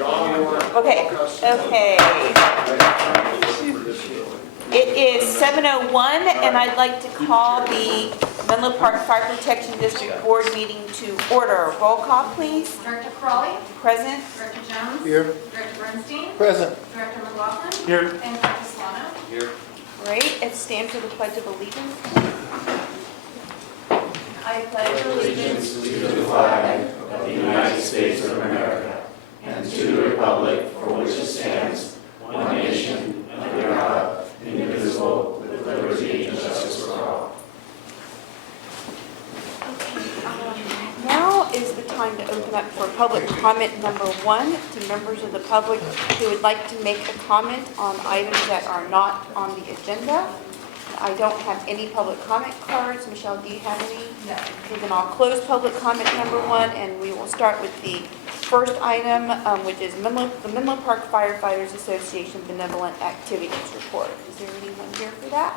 John Warren. Okay, okay. It is 7:01, and I'd like to call the Menlo Park Fire Protection District Board meeting to order. Roll call, please. Director Crawley. Present. Director Jones. Here. Director Bernstein. Present. Director McLaughlin. Here. And Director Solano. Here. Great. Let's stand for the Pledge of Allegiance. I pledge allegiance to the flag of the United States of America and to the republic for which it stands, one nation, under God, indivisible, with liberty and justice for all. Now is the time to open up for public comment number 1 to members of the public who would like to make a comment on items that are not on the agenda. I don't have any public comment cards. Michelle, do you have any? No. Okay, then I'll close public comment number 1, and we will start with the first item, which is the Menlo Park Firefighters Association Benevolent Activities Report. Is there anyone here for that?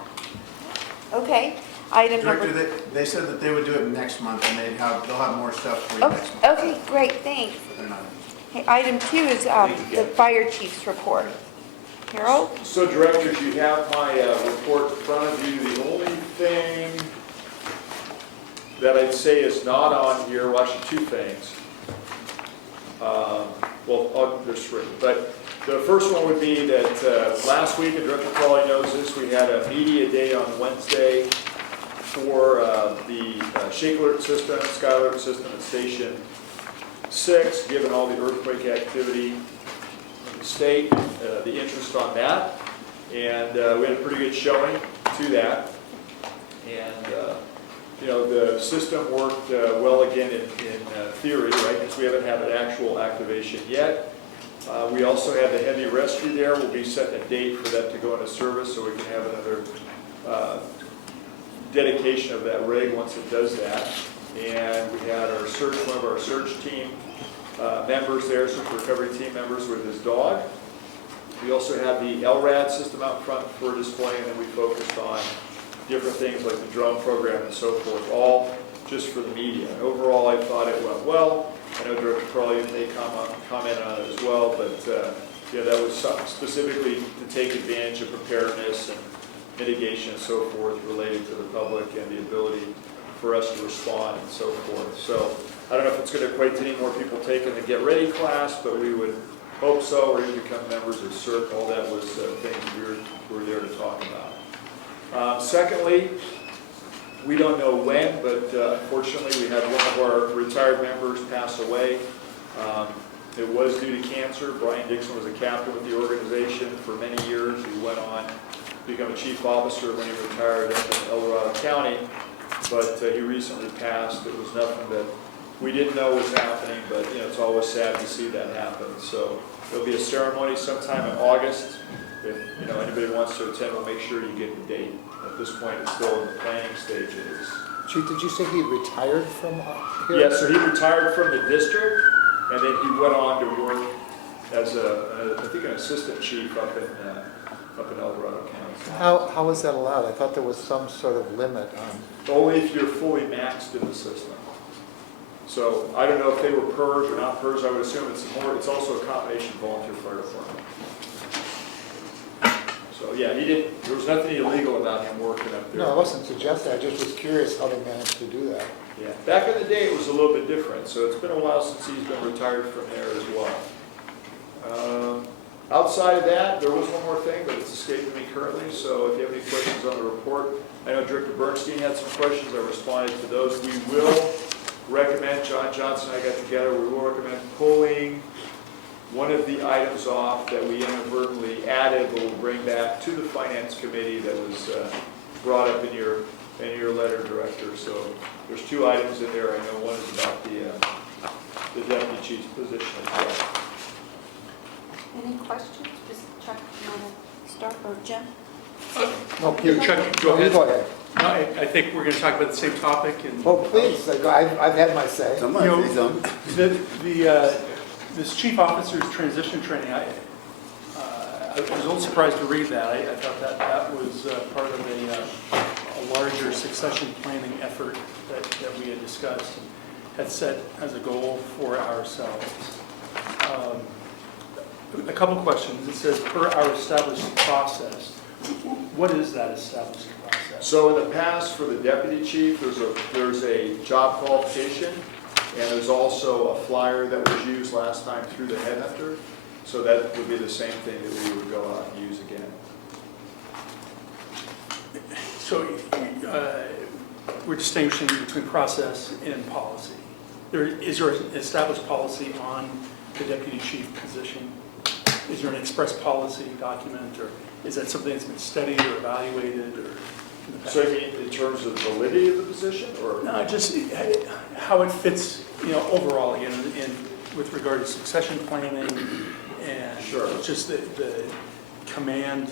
Okay. Item number... Director, they said that they would do it next month, and they'll have more stuff for you next month. Okay, great, thanks. But they're not. Okay, item 2 is the fire chief's report. Harold? So directors, you have my report in front of you. The only thing that I'd say is not on here, well actually 2 things. There's 3. But the first one would be that last week, and Director Crawley knows this, we had a media day on Wednesday for the shake alert system, sky alert system at Station 6, given all the earthquake activity in the state, the interest on that. And we had a pretty good showing to that. And the system worked well again in theory, right? Because we haven't had an actual activation yet. We also had the heavy rescue there. We'll be setting a date for that to go into service so we can have another dedication of that rig once it does that. And we had one of our search team members there, search recovery team members with his dog. We also had the LRAD system out front for display, and then we focused on different things like the drone program and so forth, all just for the media. And overall, I thought it went well. I know Director Crawley may comment on it as well, but that was something specifically to take advantage of preparedness and mitigation and so forth related to the public and the ability for us to respond and so forth. So I don't know if it's going to equate to any more people taking the Get Ready class, but we would hope so, or even become members of CERT. All that was things we were there to talk about. Secondly, we don't know when, but unfortunately we had one of our retired members pass away. It was due to cancer. Brian Dixon was a captain with the organization for many years. He went on to become a chief officer when he retired up in El Dorado County, but he recently passed. It was nothing that we didn't know was happening, but it's always sad to see that happen. So there'll be a ceremony sometime in August. If anybody wants to attend, we'll make sure you get the date. At this point, it's still in the planning stages. Chief, did you say he retired from here? Yes, so he retired from the district, and then he went on to work as I think an assistant chief up in El Dorado County. How is that allowed? I thought there was some sort of limit on... Only if you're fully maxed in the system. So I don't know if they were PERS or not PERS. I would assume it's also a combination volunteer fire department. So yeah, there was nothing illegal about him working up there. No, I wasn't suggesting. I just was curious how they managed to do that. Yeah, back in the day it was a little bit different. So it's been a while since he's been retired from there as well. Outside of that, there was one more thing, but it's escaping me currently. So if you have any questions on the report, I know Director Bernstein had some questions. I responded to those. We will recommend, John Johnson and I got together, we will recommend pulling one of the items off that we inadvertently added, but we'll bring back to the Finance Committee that was brought up in your letter, Director. So there's 2 items in there. I know one is about the Deputy Chief's position as well. Any questions? Just Chuck, you want to start, or Jim? No, Chuck, go ahead. Go ahead. No, I think we're going to talk about the same topic. And, Well, please. I've had my say. this chief officer's transition training, I was a little surprised to read that. I thought that was part of a larger succession planning effort that we had discussed and had set as a goal for ourselves. A couple questions. It says, per our established process. What is that established process? So in the past, for the deputy chief, there's a job qualification, and there's also a flyer that was used last time through the headhunter. So that would be the same thing that we would go out and use again. So we're distinguishing between process and policy. Is there an established policy on the deputy chief position? Is there an express policy document, or is that something that's been studied or evaluated, or? in the past? So you mean in terms of validity of the position, or? No, just how it fits, overall, with regard to succession planning and Sure. just the command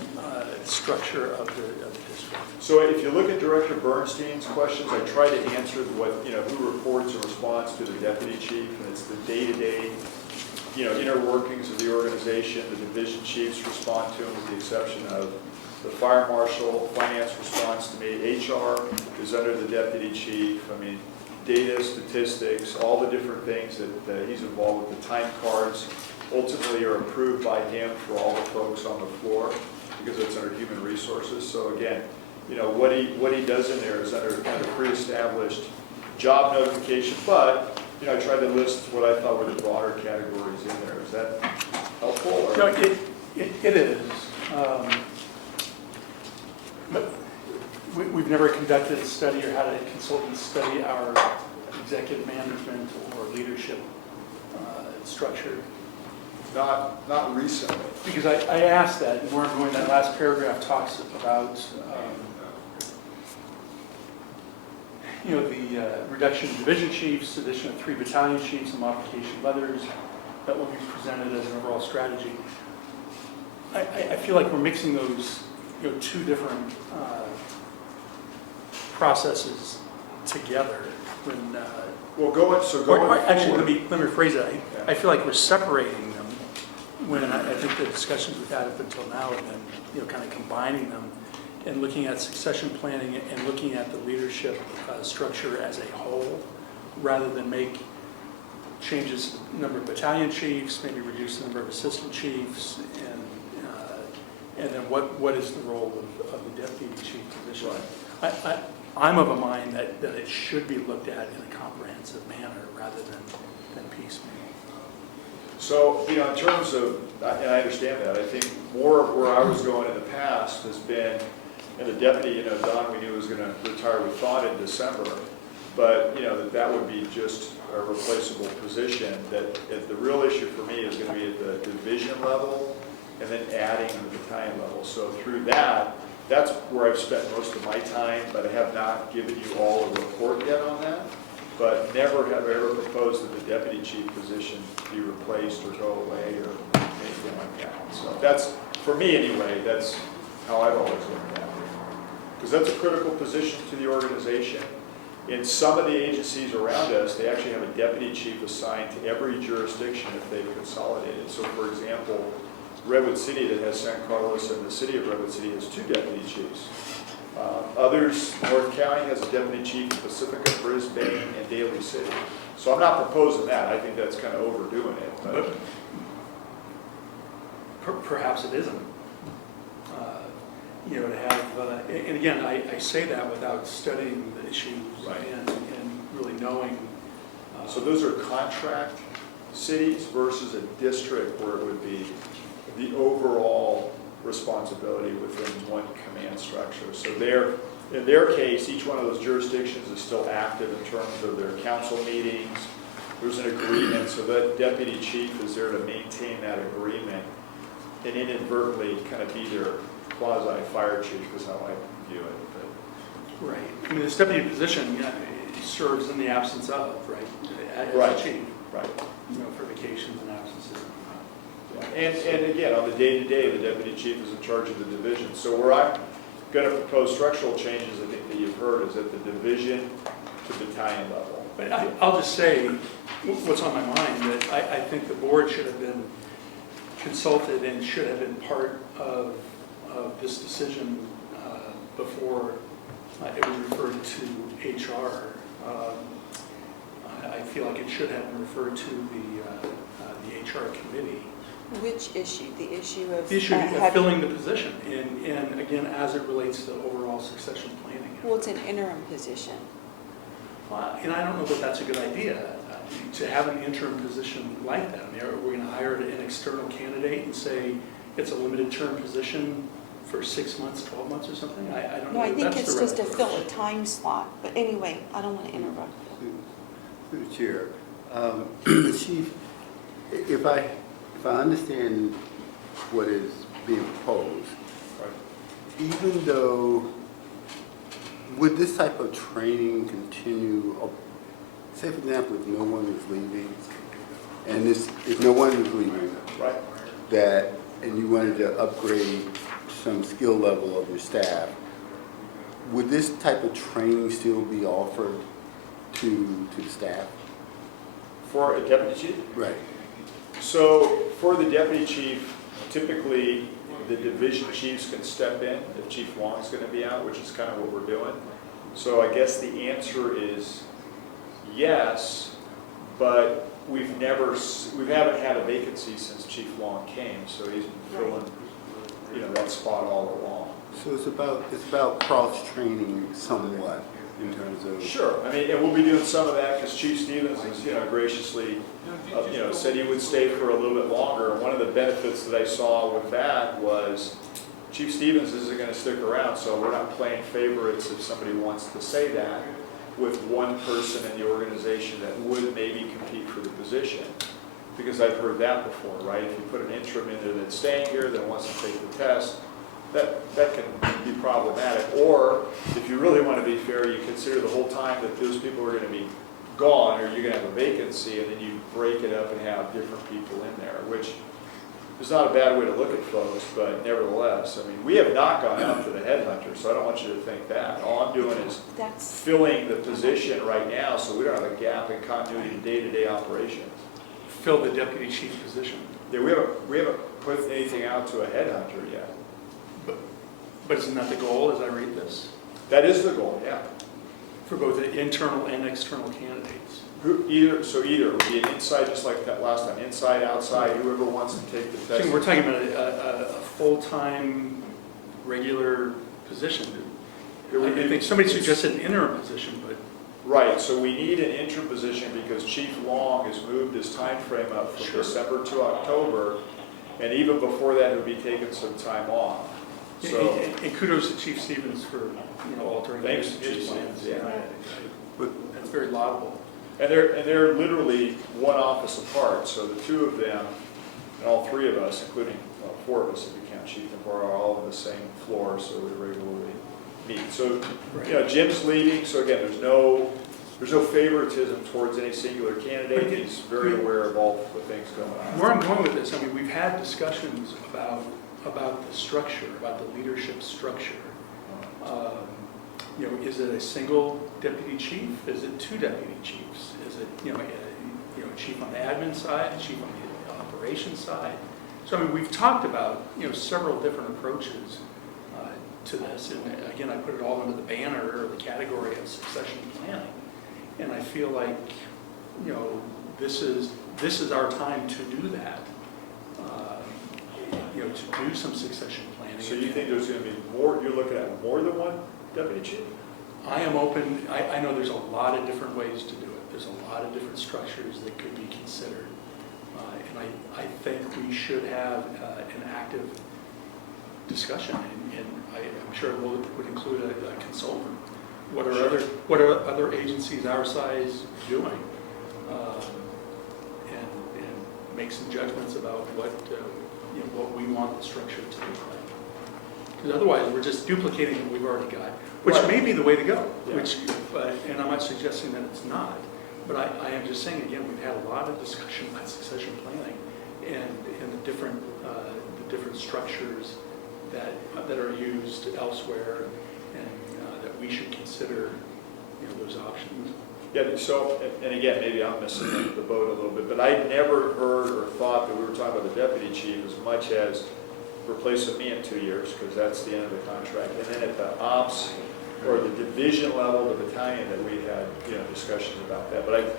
structure of the district. So if you look at Director Bernstein's questions, I try to answer who reports and responds to the deputy chief, and it's the day-to-day, inner workings of the organization. The division chiefs respond to him, with the exception of the fire marshal. Finance responds to me. HR is under the deputy chief. I mean, data, statistics, all the different things that he's involved with. The time cards ultimately are approved by him for all the folks on the floor, because it's under human resources. So again, what he does in there is under kind of pre-established job notification, but I tried to list what I thought were the broader categories in there. Is that helpful? Or? No, it is. But we've never conducted a study or had a consultant study our executive management or leadership structure. Not recently. Because I asked that, and where I'm going, that last paragraph talks about, the reduction of division chiefs, addition of 3 battalion chiefs, and modification of others, that will be presented as an overall strategy. I feel like we're mixing those, 2 different processes together when. Actually, let me rephrase that. I feel like we're separating them when I think the discussions we've had up until now have been, kind of combining them and looking at succession planning and looking at the leadership structure as a whole, rather than make changes to the number of battalion chiefs, maybe reduce the number of assistant chiefs, and then what is the role of the deputy chief position. Right. I'm of a mind that it should be looked at in a comprehensive manner rather than piecemeal. So, in terms of, and I understand that, I think more of where I was going in the past has been, and the deputy, Don, we knew was going to retire, we thought in December, but, that would be just a replaceable position, that the real issue for me is going to be at the division level and then adding the battalion level. So through that's where I've spent most of my time, but I have not given you all a report yet on that. But never have I ever proposed that the deputy chief position be replaced or go away or anything like that. So that's, for me anyway, that's how I've always looked at it. Because that's a critical position to the organization. In some of the agencies around us, they actually have a deputy chief assigned to every jurisdiction if they've consolidated. So for example, Redwood City, that has San Carlos, and the city of Redwood City has 2 deputy chiefs. Others, North County has a deputy chief in Pacifica, Brisbane, and Daly City. So I'm not proposing that. I think that's kind of overdoing it. But Perhaps it isn't. To have, and again, I say that without studying the issues Right. and really knowing. so those are contract cities versus a district where it would be the overall responsibility within one command structure. So in their case, each one of those jurisdictions is still active in terms of their council meetings. There's an agreement, so that deputy chief is there to maintain that agreement and inadvertently kind of be their quasi-fire chief is how I view it. But, Right. I mean, this deputy position serves in the absence of, right? As Right. a chief, right. for vacations and absences. And again, on the day-to-day, the deputy chief is in charge of the division. So where I'm going to propose structural changes, I think that you've heard, is at the division to battalion level. But I'll just say what's on my mind, that I think the board should have been consulted and should have been part of this decision before it was referred to HR. I feel like it should have been referred to the HR committee Which issue? The issue of... The issue of having- filling the position, and again, as it relates to overall succession planning. Well, it's an interim position. And I don't know that that's a good idea, to have an interim position like that. I mean, are we going to hire an external candidate and say it's a limited term position for 6 months, 12 months or something? I don't know. No, I if think that's it's the just to right fill a approach. time slot. But anyway, I don't want to interrupt. Through the chair, Chief, if I understand what is being proposed, even though, would this type of training continue, say for example, if no one is leaving, and if no one is leaving, Right. that, and you wanted to upgrade some skill level of your staff, would this type of training still be offered to the staff? For a deputy chief? Right. So for the deputy chief, typically the division chiefs can step in if Chief Long's going to be out, which is kind of what we're doing. So I guess the answer is yes, but we haven't had a vacancy since Chief Long came, so he's been filling, that spot all along. So it's about cross-training somewhat in terms of... Sure, I mean, and we'll be doing some of that because Chief Stevens has, graciously, said he would stay for a little bit longer. And one of the benefits that I saw with that was Chief Stevens isn't going to stick around, so we're not playing favorites if somebody wants to say that with one person in the organization that would maybe compete for the position. Because I've heard that before, right? If you put an interim in there that's staying here, that wants to take the test, that can be problematic. Or if you really want to be fair, you consider the whole time that those people are going to be gone, or you're going to have a vacancy, and then you break it up and have different people in there, which is not a bad way to look at folks, but nevertheless, I mean, we have not gone out to the headhunter, so I don't want you to think that. All I'm doing is That's... filling the position right now, so we don't have a gap in continuity in day-to-day operations. Fill the deputy chief position. Yeah, we haven't put anything out to a headhunter yet. But isn't that the goal as I read this? That is the goal, yeah. For both the internal and external candidates? Either it would be an inside, just like that last time, inside, outside, whoever wants to take the test. So we're talking about a full-time, regular position. It would I be- think somebody suggested an interim position, but Right, so we need an interim position because Chief Long has moved his time frame up from Sure. December to October, and even before that, he'll be taking some time off. So, and kudos to Chief Stevens for, altering Thanks, his Chief plans. Stevens, yeah. That's very laudable. and they're literally one office apart, so the two of them, and all three of us, including, four of us if you count Chief Navarro, are all on the same floor, so we regularly meet. So, Jim's leaving, so again, there's no favoritism towards any singular candidate. He's very aware of all the things going on. Where I'm going with this, I mean, we've had discussions about the structure, about the leadership structure. Is it a single deputy chief? Is it two deputy chiefs? Is it, chief on the admin side, chief on the operations side? So, I mean, we've talked about, several different approaches to this. And again, I put it all under the banner or the category of succession planning. And I feel like, this is our time to do that. To do some succession planning. So you think there's going to be more, you're looking at more than one deputy chief? I am open, I know there's a lot of different ways to do it. There's a lot of different structures that could be considered. And I think we should have an active discussion, and I'm sure it would include a consultant. What are other agencies our size doing? And make some judgments about what we want the structure to look like. Because otherwise, we're just duplicating what we've already got, which Right. may be the way to go. Yeah. And I'm not suggesting that it's not. But I am just saying, again, we've had a lot of discussion about succession planning and the different structures that are used elsewhere, and that we should consider those options. Yeah, so, and again, maybe I'm missing the boat a little bit, but I never heard or thought that we were talking about the deputy chief as much as replacing me in 2 years, because that's the end of the contract. And then at the ops or the division level, the battalion, that we had, discussions about that. But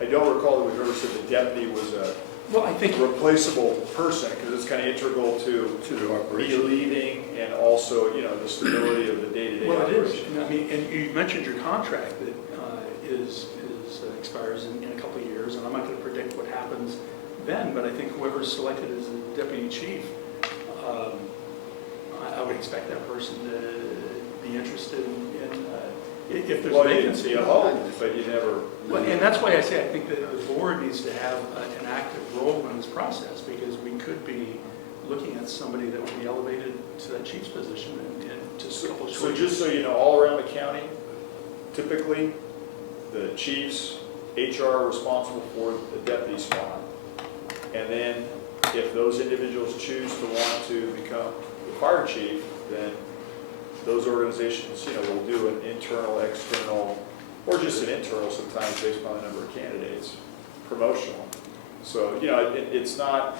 I don't recall that we've ever said the deputy was Well, I think, replaceable person, because it's kind of integral to the be leaving and also, you know, the stability of the day-to-day well, it is. operation. And I mean, and you mentioned your contract that expires in a couple of years, and I'm not going to predict what happens then, but I think whoever's selected as the deputy chief, I would expect that person to be interested if there's a vacancy. You hope, but you never. Well, and that's why I say I think that the board needs to have an active role in this process, because we could be looking at somebody that would be elevated to that chief's position in just a couple of So short years. just so you know, all around the county, typically, the chiefs, HR are responsible for the deputy spot. And then if those individuals choose to want to become the fire chief, then those organizations, you know, will do an internal, external, or just an internal sometimes based upon the number of candidates, promotional. So, you know, it's not,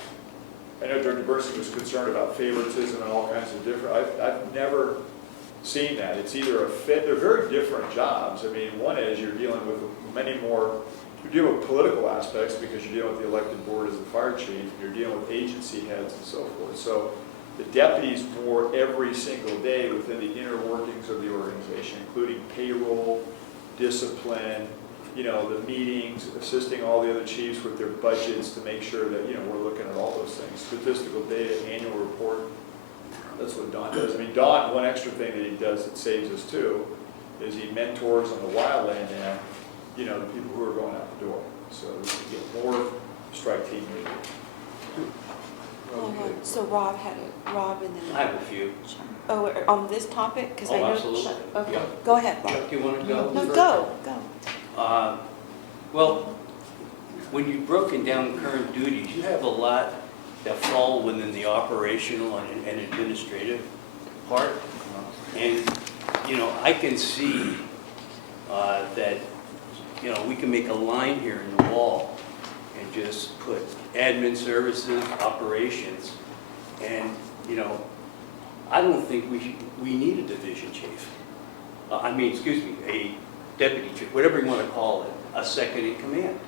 I know Director Burson was concerned about favoritism and all kinds of different, I've never seen that. It's either a fit, they're very different jobs. I mean, one is you're dealing with many more, you're dealing with political aspects because you're dealing with the elected board as the fire chief, you're dealing with agency heads and so forth. So the deputy's more every single day within the inner workings of the organization, including payroll, discipline, you know, the meetings, assisting all the other chiefs with their budgets to make sure that, you know, we're looking at all those things. Statistical data, annual report, that's what Don does. I mean, Don, one extra thing that he does that saves us too, is he mentors on the wildland now, you know, the people who are going out the door. So we can get more strike team leaders. So Rob and then. I have a few. Oh, on this topic? 'Cause I Oh, know. absolutely. Okay, Yeah. go ahead, Rob. Chuck, you want to go? No, go. Well, when you've broken down current duties, you have a lot that fall within the operational and administrative part. And, you know, I can see that, you know, we can make a line here in the wall and just put admin services, operations, and, you know, I don't think we need a division chief. A deputy chief, whatever you want to call it, a second in command,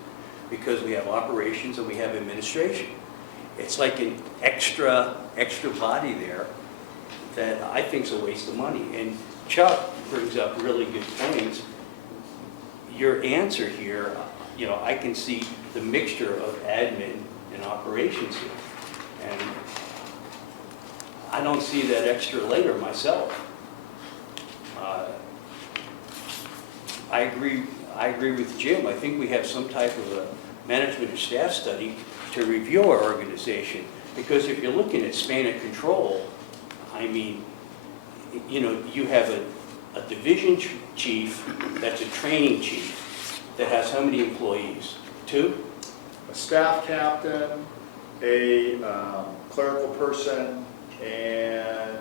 because we have operations and we have administration. It's like an extra body there that I think is a waste of money. And Chuck brings up really good points. Your answer here, you know, I can see the mixture of admin and operations here. And I don't see that extra layer myself. I agree with Jim. I think we have some type of a management and staff study to review our organization. Because if you're looking at span of control, I mean, you know, you have a division chief that's a training chief that has how many employees? 2? A staff captain, a clerical person, and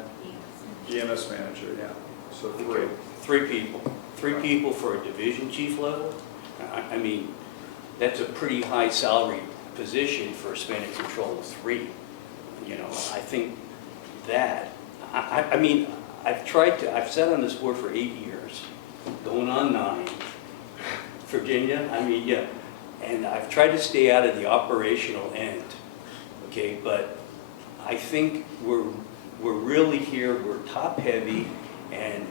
EMS manager, yeah. So 3. 3 people. 3 people for a division chief level? I mean, that's a pretty high salary position for a span of control of 3. You know, I think that, I mean, I've sat on this board for 8 years, going on 9. Virginia, I mean, yeah, and I've tried to stay out of the operational end, okay, but I think we're really here, we're top heavy, and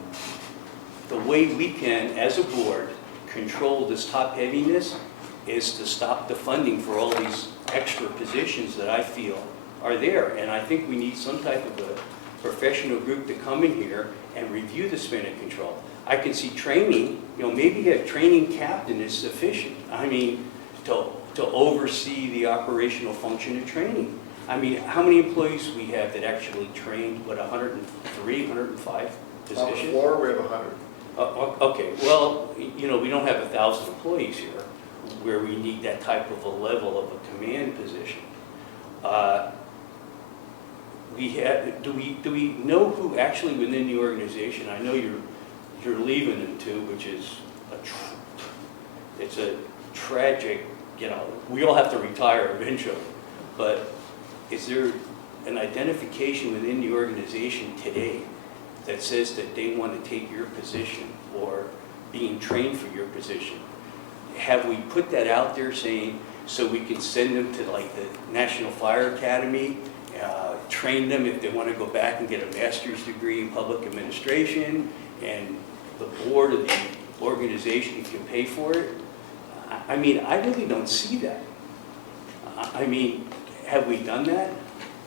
the way we can, as a board, control this top heaviness is to stop the funding for all these extra positions that I feel are there. And I think we need some type of a professional group to come in here and review the span of control. I can see training, you know, maybe a training captain is sufficient. I mean, to oversee the operational function of training. I mean, how many employees we have that actually trained, what, 103, 105 On the positions? floor, we have 100. Okay, well, you know, we don't have 1,000 employees here where we need that type of a level of a command position. Do we know who actually within the organization? I know you're leaving them too, which is it's a tragic. You know, we all have to retire eventually, but is there an identification within the organization today that says that they want to take your position or being trained for your position? Have we put that out there saying, so we can send them to like the National Fire Academy, train them if they want to go back and get a master's degree in public administration, and the board of the organization can pay for it. I mean, I really don't see that. I mean, have we done that?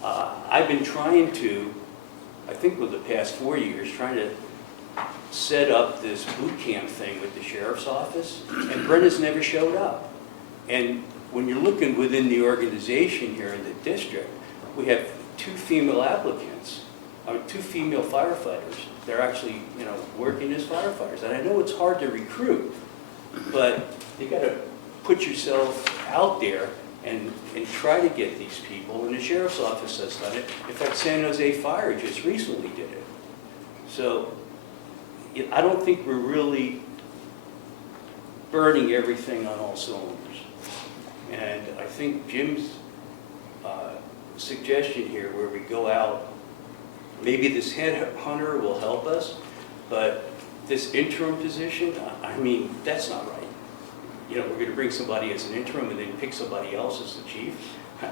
I've been trying to, I think with the past 4 years, trying to set up this boot camp thing with the sheriff's office, and Brenda's never showed up. And when you're looking within the organization here in the district, we have 2 female applicants, or 2 female firefighters. They're actually, working as firefighters. And I know it's hard to recruit, but you got to put yourself out there and try to get these people. And the sheriff's office has done it. In fact, San Jose Fire just recently did it. So I don't think we're really burning everything on all cylinders. And I think Jim's suggestion here, where we go out, maybe this headhunter will help us, but this interim position, I mean, that's not right. We're going to bring somebody as an interim and then pick somebody else as the chief.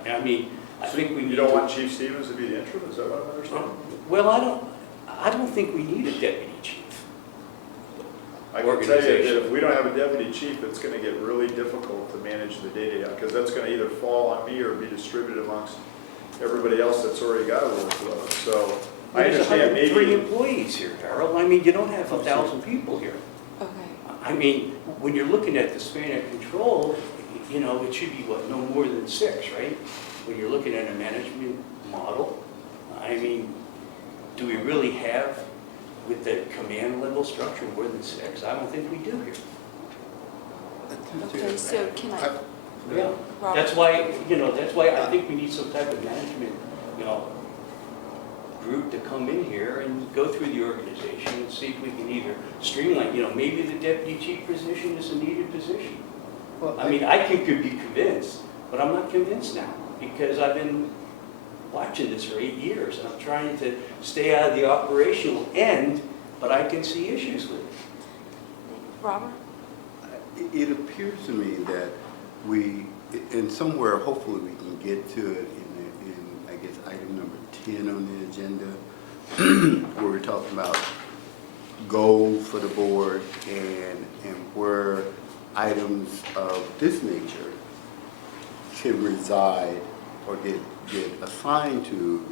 I mean, I think we need You don't to- want Chief Stevens to be the interim, is that what I'm understanding? Well, I don't think we need a deputy chief. I can tell you that if we don't have a deputy chief, it's going to get really difficult to manage the day-to-day, because that's going to either fall on me or be distributed amongst everybody else that's already got a workload. So I There's understand 103 maybe, employees here, Harold. I mean, you don't have 1,000 people here. Okay. I mean, when you're looking at the span of control, it should be, what, no more than 6, right? When you're looking at a management model, I mean, do we really have, with the command level structure, more than 6? I don't think we do here. Okay, so can I, Yeah. Robert? That's why I think we need some type of management, group to come in here and go through the organization and see if we can either streamline, maybe the deputy chief position is a needed position. Well, I mean, I could be convinced, but I'm not convinced now, because I've been watching this for 8 years, and I'm trying to stay out of the operational end, but I can see issues with it. Robert? It appears to me that and somewhere, hopefully we can get to it in I guess, item number 10 on the agenda, where we're talking about goals for the board and where items of this nature can reside or get assigned to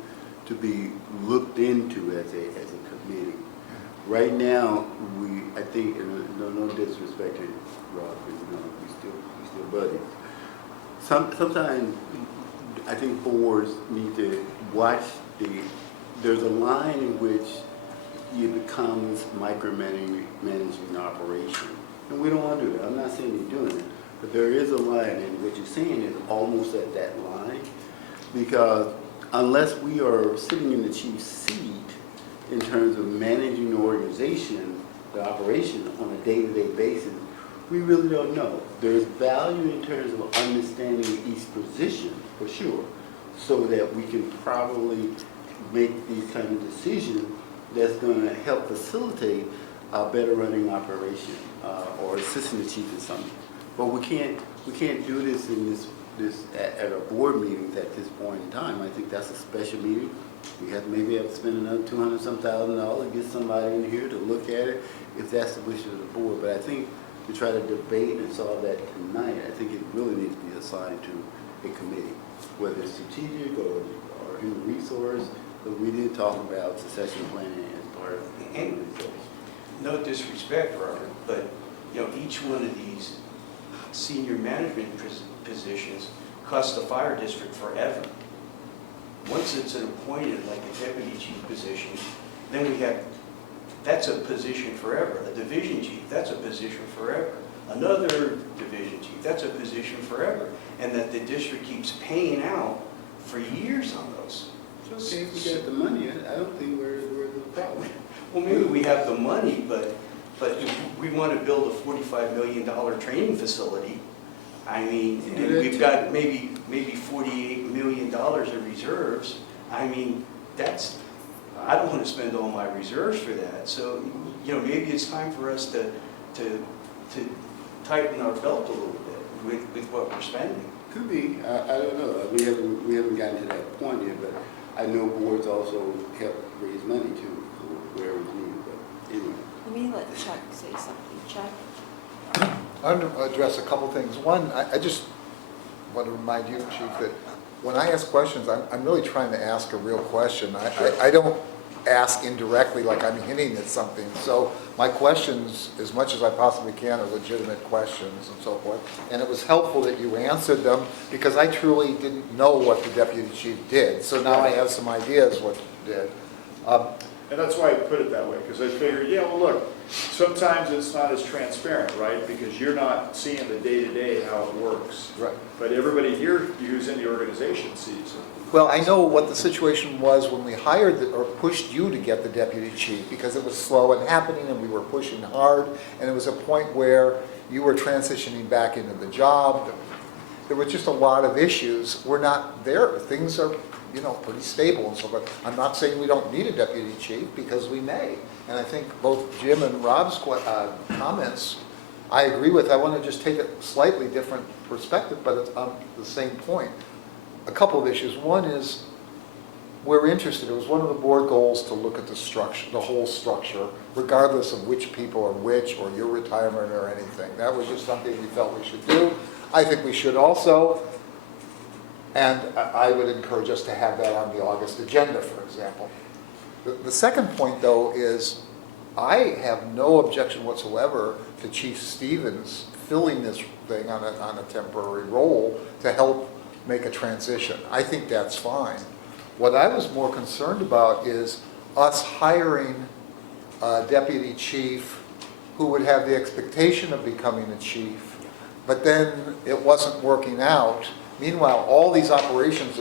be looked into as a committee. Right now, I think, and no disrespect to Rob, because we still buddies. Sometimes I think boards need to watch there's a line in which it becomes micromanaging the operation. And we don't want to do that. I'm not saying you're doing it, but there is a line, and what you're saying is almost at that line, because unless we are sitting in the chief's seat in terms of managing the organization, the operation on a day-to-day basis, we really don't know. There's value in terms of understanding each position, for sure, so that we can probably make these kind of decisions that's going to help facilitate a better running operation or assisting the chief in something. But we can't do this in this at our board meetings at this point in time. I think that's a special meeting. We maybe have to spend another $200,000 to get somebody in here to look at it, if that's the wish of the board. But I think to try to debate and solve that tonight, I think it really needs to be assigned to a committee, whether it's strategic or human resource. But we did talk about succession planning as part of human resource. No disrespect, Robert, but each one of these senior management positions costs the fire district forever. Once it's appointed like a deputy chief position, then that's a position forever. A division chief, that's a position forever. Another division chief, that's a position forever. And that the district keeps paying out for years on those. It's okay if we get the money. I don't think we're the problem. Well, maybe we have the money, but if we want to build a $45 million training facility, I mean, and we've got maybe $48 million in reserves. I mean, I don't want to spend all my reserves for that. So, maybe it's time for us to tighten our belt a little bit with what we're spending. Could be, I don't know. We haven't gotten to that point yet, but I know boards also help raise money too, where it's needed, but anyway. Let me let Chuck say something. Chuck? I'm going to address a couple things. One, I just want to remind you, Chief, that when I ask questions, I'm really trying to ask a real question. I don't ask indirectly like I'm hinting at something. So my questions, as much as I possibly can, are legitimate questions and so forth. And it was helpful that you answered them because I truly didn't know what the deputy chief did. So now I have some ideas what he did. And that's why I put it that way, because I figured, yeah, well, look, sometimes it's not as transparent, right? Because you're not seeing the day-to-day how it works. Right. But everybody here who's in the organization sees it. Well, I know what the situation was when we hired or pushed you to get the deputy chief because it was slow and happening and we were pushing hard. And it was a point where you were transitioning back into the job. There were just a lot of issues. We're not there. Things are, pretty stable and so forth. I'm not saying we don't need a deputy chief because we may. And I think both Jim and Rob's comments, I agree with. I want to just take a slightly different perspective, but it's on the same point. A couple of issues. One is we're interested. It was one of the board goals to look at the structure, the whole structure, regardless of which people are which or your retirement or anything. That was just something we felt we should do. I think we should also. And I would encourage us to have that on the August agenda, for example. The second point, though, is I have no objection whatsoever to Chief Stevens filling this thing on a temporary role to help make a transition. I think that's fine. What I was more concerned about is us hiring a deputy chief who would have the expectation of becoming a chief, but then it wasn't working out. Meanwhile, all these operations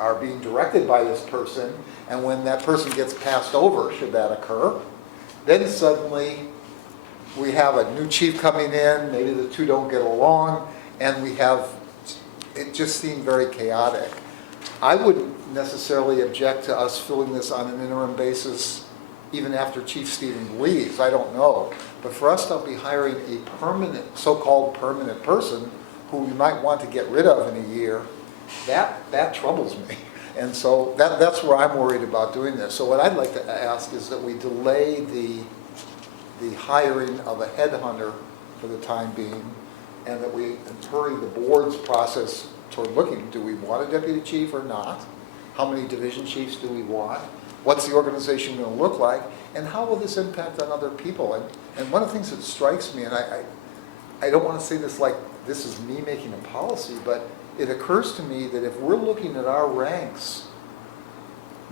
are being directed by this person, and when that person gets passed over, should that occur, then suddenly we have a new chief coming in, maybe the two don't get along, and it just seemed very chaotic. I wouldn't necessarily object to us filling this on an interim basis even after Chief Stevens leaves, I don't know. But for us to be hiring a permanent, so-called permanent person who we might want to get rid of in a year, that troubles me. And so that's where I'm worried about doing this. So what I'd like to ask is that we delay the hiring of a headhunter for the time being, and that we hurry the board's process toward looking, do we want a deputy chief or not? How many division chiefs do we want? What's the organization going to look like? And how will this impact on other people? And one of the things that strikes me, and I don't want to say this like this is me making a policy, but it occurs to me that if we're looking at our ranks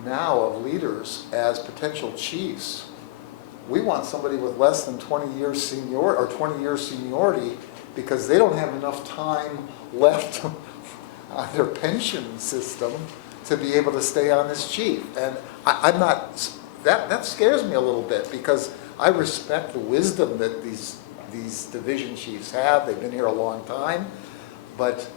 now of leaders as potential chiefs, we want somebody with less than 20 years seniority or 20 years seniority because they don't have enough time left on their pension system to be able to stay on as chief. And I'm not, that scares me a little bit because I respect the wisdom that these division chiefs have. They've been here a long time, but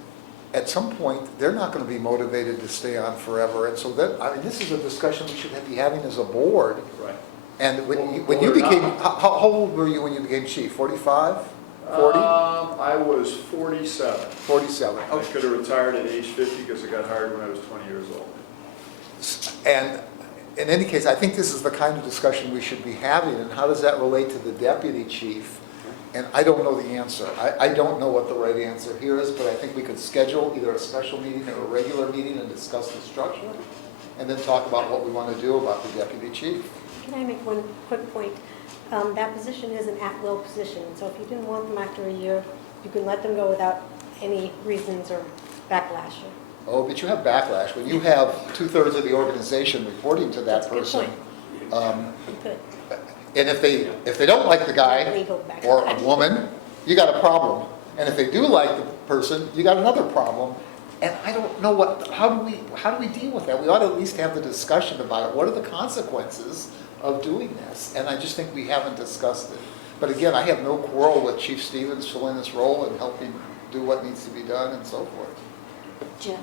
at some point they're not going to be motivated to stay on forever. And so this is a discussion we should be having as a board. Right. And when you became, how old were you when you became chief? 45? 40? I was 47. 47. I could have retired at age 50 because I got hired when I was 20 years old. And in any case, I think this is the kind of discussion we should be having. And how does that relate to the deputy chief? And I don't know the answer. I don't know what the right answer here is, but I think we could schedule either a special meeting or a regular meeting and discuss the structure, and then talk about what we want to do about the deputy chief. Can I make one quick point? That position is an at-will position, so if you didn't want them after a year, you can let them go without any reasons or backlash. Oh, but you have backlash. When you have 2/3 of the organization reporting to that That's a good person, point. You could. and if they don't like the guy Legal backlash. or a woman, you got a problem. And if they do like the person, you got another problem. And I don't know how do we deal with that? We ought to at least have the discussion about it. What are the consequences of doing this? And I just think we haven't discussed it. But again, I have no quarrel with Chief Stevens filling this role and helping do what needs to be done and so forth. Jim?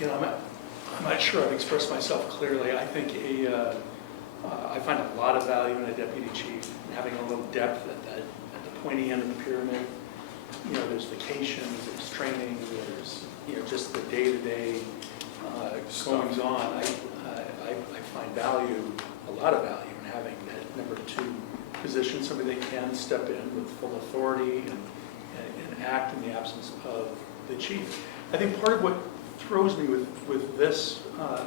I'm not sure I've expressed myself clearly. I think I find a lot of value in a deputy chief, having a little depth at the pointy end of the pyramid. there's vacations, there's training, there's, just the day-to-day goings on. I find a lot of value in having that number 2 position, somebody that can step in with full authority and act in the absence of the chief. I think part of what throws me with this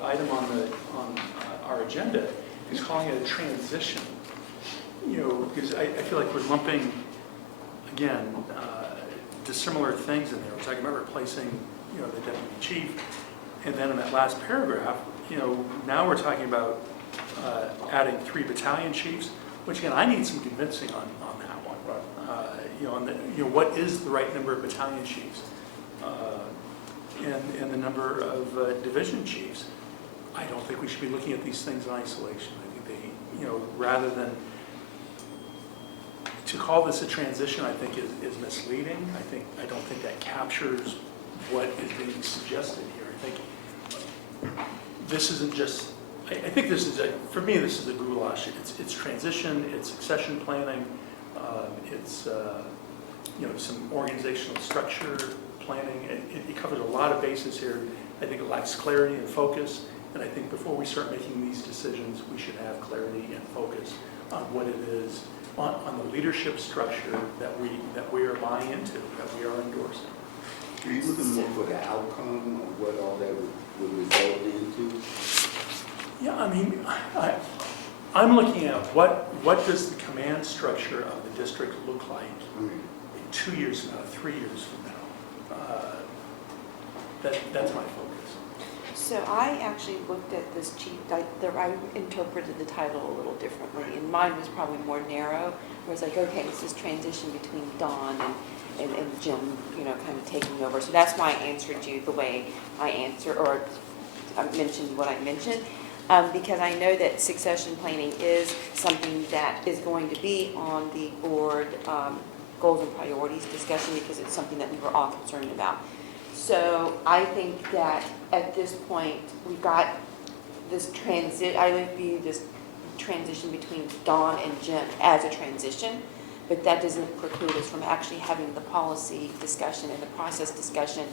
item on our agenda is calling it a transition. Because I feel like we're lumping, again, dissimilar things in there. We're talking about replacing, the deputy chief, and then in that last paragraph, now we're talking about adding 3 battalion chiefs, which again, I need some convincing on that one. What is the right number of battalion chiefs? And the number of division chiefs. I don't think we should be looking at these things in isolation. I think they, rather than, to call this a transition, I think is misleading. I don't think that captures what is being suggested here. I think this isn't just, I think this is for me, this is a goulash. It's transition, it's succession planning, it's, some organizational structure planning. It covers a lot of bases here. I think it lacks clarity and focus, and I think before we start making these decisions, we should have clarity and focus on what it is, on the leadership structure that we are buying into, that we are endorsing. Are you looking more for the outcome of what all that would result into? Yeah, I'm looking at what does the command structure of the district look like 2 years from now, 3 years from now. That's my focus. So I actually looked at this chief, I interpreted the title a little differently, and mine was probably more narrow, where it's like, okay, it's this transition between Dawn and Jim, kind of taking over. So that's why I answered you the way I answered, or I mentioned what I mentioned, because I know that succession planning is something that is going to be on the board goals and priorities discussion, because it's something that we were all concerned about. So I think that at this point, we've got this I would view this transition between Dawn and Jim as a transition, but that doesn't preclude us from actually having the policy discussion and the process discussion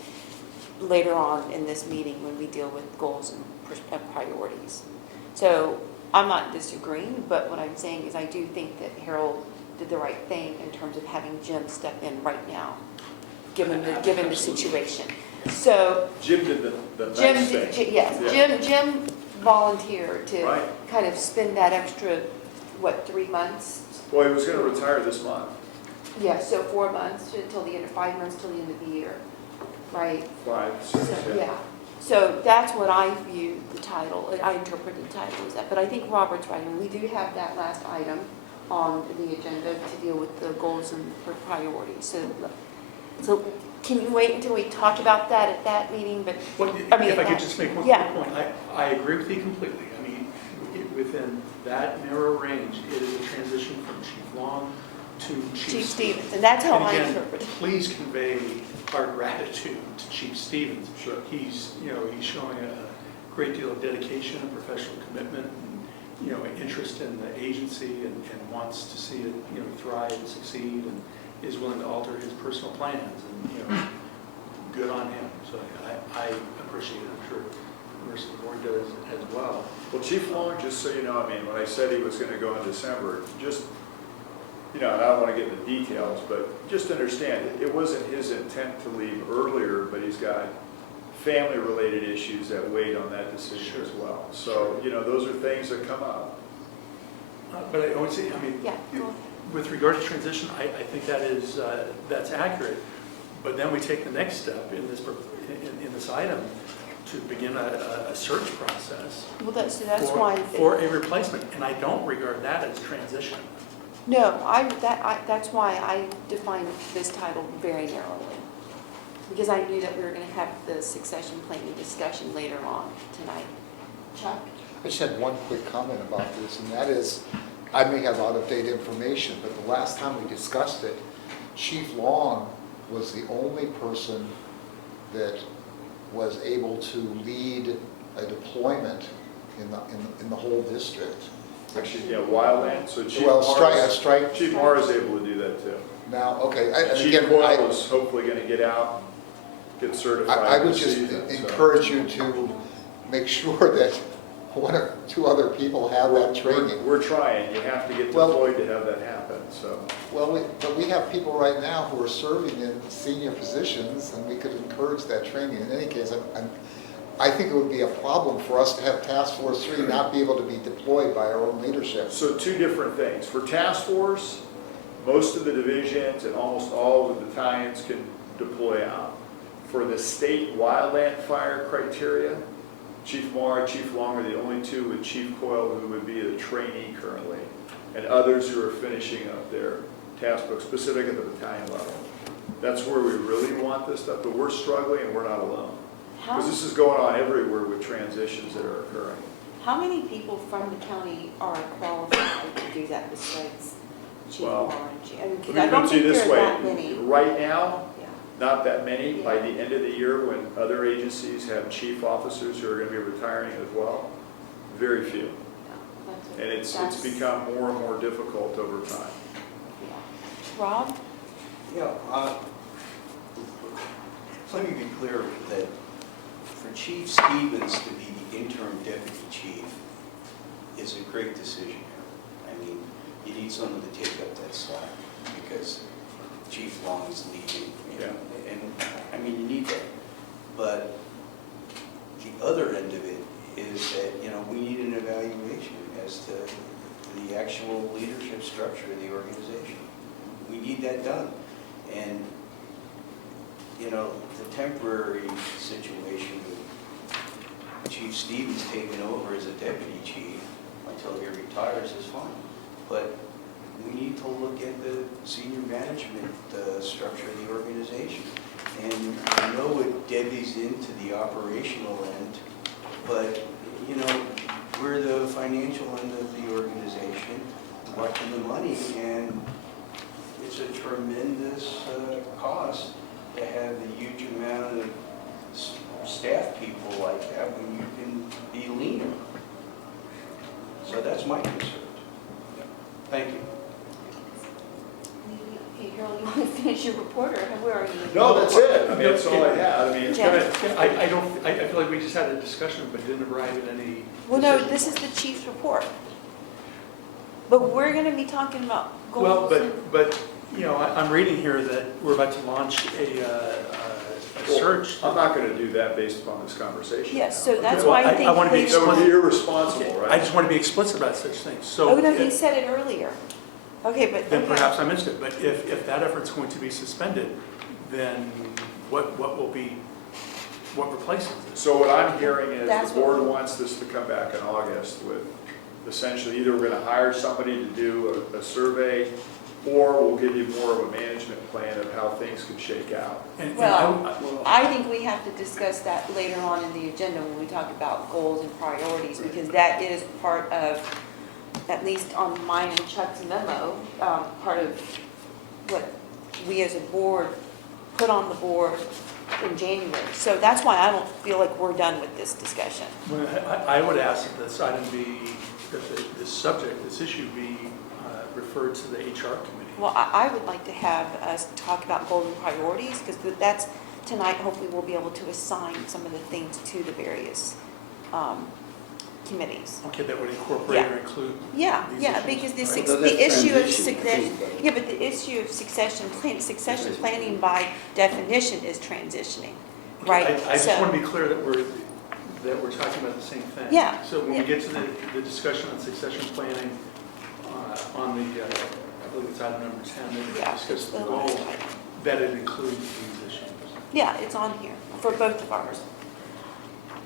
later on in this meeting when we deal with goals and priorities. So I'm not disagreeing, but what I'm saying is I do think that Harold did the right thing in terms of having Jim step in right now, given the situation. So Jim did the nice thing. yes, Yeah. Jim volunteered to Right. kind of spend that extra, 3 months? Well, he was going to retire this month. Yeah, so 4 months until the end of 5 months till the end of the year, right? 5, 6, So, yeah. So that's what I view the title, I interpreted the title as that. But I think Robert's right, and we do have that last item on the agenda to deal with the goals and priorities. So can you wait until we talk about that at that meeting? But If I could just make one quick yeah. point, I agree with you completely. Within that narrow range, it is a transition from Chief Long to Chief Stevens, and that's how I again, interpret it. please convey our gratitude to Chief Stevens. Sure. He's showing a great deal of dedication and professional commitment, and interest in the agency, and wants to see it, thrive and succeed, and is willing to alter his personal plans, and good on him. So I appreciate it. I'm sure the rest of the board does as well. Well, Chief Long, just so you know, when I said he was going to go in December, just, and I don't want to get into details, but just understand, it wasn't his intent to leave earlier, but he's got family-related issues that weighed on that decision as well. So, those are things that come up. But I always say, Yeah, go ahead. with regard to transition, I think that's accurate. But then we take the next step in this item to begin a search process Well, that's why. for a replacement, and I don't regard that as transition. No, that's why I defined this title very narrowly, because I knew that we were going to have the succession planning discussion later on tonight. Chuck? I just had one quick comment about this, and that is, I may have out-of-date information, but the last time we discussed it, Chief Long was the only person that was able to lead a deployment in the whole district. Actually, Wildland, so Chief Well, Morris strike. Chief Morris is able to do that too. now, okay, and Chief again, Coyle is hopefully gonna get out, get certified I would this just season, so. encourage you to make sure that one or two other people have that training. We're trying, you have to get Well- deployed to have that happen, so. Well, but we have people right now who are serving in senior positions, and we could encourage that training. In any case, I think it would be a problem for us to have Task Force 3 not be able to be deployed by our own leadership. So two different things. For task force, most of the divisions and almost all of the battalions can deploy out. For the state wildland fire criteria, Chief Marr, Chief Long are the only two with Chief Coyle who would be a trainee currently, and others who are finishing up their task book, specific at the battalion level. That's where we really want this stuff, but we're struggling and we're not alone. Because this is going on everywhere with transitions that are occurring. How many people from the county are qualified to do that besides Chief Well, Warren? I mean, 'cause Let I me don't put it to you think this there are that way, many. right now, Yeah. not that many. By the end of the year, when other agencies have chief officers who are going to be retiring as well, very few. Yeah, that's what- And it's that's- become more and more difficult over time. yeah. Rob? Yeah, let me be clear that for Chief Stevens to be the interim deputy chief is a great decision here. I mean, you need someone to take up that slack because Chief Long is leaving. You know, and I mean, you need that. But the other end of it is that, you know, we need an evaluation as to the actual leadership structure of the organization. We need that done. And, you know, the temporary situation with Chief Stevens taking over as a deputy chief until he retires is fine. But we need to look at the senior management structure of the organization. And I know what Debbie's into the operational end, but, you know, we're the financial end of the organization, watching the money, and it's a tremendous cost to have the huge amount of staff people like that when you can be leaner. So that's my concern. Thank you. Hey, Harold, you want to finish your report, or where are you? No, that's it. I mean, that's all I had. I mean, it's kind of, I feel like we just had a discussion, but didn't arrive at any. Well, no, decision. this is the chief's report. But we're going to be talking about goals. Well, but, you know, I'm reading here that we're about to launch a search. I'm not going to do that based upon this conversation. Yes, so that's Well, why I I think. wanna be we- That would be irresponsible, right? I just want to be explicit about such things, so. Oh, no, he said it earlier. Okay, but. Then okay. perhaps I missed it, but if that effort's going to be suspended, then what replaces it? So what I'm hearing is That's the what board we- wants this to come back in August with essentially either we're going to hire somebody to do a survey, or we'll give you more of a management plan of how things could shake out. And Well, I think we have to discuss that later on in the agenda when we talk about goals and priorities, because that is part of, at least on mine and Chuck's memo, part of what we as a board put on the board in January. So that's why I don't feel like we're done with this discussion. Well, I would ask that this item be, that this subject, this issue be referred to the HR committee. Well, I would like to have us talk about goals and priorities, because that's, tonight, hopefully we'll be able to assign some of the things to the various committees. Okay, that would incorporate or include. Yeah, these yeah, issues. because Right. the issue of succession, yeah, but the issue of succession planning by definition is transitioning, Okay, right? I just So- want to be clear that we're talking about the same thing. Yeah, So when yeah. we get to the discussion on succession planning, on the, I believe it's item number 10, that we Yeah, discuss it's the the goal, last item. that it includes these issues. Yeah, it's on here for both of ours.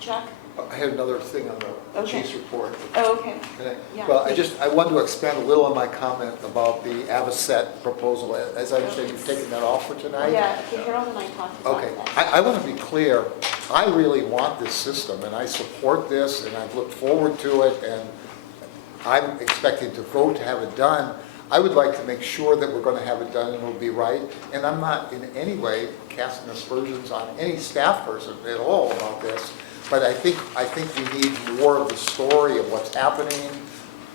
Chuck? I had another thing on the Okay. chief's report. Oh, okay. Can I- Yeah, Well, please. I wanted to expand a little on my comment about the Avocet proposal. As I understand, you've taken that off for tonight? Yeah, Harold and I talked about Okay, that. I want to be clear, I really want this system, and I support this, and I've looked forward to it, and I'm expecting to vote to have it done. I would like to make sure that we're going to have it done and it'll be right, and I'm not in any way casting aspersions on any staff person at all about this, but I think we need more of the story of what's happening,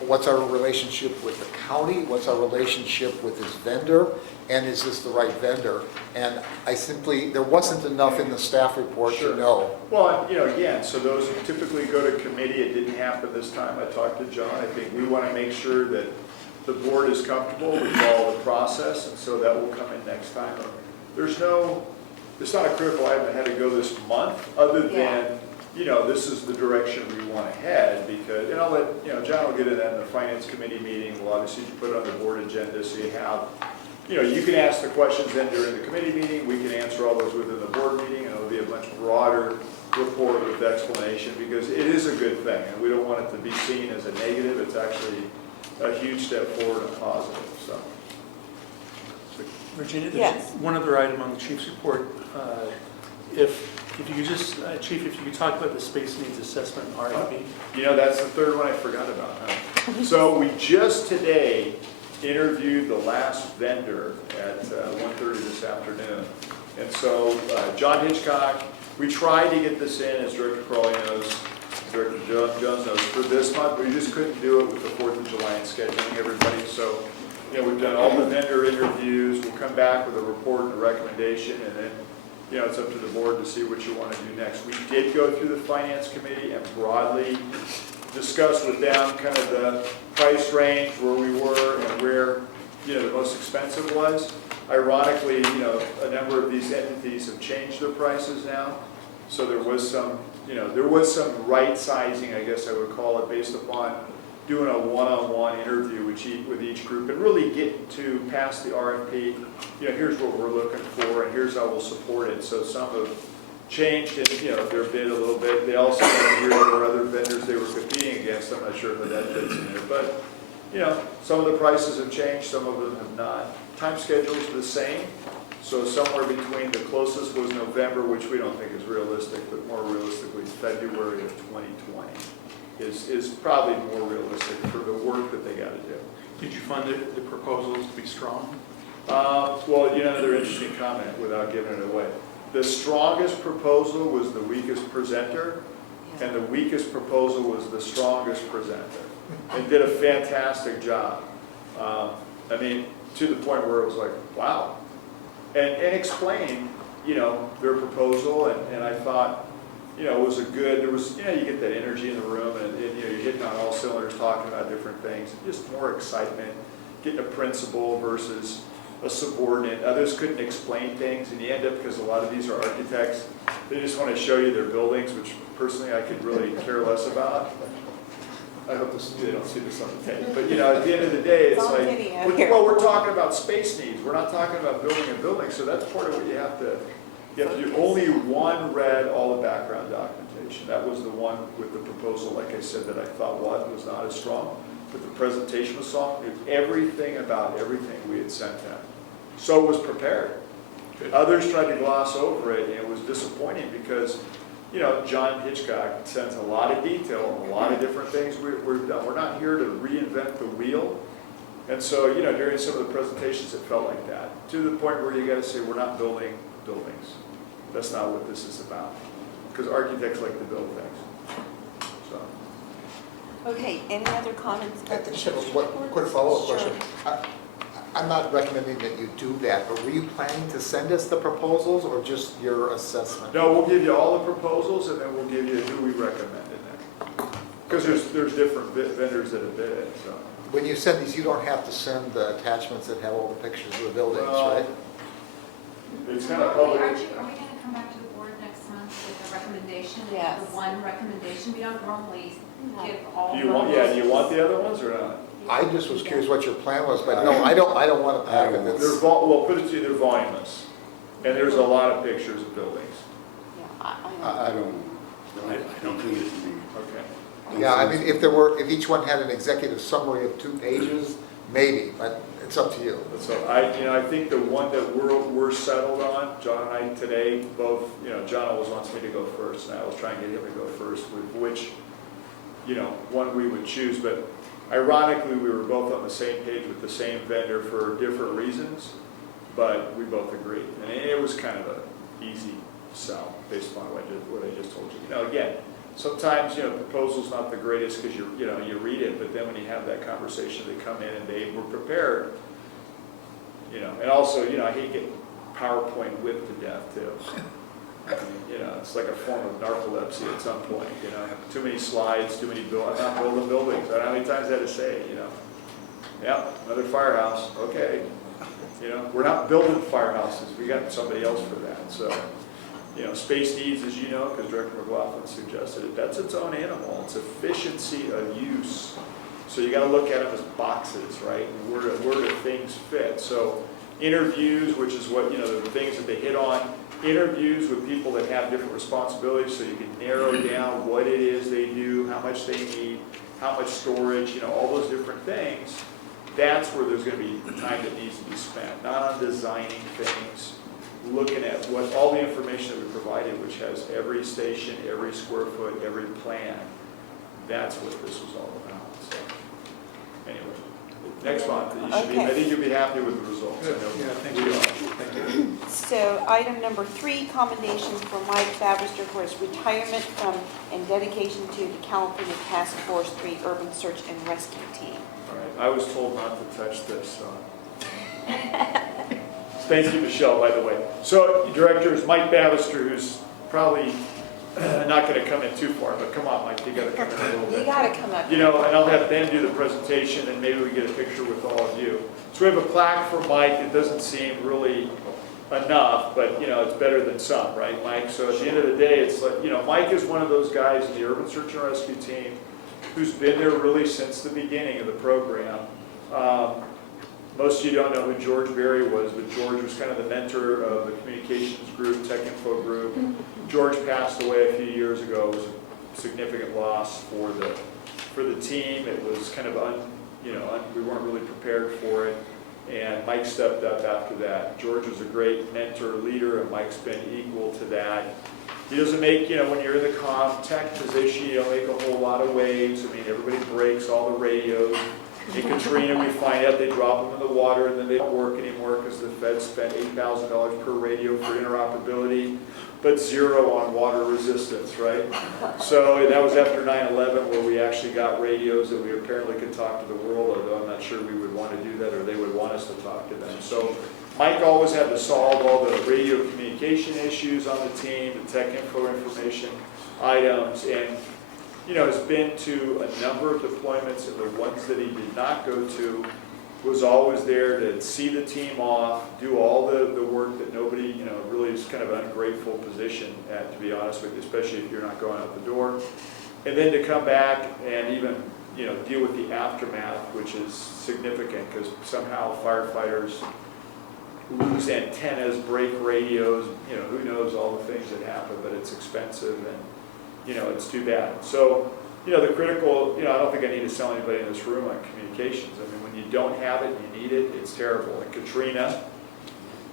what's our relationship with the county? What's our relationship with this vendor? And is this the right vendor? And there wasn't enough in the staff report Sure. to know. Well, again, so those typically go to committee. It didn't happen this time. I talked to John. I think we want to make sure that the board is comfortable with all the process, and so that will come in next time. It's not a critical item that had to go this month, other than, this is the direction we want to head, because, and I'll let, John will get into that in the finance committee meeting. We'll obviously put it on the board agenda, so you have, you can ask the questions then during the committee meeting. We can answer all those within the board meeting, and it'll be a much broader report with explanation, because it is a good thing, and we don't want it to be seen as a negative. It's actually a huge step forward and positive, so. Virginia, there's Yes. one other item on the chief's report. If you could just, Chief, if you could talk about the space needs assessment RFP. That's the third one I forgot about, huh? So we just today interviewed the last vendor at 1:30 this afternoon. And so John Hitchcock, we tried to get this in, as Director Crawley knows, Director Jones knows, for this month. We just couldn't do it with the 4th of July and scheduling everybody. So, we've done all the vendor interviews. We'll come back with a report and a recommendation, and then, it's up to the board to see what you want to do next. We did go through the finance committee and broadly discuss with them kind of the price range, where we were and where, the most expensive was. Ironically, a number of these entities have changed their prices now. So there was some right sizing, I guess I would call it, based upon doing a one-on-one interview with each group and really getting to pass the RFP. Here's what we're looking for, and here's how we'll support it. So some have changed in, their bid a little bit. They also had here there were other vendors they were competing against. I'm not sure if that fits in there, but some of the prices have changed, some of them have not. Time schedule is the same. So somewhere between, the closest was November, which we don't think is realistic, but more realistically February of 2020 is probably more realistic for the work that they got to do. Did you find the proposals to be strong? Well, another interesting comment without giving it away. The strongest proposal was the weakest presenter, and the weakest proposal was the strongest presenter, and did a fantastic job. To the point where it was like, wow. And explain, their proposal, and I thought, it was there was, you get that energy in the room, and you're hitting on all cylinders, talking about different things, just more excitement, getting a principal versus a subordinate. Others couldn't explain things, and you end up, because a lot of these are architects, they just want to show you their buildings, which personally I could really care less about. I hope they don't see this on the tape. But at the end of the day, it's It's on like, video here. well, we're talking about space needs. We're not talking about building a building. So that's part of what you have to do. Only one read all the background documentation. That was the one with the proposal, like I said, that I thought was not as strong. But the presentation was strong. Everything about everything we had sent them. So it was prepared. Good. Others tried to gloss over it, and it was disappointing because John Hitchcock sends a lot of detail on a lot of different things we've done. We're not here to reinvent the wheel. And so, during some of the presentations, it felt like that. To the point where you got to say, we're not building buildings. That's not what this is about. Because architects like to build things. So. Okay, any other comments? I just have a quick follow-up question. I'm not recommending that you do that, but were you planning to send us the proposals or just your assessment? No, we'll give you all the proposals, and then we'll give you who we recommend in there. Because there's different vendors that have bid it, so. When you send these, you don't have to send the attachments that have all the pictures of the buildings, Well, right? It's kind of Are we public. going to come back to the board next month with a recommendation? Yes. The one recommendation, we don't normally give all. Do you want the other ones or not? I just was curious what your plan was, but no, I don't want a packet They're, that's, well, put it to you, they're voluminous. And there's a lot of pictures of buildings. Yeah, I don't think it's me. Okay. yeah, I mean, if each one had an executive summary of 2 pages, maybe, but it's up to you. So I think the one that we're settled on, John and I today both, John always wants me to go first, and I was trying to get him to go first with which, one we would choose. But ironically, we were both on the same page with the same vendor for different reasons, but we both agreed. And it was kind of an easy sell based upon what I just told you. Again, sometimes, proposal's not the greatest because you read it, but then when you have that conversation, they come in and they were prepared. And also, I hate getting PowerPoint whipped to death too. I mean, it's like a form of narcolepsy at some point, too many slides, too many I'm not building buildings. I don't know how many times I had to say, yeah, another firehouse, okay. We're not building firehouses, we got somebody else for that. So, space needs, as you know, because Director McLaughlin suggested it, that's its own animal. It's efficiency of use. So you got to look at them as boxes, right? And where do things fit? So interviews, which is what, the things that they hit on, interviews with people that have different responsibilities so you can narrow down what it is they do, how much they need, how much storage, all those different things. That's where there's going to be time that needs to be spent, not on designing things, looking at what all the information that we provided, which has every station, every square foot, every plan. That's what this was all about. So, anyway, next month, I think you'll be happy with the results. Yeah, thank you. Thank you. So item number 3, commendations for Mike Babister for his retirement from and dedication to the California Task Force 3 Urban Search and Rescue Team. All right, I was told not to touch this. Thank you, Michelle, by the way. So, director is Mike Babister, who's probably not going to come in too far, but come on, Mike, you got to come in a little bit. You got to come up. And I'll have Ben do the presentation, and maybe we get a picture with all of you. So we have a plaque for Mike. It doesn't seem really enough, but it's better than some, right, Mike? So at the end of the day, it's like, Mike is one of those guys in the Urban Search and Rescue Team who's been there really since the beginning of the program. Most of you don't know who George Berry was, but George was kind of the mentor of the communications group, tech info group. George passed away a few years ago. It was a significant loss for the team. It was kind of we weren't really prepared for it. And Mike stepped up after that. George was a great mentor, leader, and Mike's been equal to that. He doesn't make, when you're in the comm tech position, you don't make a whole lot of waves. I mean, everybody breaks all the radios. In Katrina, we find out they drop them in the water and then they don't work anymore because the Fed spent $8,000 per radio for interoperability, but zero on water resistance, right? So that was after 9/11 where we actually got radios that we apparently could talk to the world, although I'm not sure we would want to do that or they would want us to talk to them. So Mike always had to solve all the radio communication issues on the team, the tech info information items, and has been to a number of deployments, and the ones that he did not go to was always there to see the team off, do all the work that nobody, really is kind of an ungrateful position at, to be honest with you, especially if you're not going out the door. And then to come back and even, deal with the aftermath, which is significant because somehow firefighters lose antennas, break radios, who knows all the things that happen, but it's expensive and it's too bad. So, the critical, I don't think I need to sell anybody in this room on communications. I mean, when you don't have it and you need it, it's terrible. And Katrina,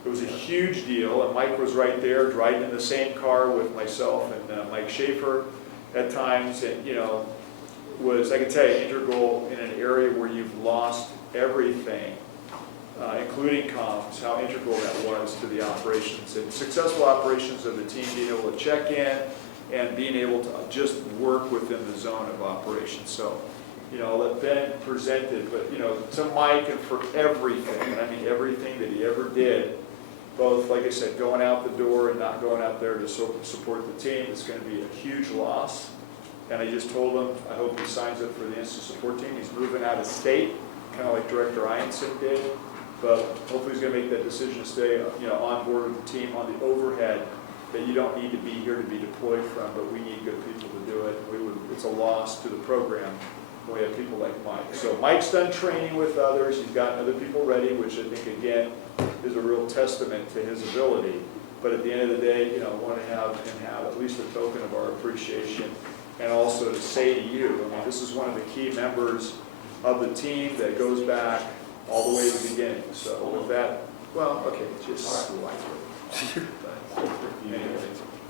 it was a huge deal, and Mike was right there, riding in the same car with myself and Mike Schaefer at times, and, was, I can tell you, integral in an area where you've lost everything, including comms, how integral that was to the operations and successful operations of the team, being able to check in, and being able to just work within the zone of operations. So, I'll let Ben present it, but, to Mike and for everything, and I mean everything that he ever did, both, like I said, going out the door and not going out there to support the team, it's going to be a huge loss. And I just told him, I hope he signs up for the instant support team. He's moving out of state, kind of like Director Ianson did, but hopefully he's going to make that decision to stay, on board with the team on the overhead that you don't need to be here to be deployed from, but we need good people to do it. It's a loss to the program when we have people like Mike. So Mike's done training with others. He's gotten other people ready, which I think, again, is a real testament to his ability. But at the end of the day, I want to have him have at least a token of our appreciation, and also to say to you, I mean, this is one of the key members of the team that goes back all the way to the beginning. So with that, just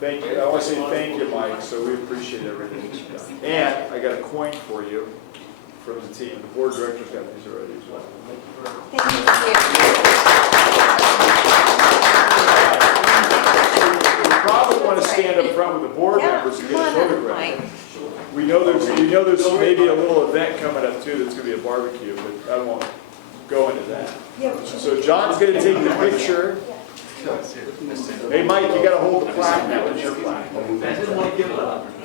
thank you. I want to say thank you, Mike. So we appreciate everything that you've done. And I got a coin for you from the team. The board director's got these already as well. Thank you. You probably want to stand up front with the board members to get a come on up, photograph. Mike. there's maybe a little event coming up too that's gonna be a barbecue, but I won't go into that. So John's gonna take the picture. Hey, Mike, you gotta hold the plaque now, it's your plaque.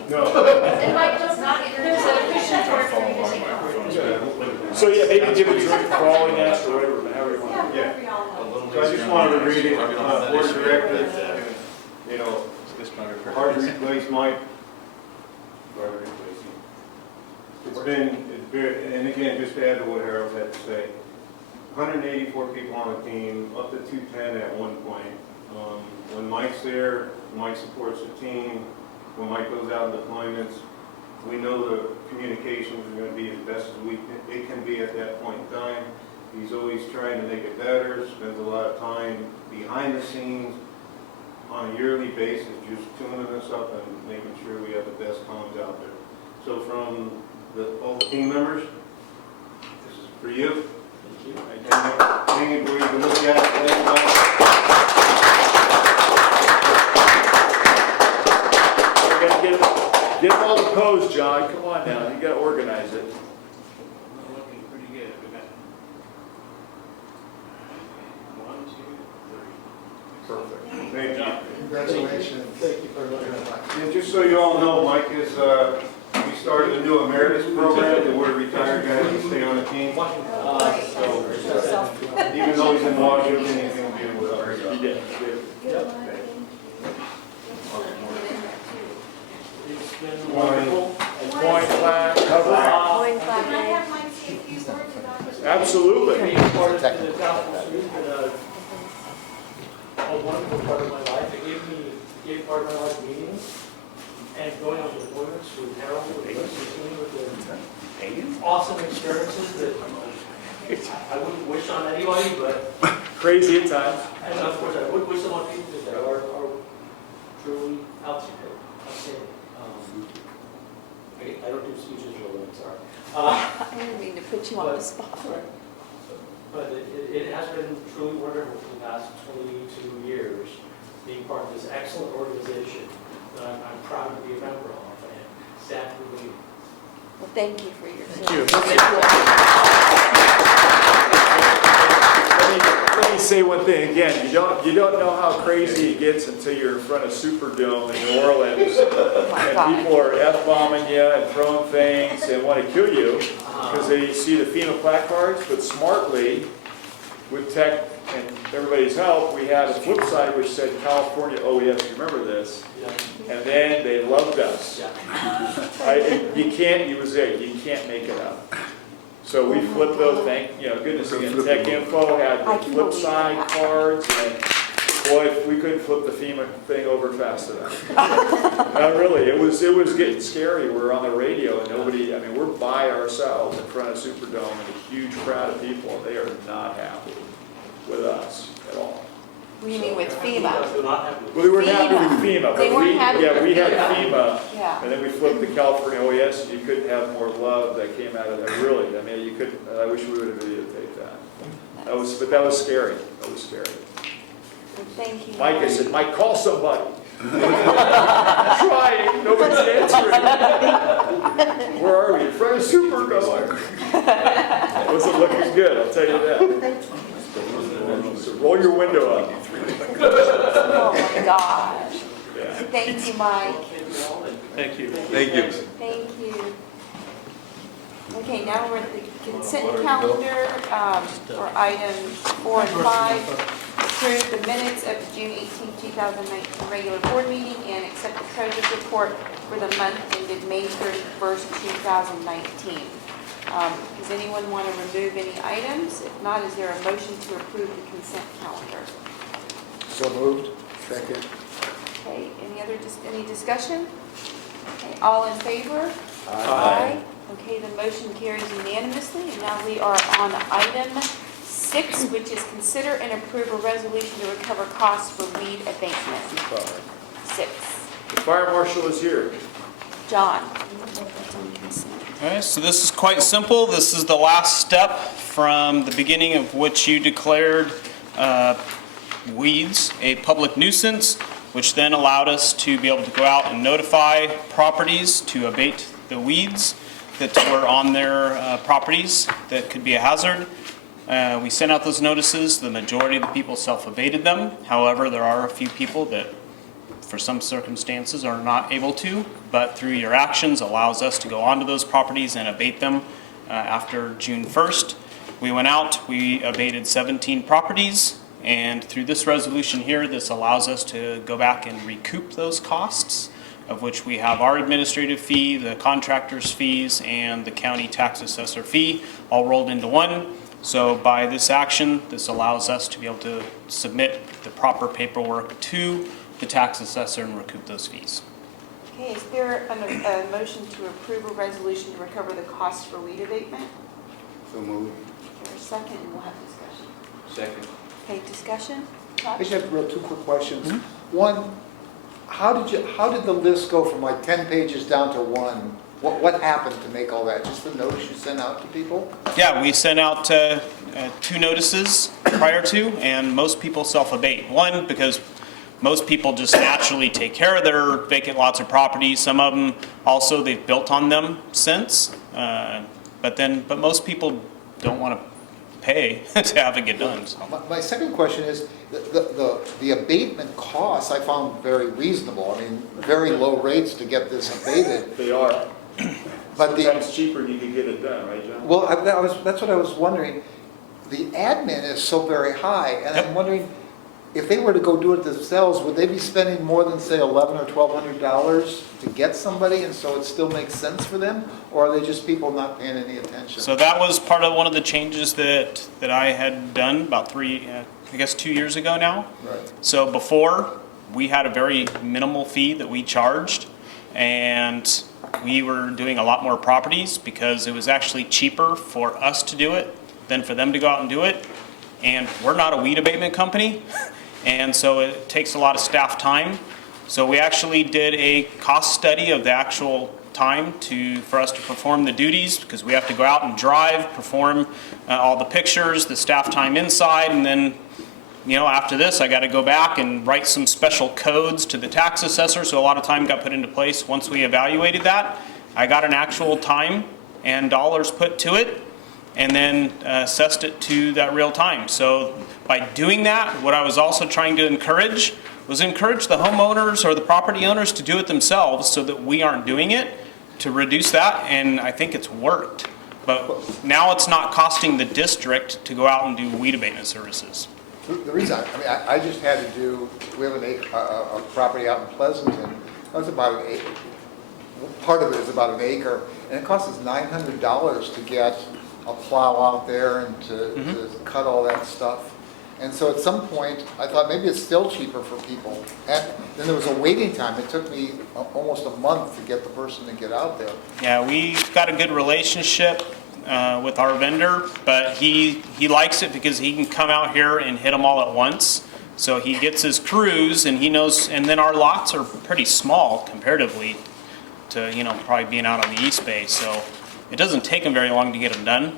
No. And Mike, let's not, there's a cushion for you to take home. So yeah, maybe give it to crawling nest or whatever, but however you want. Yeah. Whatever y'all want. So I just wanted to read it, board of directors, you know, hard to replace Mike. It's been, and again, just to add to what Harold had to say, 184 people on the team, up to 210 at one point. When Mike's there, Mike supports the team. When Mike goes out in deployments, we know the communications are going to be as best as it can be at that point in time. He's always trying to make it better, spends a lot of time behind the scenes on a yearly basis, just tuning us up and making sure we have the best comms out there. So from all the team members, this is for you. Thank you. Hang it where you can look at it. We gotta get them all to pose, John, come on now, you gotta organize it. Looking pretty good. We got 1, 2, 3. Perfect. Thank you. Congratulations. Thank you for looking at that. And just so you all know, Mike is, we started a new emeritus program that we're retired guys to stay on the team. So, even though he's in Washington, he's going to be able to. You did. It's been wonderful. Point, plaque, cover. Going Can I flat. have Mike say a few words about this? Absolutely. Being part of the council has been a wonderful part of my life. It gave part of my life meetings and going on deployments with Harold, with the rest of the team, with the awesome experiences that I wouldn't wish on anybody, but, Crazy at times. and of course, I would wish them on people that are truly outstanding. I don't do speeches really, I'm sorry. I didn't mean to put you on the spot. But it has been truly wonderful for the past 22 years, being part of this excellent organization that I'm proud to be a member of, and staff really. Well, thank you for your service. Let me say one thing again. You don't know how crazy it gets until you're in front of Superdome in New Orleans, and people are f-bombing you and throwing things and want to kill you because they see the FEMA placards. But smartly, with tech and everybody's help, we had a flip side which said California OES. Remember this? And then they loved us. You can't make it up. So we flipped those, goodness, again, Tech Info had I the can flip believe side that. cards, and boy, we couldn't flip the FEMA thing over fast enough. Not really, it was getting scary. We're on the radio and nobody, we're by ourselves in front of Superdome and a huge crowd of people, and they are not happy with us at all. What do you mean with FEMA? They're not happy with Well, they weren't happy with FEMA, They but weren't happy with we had FEMA. FEMA, Yeah. and then we flipped the California OES, and you couldn't have more love that came out of that, really. You couldn't, I wish we would have videotaped that. But that was scary, That was scary. Well, thank you. Mike, I said, Mike, call somebody. Trying, nobody's answering. Where are we? In front of Superdome. Wasn't looking good, I'll tell you that. So roll your window up. Oh, my gosh. Yeah. Thank you, Mike. Thank you. Thank you. Okay, now we're at the consent calendar for items 4 and 5. Approve the minutes of the June 18, 2019 regular board meeting and accept the treasurer's report for the month ended May 31st, 2019. Does anyone want to remove any items? If not, is there a motion to approve the consent calendar? So moved. Second. Okay, any discussion? Okay, all in favor? Aye. Okay, the motion carries unanimously, and now we are on item 6, which is consider and approve a resolution to recover costs for weed abatement. 6. The fire marshal is here. John. Okay, so this is quite simple. This is the last step from the beginning of which you declared weeds a public nuisance, which then allowed us to be able to go out and notify properties to abate the weeds. that were on their properties that could be a hazard. We sent out those notices. The majority of the people self-abated them. However, there are a few people that, for some circumstances, are not able to, but through your actions allows us to go onto those properties and abate them after June 1st. We went out, we abated 17 properties, and through this resolution here, this allows us to go back and recoup those costs, of which we have our administrative fee, the contractor's fees, and the county tax assessor fee all rolled into one. So by this action, this allows us to be able to submit the proper paperwork to the tax assessor and recoup those fees. Okay, is there a motion to approve a resolution to recover the costs for weed abatement? So moved. Is there a second? And we'll have discussion. Second. Okay, discussion? I Todd? just have two quick questions. One, how did the list go from like 10 pages down to one? What happened to make all that? Just the notice you sent out to people? Yeah, we sent out 2 notices prior to, and most people self-abate. One, because most people just naturally take care of their vacant lots or properties. Some of them also, they've built on them since. But most people don't want to pay to have it get done. So. My second question is, the abatement costs I found very reasonable. I mean, very low rates to get this abated. They are. But Sometimes cheaper and you can get it done, right, John? Well, that's what I was wondering. The admin is so very high, and I'm wondering, if they were to go do it themselves, would they be spending more than, say, $1,100 or $1,200 to get somebody, and so it still makes sense for them? Or are they just people not paying any attention? So that was part of one of the changes that I had done about 2 years ago now. Right. So before, we had a very minimal fee that we charged, and we were doing a lot more properties because it was actually cheaper for us to do it than for them to go out and do it. And we're not a weed abatement company, and so it takes a lot of staff time. So we actually did a cost study of the actual time for us to perform the duties, because we have to go out and drive, perform all the pictures, the staff time inside, and then after this I got to go back and write some special codes to the tax assessor. So a lot of time got put into place once we evaluated that. I got an actual time and dollars put to it, and then assessed it to that real time. So by doing that, what I was also trying to encourage was encourage the homeowners or the property owners to do it themselves so that we aren't doing it, to reduce that, and I think it's worked. But now it's not costing the district to go out and do weed abatement services. The reason, I just had to do, we have a property out in Pleasanton, that's about an acre. Part of it is about an acre, and it costs us $900 to get a plow out there and to cut all that stuff. And so at some point, I thought maybe it's still cheaper for people. And then there was a waiting time. It took me almost a month to get the person to get out there. Yeah, we've got a good relationship with our vendor, but he likes it because he can come out here and hit them all at once. So he gets his crews, and he knows, and then our lots are pretty small comparatively to, probably being out on the East Bay. So it doesn't take them very long to get them done.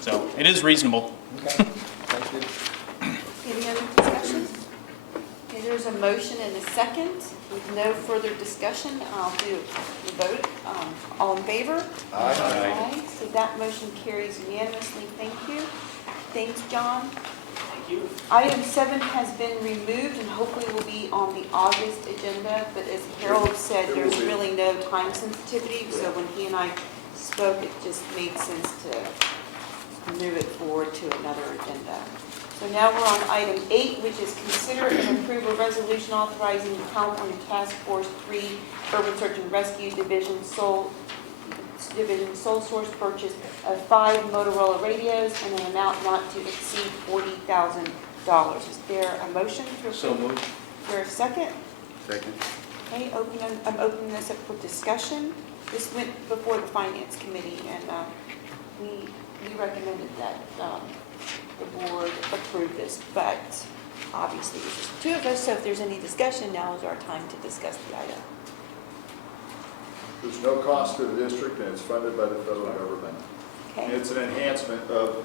So it is reasonable. Okay, thank you. Any other discussion? Okay, there's a motion and a second. With no further discussion, I'll do the vote. All in favor? Aye. Aye. So that motion carries unanimously. Thank you. Thanks, John. Thank you. Item 7 has been removed and hopefully will be on the August agenda, but as Harold said, there's really no time sensitivity, so when he and I spoke, it just made sense to move it forward to another agenda. So now we're on item 8, which is consider and approve a resolution authorizing the California Task Force 3 Urban Search and Rescue Division sole source purchase of 5 Motorola radios and an amount not to exceed $40,000. Is there a motion to approve? So moved. Is there a second? Second. Okay, I'm opening this up for discussion. This went before the Finance Committee, and we recommended that the board approve this, but obviously there's just 2 of us, so if there's any discussion, now is our time to discuss the item. There's no cost to the district, and it's funded by the federal government. And Okay. it's an enhancement of,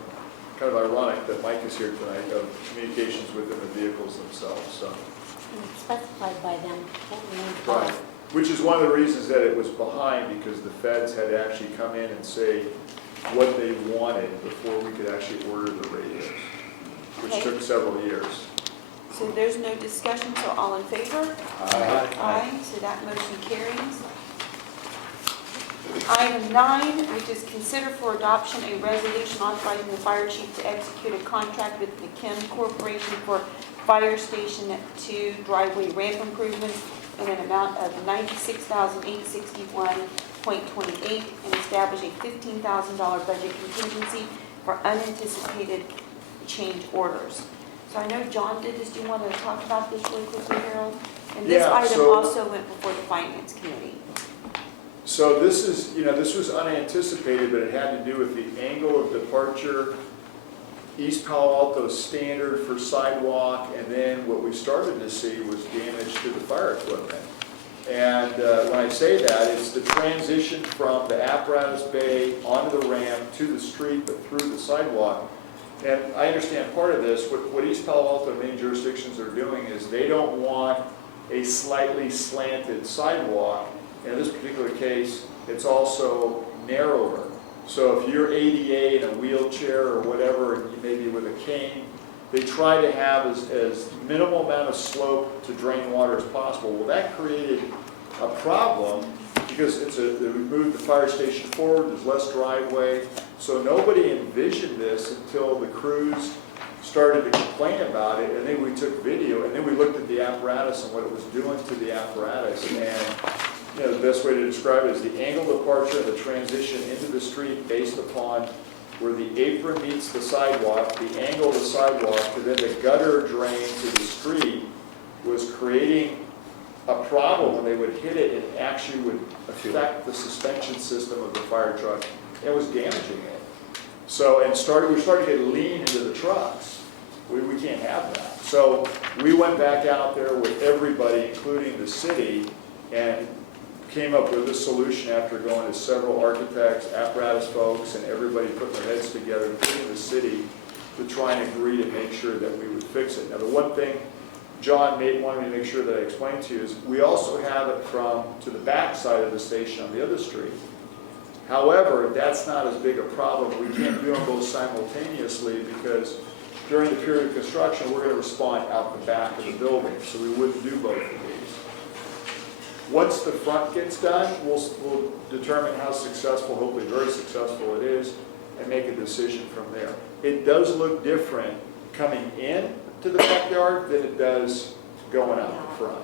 kind of ironic that Mike is here tonight, of communications within the vehicles themselves, so. And it's specified by them what we need to Right. follow. which is one of the reasons that it was behind, because the feds had to actually come in and say what they wanted before we could actually order the radios, which Okay. took several years. So there's no discussion, so all in favor? Aye, so that motion carries. Item 9, which is consider for adoption a resolution authorizing the fire chief to execute a contract with McKim Corporation for Fire Station 2 driveway ramp improvements in an amount of $96,861.28 and establish a $15,000 budget contingency for unanticipated change orders. So I know John did this. Do you want to talk about this really quickly, Harold? And this Yeah, item so- also went before the Finance Committee. So this is, this was unanticipated, but it had to do with the angle of departure, East Palo Alto standard for sidewalk, and then what we started to see was damage to the fire equipment. And when I say that, it's the transition from the apparatus bay onto the ramp to the street, but through the sidewalk. And I understand part of this, what East Palo Alto main jurisdictions are doing is they don't want a slightly slanted sidewalk. In this particular case, it's also narrower. So if you're ADA in a wheelchair or whatever, and you may be with a cane, they try to have as minimal amount of slope to drain water as possible. Well, that created a problem because they moved the fire station forward, there's less driveway. So nobody envisioned this until the crews started to complain about it, and then we took video, and then we looked at the apparatus and what it was doing to the apparatus. And the best way to describe it is the angle departure and the transition into the street based upon where the apron meets the sidewalk, the angle of the sidewalk, to then the gutter drain to the street was creating a problem. When they would hit it, it actually would affect the suspension system of the fire truck. It was damaging it. So, we started to get lean into the trucks. We can't have that. So we went back out there with everybody, including the city, and came up with a solution after going to several architects, apparatus folks, and everybody putting their heads together, including the city, to try and agree to make sure that we would fix it. Now, the one thing John wanted me to make sure that I explained to you is we also have it to the back side of the station on the other street. However, that's not as big a problem. We can't do them both simultaneously because during the period of construction, we're going to respond out the back of the building, so we wouldn't do both of these. Once the front gets done, we'll determine how successful, hopefully very successful it is, and make a decision from there. It does look different coming in to the backyard than it does going out the front.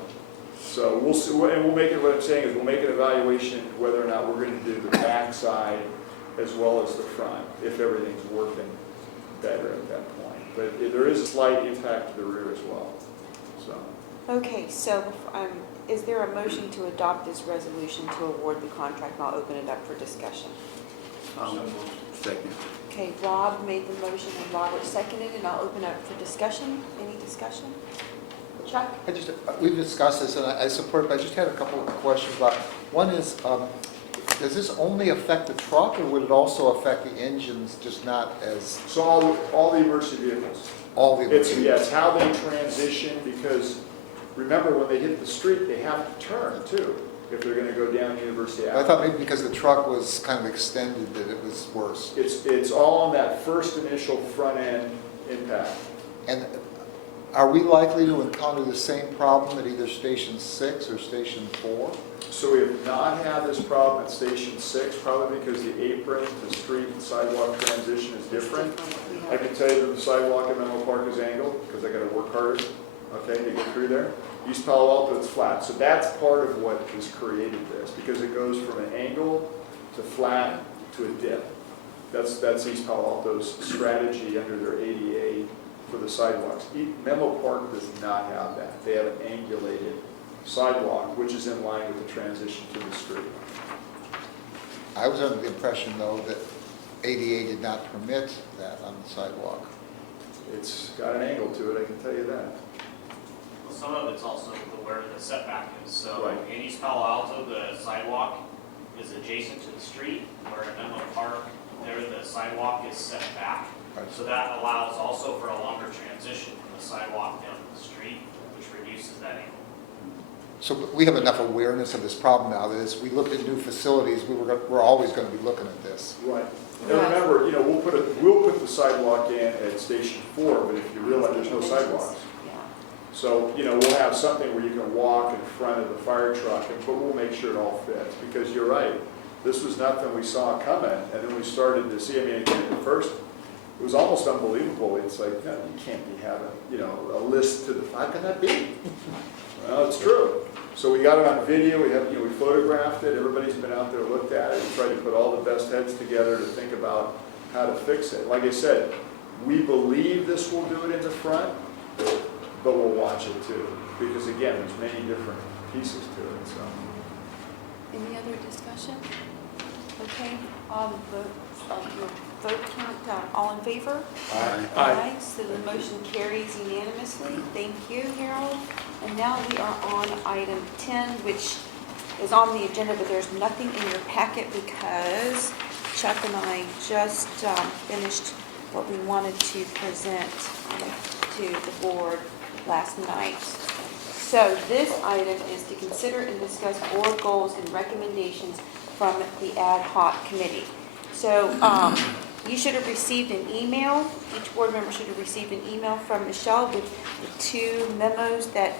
So we'll see, and we'll make it, what I'm saying is we'll make an evaluation whether or not we're going to do the back side as well as the front, if everything's working better at that point. But there is a slight impact to the rear as well. So. Okay, so is there a motion to adopt this resolution to award the contract? I'll open it up for discussion. Second. Okay, Rob made the motion and Robert seconded it, and I'll open it up for discussion. Any discussion? Chuck? We've discussed this, and I support it, but I just had a couple of questions about, one is, does this only affect the truck, or would it also affect the engines, just not as So all the emergency vehicles. all the? It's how they transition, because remember when they hit the street, they have to turn too, if they're going to go down University I Avenue. thought maybe because the truck was kind of extended that it was worse. It's all on that first initial front end impact. And are we likely to encounter the same problem at either Station 6 or Station 4? So we have not had this problem at Station 6, probably because the apron to street and sidewalk transition is different. I can tell you that the sidewalk in Menlo Park is angled, because I got to work harder, okay, to get through there. East Palo Alto, it's flat. So that's part of what has created this, because it goes from an angle to flat to a dip. That's East Palo Alto's strategy under their ADA for the sidewalks. Menlo Park does not have that. They have an angulated sidewalk, which is in line with the transition to the street. I was under the impression, though, that ADA did not permit that on the sidewalk. It's got an angle to it, I can tell you that. Well, some of it's also where the setback is. So Right. in East Palo Alto, the sidewalk is adjacent to the street, where in Menlo Park, there the sidewalk is set back. Right. So that allows also for a longer transition from the sidewalk down to the street, which reduces that angle. so we have enough awareness of this problem now that as we look at new facilities, we're always going to be looking at this. Right. And remember, we'll put the sidewalk in at Station 4, but if you realize there's no sidewalks. Yeah. So, we'll have something where you can walk in front of the fire truck, but we'll make sure it all fits, because you're right. This was nothing we saw coming, and then we started to see, again, at first, it was almost unbelievable. It's like, no, you can't be having, a list to the, how can that be? Well, it's true. So we got it on video, we photographed it, everybody's been out there, looked at it, and tried to put all the best heads together to think about how to fix it. Like I said, we believe this will do it in the front, but we'll watch it too. Because again, there's many different pieces to it, so. Any other discussion? Okay, your vote count, all in favor? Aye. So the motion carries unanimously. Thank you, Harold. And now we are on item 10, which is on the agenda, but there's nothing in your packet because Chuck and I just finished what we wanted to present to the board last night. So this item is to consider and discuss board goals and recommendations from the ad hoc committee. So you should have received an email, each board member should have received an email from Michelle with the 2 memos that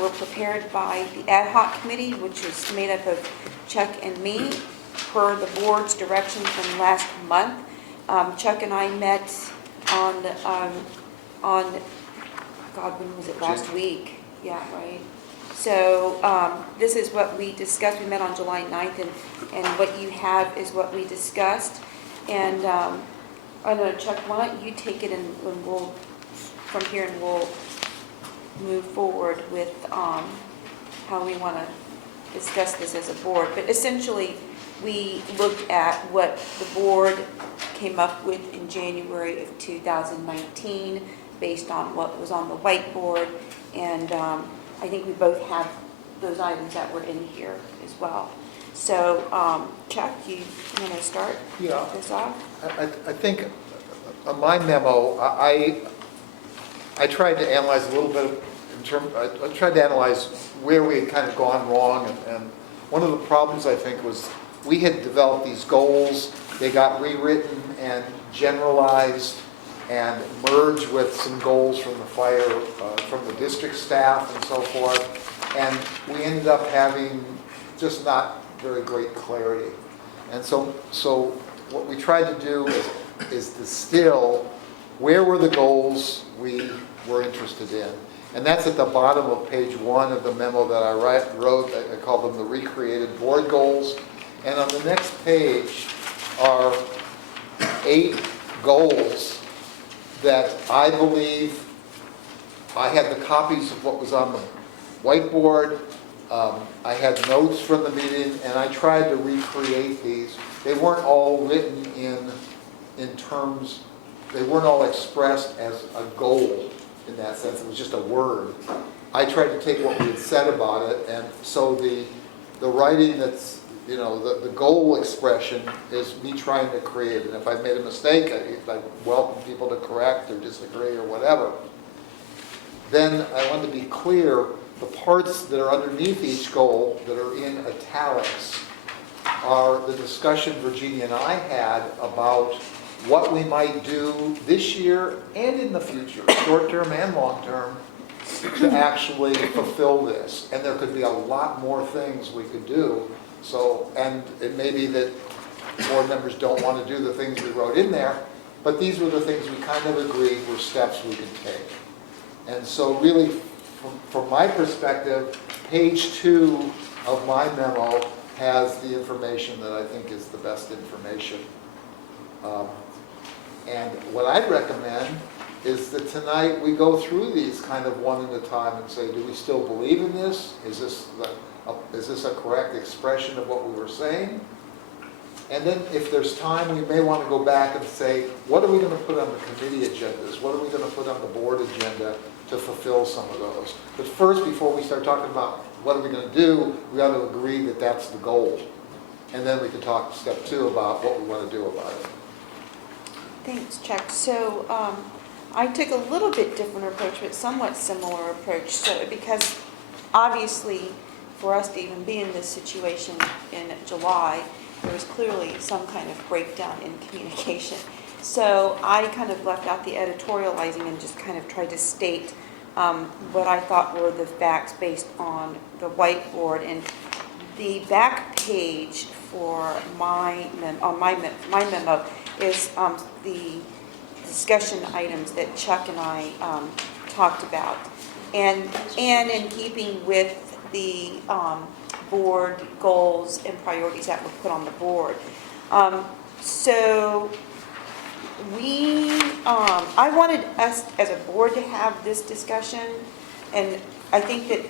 were prepared by the ad hoc committee, which is made up of Chuck and me, per the board's direction from last month. Chuck and I met on God, when was it, last week? Yeah, right. So this is what we discussed. We met on July 9th, and what you have is what we discussed. And I don't know, Chuck, why don't you take it and we'll, from here, and we'll move forward with how we want to discuss this as a board. But essentially, we looked at what the board came up with in January of 2019 based on what was on the whiteboard, and I think we both have those items that were in here as well. So, Chuck, you want to start this off? I think on my memo, I tried to analyze a little bit I tried to analyze where we had kind of gone wrong, and one of the problems I think was we had developed these goals, they got rewritten and generalized and merged with some goals from the fire, from the district staff and so forth, and we ended up having just not very great clarity. And so what we tried to do is distill where were the goals we were interested in. And that's at the bottom of page 1 of the memo that I wrote. I call them the recreated board goals. And on the next page are 8 goals that I believe, I had the copies of what was on the whiteboard. I had notes from the meeting, and I tried to recreate these. They weren't all written in terms, they weren't all expressed as a goal in that sense. It was just a word. I tried to take what we had said about it, and so the writing that's, the goal expression is me trying to create it. And if I made a mistake, I welcome people to correct or disagree or whatever. Then I want to be clear, the parts that are underneath each goal that are in italics are the discussion Virginia and I had about what we might do this year and in the future, short-term and long-term, to actually fulfill this. And there could be a lot more things we could do. So, and it may be that board members don't want to do the things we wrote in there, but these were the things we kind of agreed were steps we could take. And so really, from my perspective, page 2 of my memo has the information that I think is the best information. And what I'd recommend is that tonight we go through these kind of one at a time and say, do we still believe in this? Is this a correct expression of what we were saying? And then if there's time, we may want to go back and say, what are we going to put on the committee agendas? What are we going to put on the board agenda to fulfill some of those? But first, before we start talking about what are we going to do, we ought to agree that that's the goal. And then we can talk step 2 about what we want to do about it. Thanks, Chuck. So I took a little bit different approach, but somewhat similar approach. So because obviously for us to even be in this situation in July, there was clearly some kind of breakdown in communication. So I kind of left out the editorializing and just kind of tried to state what I thought were the facts based on the whiteboard. And the back page for my memo is the discussion items that Chuck and I talked about. And in keeping with the board goals and priorities that were put on the board. So I wanted us as a board to have this discussion, and I think that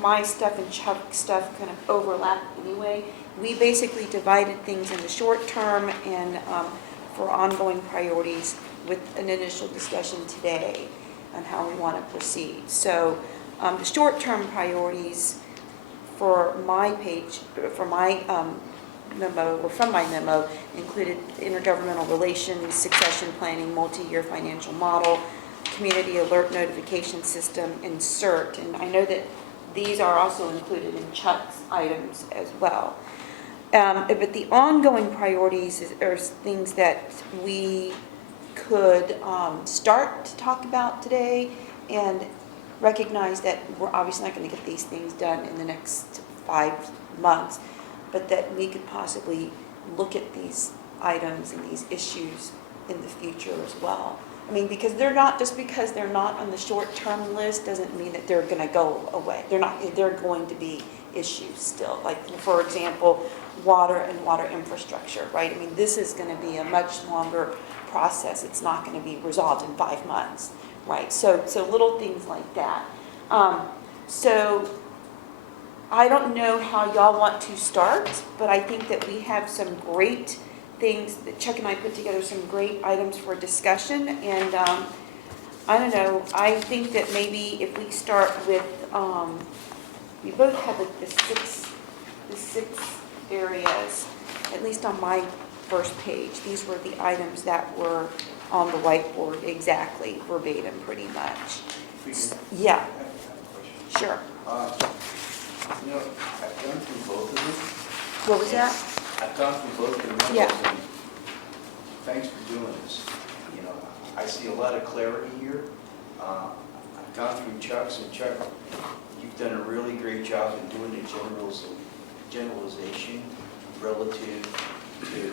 my stuff and Chuck's stuff kind of overlap anyway. We basically divided things in the short term and for ongoing priorities with an initial discussion today on how we want to proceed. So the short-term priorities for my page, for my memo, or from my memo, included intergovernmental relations, succession planning, multi-year financial model, community alert notification system, and CERT. And I know that these are also included in Chuck's items as well. But the ongoing priorities are things that we could start to talk about today, and recognize that we're obviously not going to get these things done in the next 5 months, but that we could possibly look at these items and these issues in the future as well. I mean, because they're not, just because they're not on the short-term list doesn't mean that they're going to go away. They're going to be issues still. Like, for example, water and water infrastructure, right? I mean, this is going to be a much longer process. It's not going to be resolved in 5 months, right? So little things like that. So I don't know how y'all want to start, but I think that we have some great things that Chuck and I put together, some great items for discussion. And I don't know, I think that maybe if we start with, we both have the six areas, at least on my first page. These were the items that were on the whiteboard exactly, verbatim, pretty much. Yeah, sure. You know, I've gone through both of them. What was that? I've gone through both of them. Yeah. And thanks for doing this. You know, I see a lot of clarity here. I've gone through Chuck's, and Chuck, you've done a really great job in doing a generalization relative to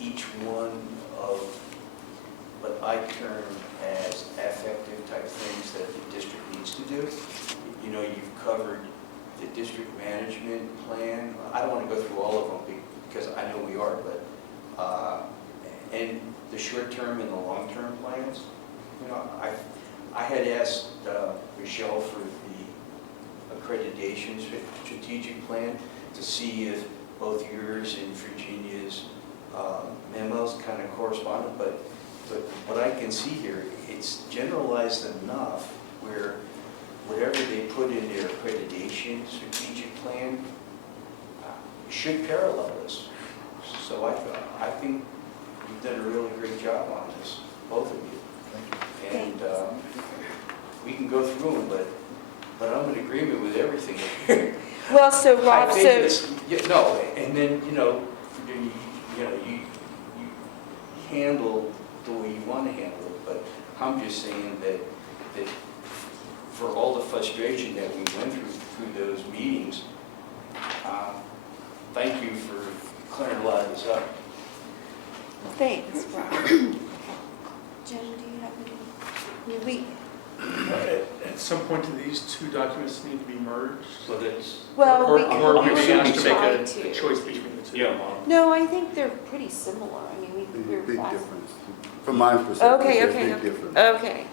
each one of what I term as affective type things that the district needs to do. You know, you've covered the district management plan. I don't want to go through all of them because I know we are, but and the short-term and the long-term plans. You know, I had asked Michelle for the accreditation strategic plan to see if both yours and Virginia's memos kind of corresponded, but what I can see here, it's generalized enough where whatever they put in their accreditation strategic plan should parallel this. So I think you've done a really great job on this, both of you. And we can go through them, but I'm in agreement with everything here. Well, so Rob, No, and then, you handle the way you want to handle it, but I'm just saying that for all the frustration that we went through those meetings, thank you for clearing a lot of this up. thanks, Rob. Jen, do you have any? At some point, do these two documents need to be merged? So that's, Well, we Or could we may ask to make try a to. choice between the two? Yeah. No, I think they're pretty similar. I mean, we're Big fast. difference. From my perspective, Okay, there's okay, big difference. okay.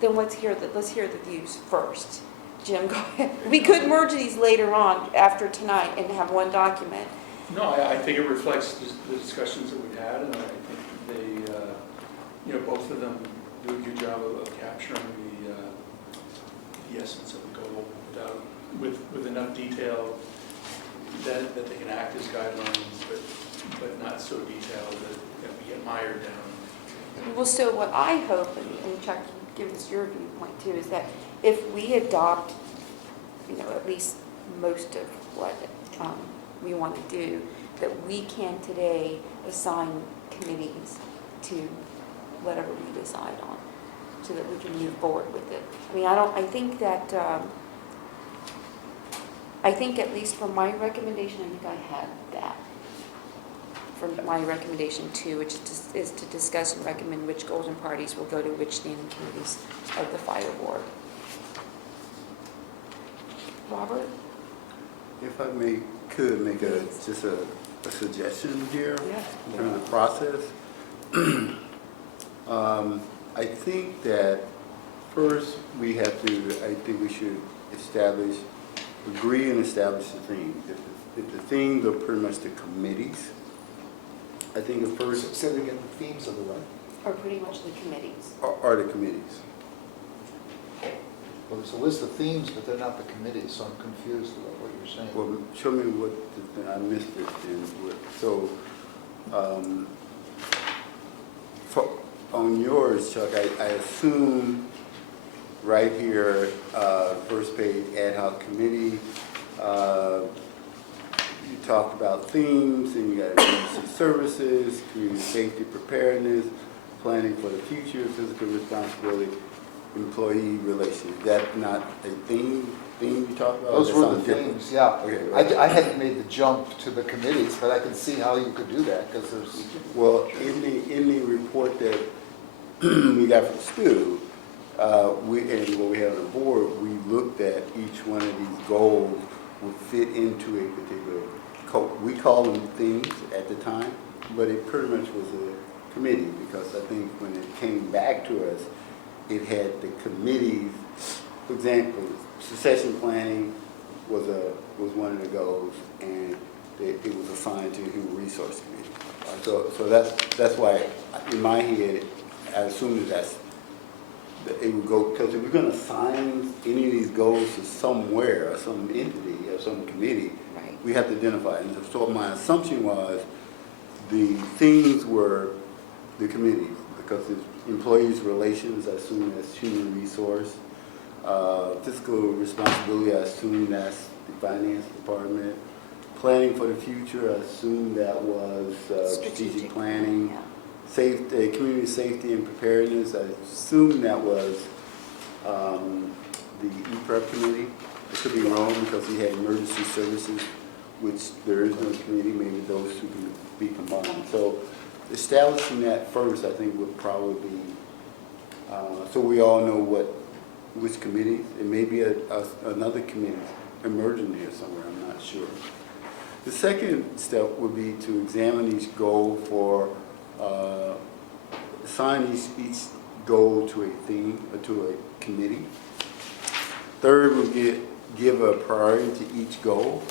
Then let's hear the views first. Jim, go ahead. We could merge these later on after tonight and have one document. No, I think it reflects the discussions that we've had, and I think they, both of them do a good job of capturing the essence of the goal with enough detail that they can act as guidelines, but not so detailed that we get mired down. Well, so what I hope, and Chuck, give us your viewpoint too, is that if we adopt, at least most of what we want to do, that we can today assign committees to whatever we decide on, so that we can move forward with it. I mean, I think that, I think at least for my recommendation, I think I have that. For my recommendation 2, which is to discuss and recommend which goals and parties will go to which standing committees of the fire board. Robert? If I could make just a suggestion here Yeah. during the process. I think that first we should agree and establish the theme. If the themes are pretty much the committees, I think at first Say it again, the themes of the what? Or pretty much the committees. are the committees. Well, there's a list of themes, but they're not the committees, so I'm confused about what you're saying. Well, show me what, I missed it then. So, on yours, Chuck, I assume right here, first page, ad hoc committee, you talked about themes, and you got emergency services, community safety preparedness, planning for the future, physical responsibility, employee relations. Is that not a theme you talked about? Those Or were the something different? themes, yeah. Okay, right. I hadn't made the jump to the committees, but I can see how you could do that, because there's, Well, in the report that we got from Stu, and what we had on the board, we looked at each one of these goals would fit into a particular we call them themes at the time, but it pretty much was a committee, because I think when it came back to us, it had the committees. For example, succession planning was one of the goals, and it was assigned to the Human Resource Committee. So that's why in my head I assumed that it would go, because if we're going to assign any of these goals to somewhere or some entity or some committee, Right. we have to identify it. And so my assumption was the themes were the committees, because it's employees' relations, I assume that's human resource. Fiscal responsibility, I assume that's the finance department. Planning for the future, I assume that was strategic planning. Yeah. Safety, community safety and preparedness, I assume that was the E-Prep committee. It could be wrong, because he had emergency services, which there is no committee, maybe those two can be combined. So establishing that first, I think, would probably be, so we all know which committees. It may be another committee emerging here somewhere, I'm not sure. The second step would be to examine each goal for, assign each goal to a theme or to a committee. Third would give a priority to each goal,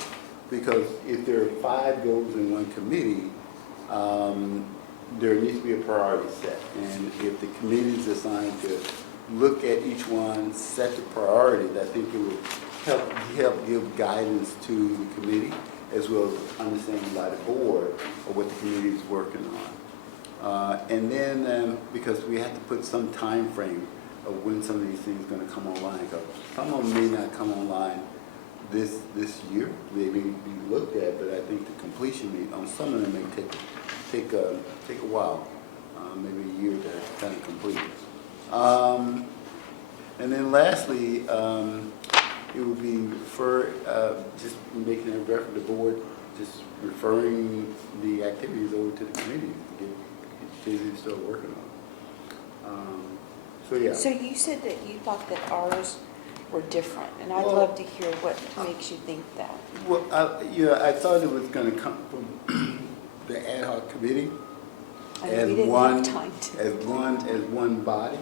because if there are 5 goals in one committee, there needs to be a priority set. And if the committee is assigned to look at each one, set the priorities, I think it would help give guidance to the committee, as well as understanding by the board of what the committee is working on. And then, because we have to put some time frame of when some of these things are going to come online, because some of them may not come online this year. They may be looked at, but I think the completion on some of them may take a while, maybe a year to kind of complete. And then lastly, it would be just making a reference to the board, just referring the activities over to the committee to get things still working on. So yeah. So you said that you thought that ours were different, and I'd Well, love to hear what makes you think that. Well, I thought it was going to come from the ad hoc committee I mean, as we didn't one have time to. as one body.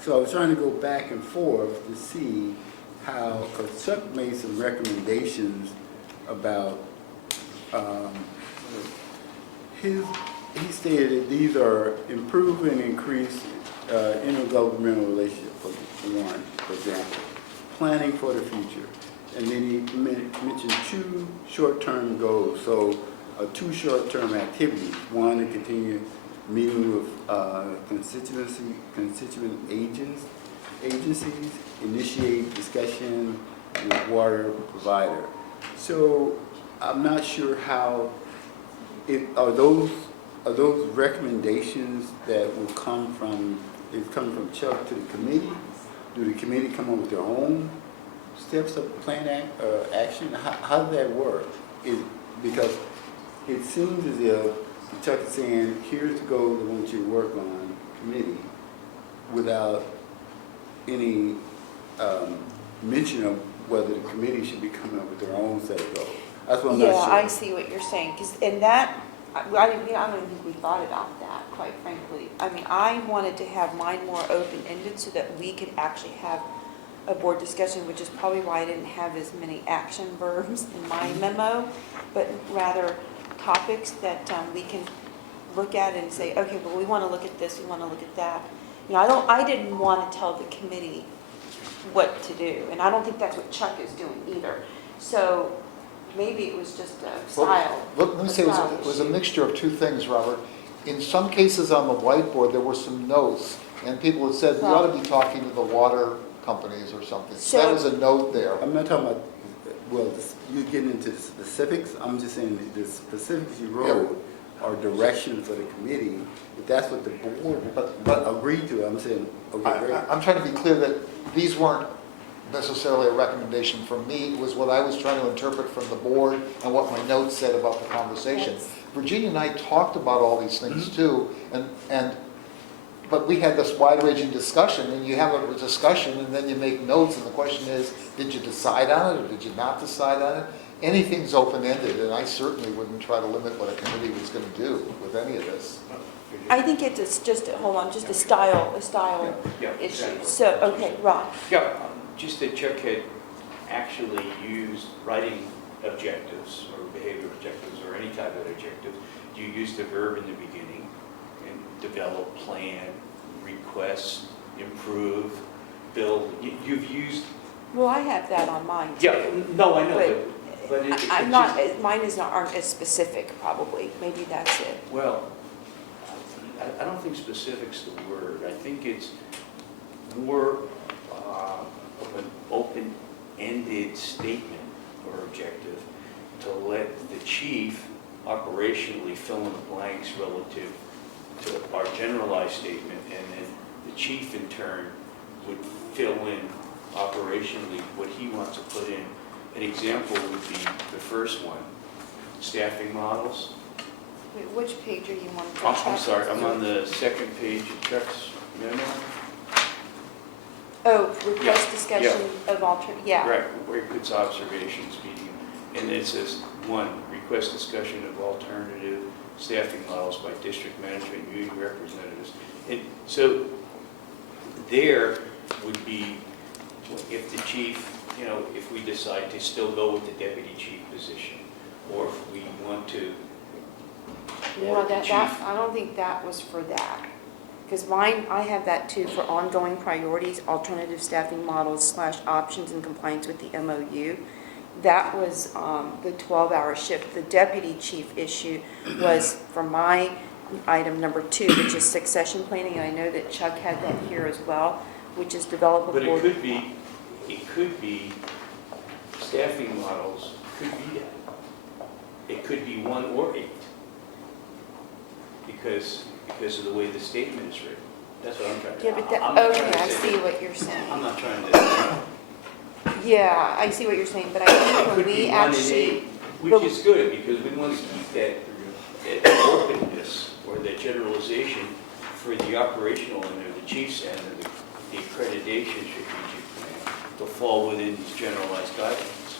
So I was trying to go back and forth to see how, because Chuck made some recommendations about he stated that these are improve and increase intergovernmental relationship, for example, planning for the future. And then he mentioned 2 short-term goals. So 2 short-term activities. One, to continue meeting with constituent agencies, initiate discussion with water provider. So I'm not sure how, are those recommendations that will come from, it's coming from Chuck to the committee? Do the committee come up with their own steps of action? How does that work? Because it seems as if Chuck is saying, here's the goal I want you to work on, committee, without any mention of whether the committee should be coming up with their own set of goals. That's what I'm not Yeah, sure. I see what you're saying, because in that, I don't think we thought about that, quite frankly. I mean, I wanted to have mine more open-ended so that we could actually have a board discussion, which is probably why I didn't have as many action verbs in my memo, but rather topics that we can look at and say, okay, well, we want to look at this, we want to look at that. You know, I didn't want to tell the committee what to do, and I don't think that's what Chuck is doing either. So maybe it was just a style. Let me say, it was a issue. mixture of two things, Robert. In some cases on the whiteboard, there were some notes, and people had said, we ought to be talking to the water companies or something. So that was a note there. I'm not talking about, well, you're getting into the specifics. I'm just saying the specifics you wrote are direction for the committee. If that's what the board agreed to, I'm saying, okay, great. I'm trying to be clear that these weren't necessarily a recommendation from me. It was what I was trying to interpret from the board and what my notes said about the conversation. Yes. Virginia and I talked about all these things too, but we had this wide-ranging discussion, and you have a discussion, and then you make notes, and the question is, did you decide on it, or did you not decide on it? Anything's open-ended, and I certainly wouldn't try to limit what a committee was going to do with any of this. I think it's just, hold on, just a style Yeah, issue. exactly. So, okay, Ron. Yeah, just that Chuck had actually used writing objectives or behavior objectives or any type of objective. You use the verb in the beginning and develop, plan, request, improve, build. You've used. Well, I have that on mine too. Yeah, no, I know, but it. I'm not, mine aren't as specific probably. Maybe that's it. Well, I don't think specific's the word. I think it's more of an open-ended statement or objective to let the chief operationally fill in the blanks relative to our generalized statement, and then the chief in turn would fill in operationally what he wants to put in. An example would be the first one, staffing models. Wait, which page are you on? I'm sorry, I'm on the second page of Chuck's memo. Oh, request Yeah, discussion of yeah. Right, where he puts observations, meeting, and it says, one, request discussion of alternative staffing models by district management, union representatives. And so there would be, if the chief, if we decide to still go with the deputy chief position, or if we want to, No, the chief. I don't think that was for that. Because mine, I have that too, for ongoing priorities, alternative staffing models / options in compliance with the MOU. That was the 12-hour shift. The deputy chief issue was for my item number 2, which is succession planning, and I know that Chuck had that here as well, which is develop a But board. it could be staffing models, could be that. It could be 1 or 8. Because of the way the statement is written. That's what I'm trying to. Yeah, but I'm not trying okay, to I say see that- what you're saying. I'm not trying to. Yeah, I see what you're saying, but I think It when could we be 1 and actually, 8, which is good, because we want to keep that openness or that generalization for the operational end or the chief's end of the accreditation strategic plan to fall within these generalized guidelines.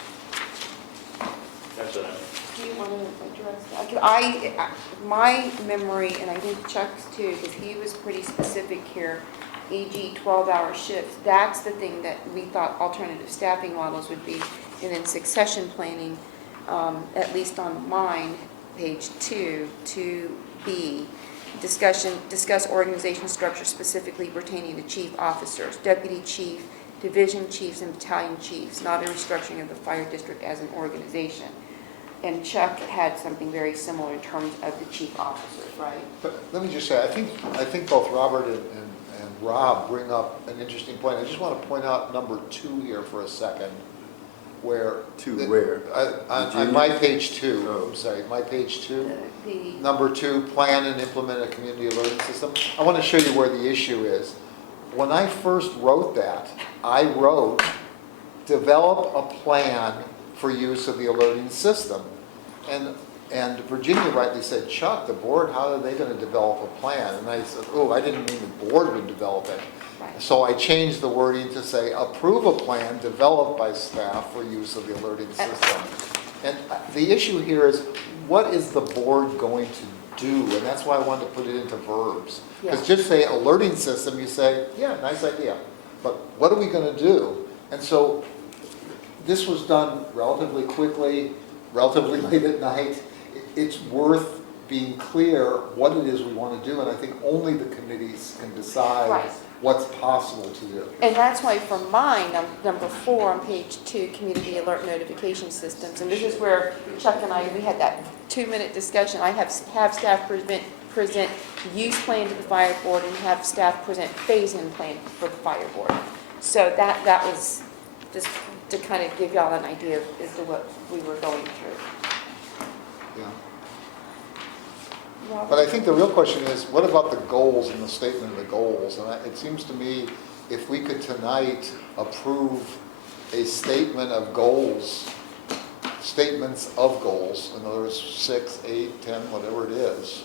That's what I'm. do you want to address that? 'Cause my memory, and I think Chuck's too, because he was pretty specific here, e.g. 12-hour shifts, that's the thing that we thought alternative staffing models would be. And then succession planning, at least on mine, page 2, 2B, discuss organization structure specifically pertaining to chief officers, deputy chief, division chiefs, and battalion chiefs, not a restructuring of the fire district as an organization. And Chuck had something very similar in terms of the chief officers, right? But let me just say, I think both Robert and Rob bring up an interesting point. I just want to point out number 2 here for a second. where. To where? On my page 2, Oh. I'm sorry, my page 2. The, Number 2, plan and implement a community alerting system. I want to show you where the issue is. When I first wrote that, I wrote, develop a plan for use of the alerting system. And Virginia rightly said, Chuck, the board, how are they going to develop a plan? And I said, oh, I didn't mean the board would develop it. right. So I changed the wording to say, approve a plan developed by staff for use of the alerting system. And the issue here is, what is the board going to do? And that's why I wanted to put it into verbs. Because Yeah. just say alerting system, you say, yeah, nice idea. But what are we going to do? And so this was done relatively quickly, relatively late at night. It's worth being clear what it is we want to do, and I think only the committees can decide Right. what's possible to do. And that's why for mine, number 4 on page 2, community alert notification systems, and this is where Chuck and I, we had that 2-minute discussion. I have staff present use plan to the fire board and have staff present phase-in plan for the fire board. So that was just to kind of give y'all an idea as to what we were going through. Yeah. Robert? But I think the real question is, what about the goals and the statement of the goals? And it seems to me, if we could tonight approve a statement of goals, statements of goals, in other words, 6, 8, 10, whatever it is,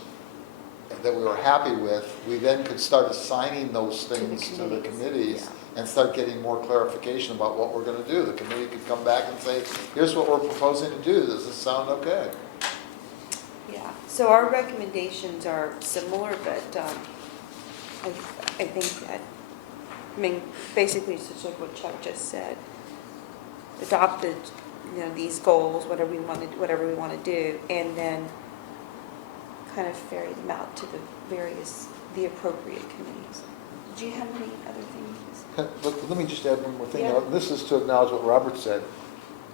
that we were happy with, we then could start assigning those things to the committees and start getting more clarification about what we're going to do. The committee could come back and say, here's what we're proposing to do. Does this sound okay? Yeah, so our recommendations are similar, but I think that, I mean, basically it's just like what Chuck just said. Adopted, these goals, whatever we want to do, and then kind of ferry them out to the appropriate committees. Do you have any other things? Let me just add one more thing. Yeah. This is to acknowledge what Robert said.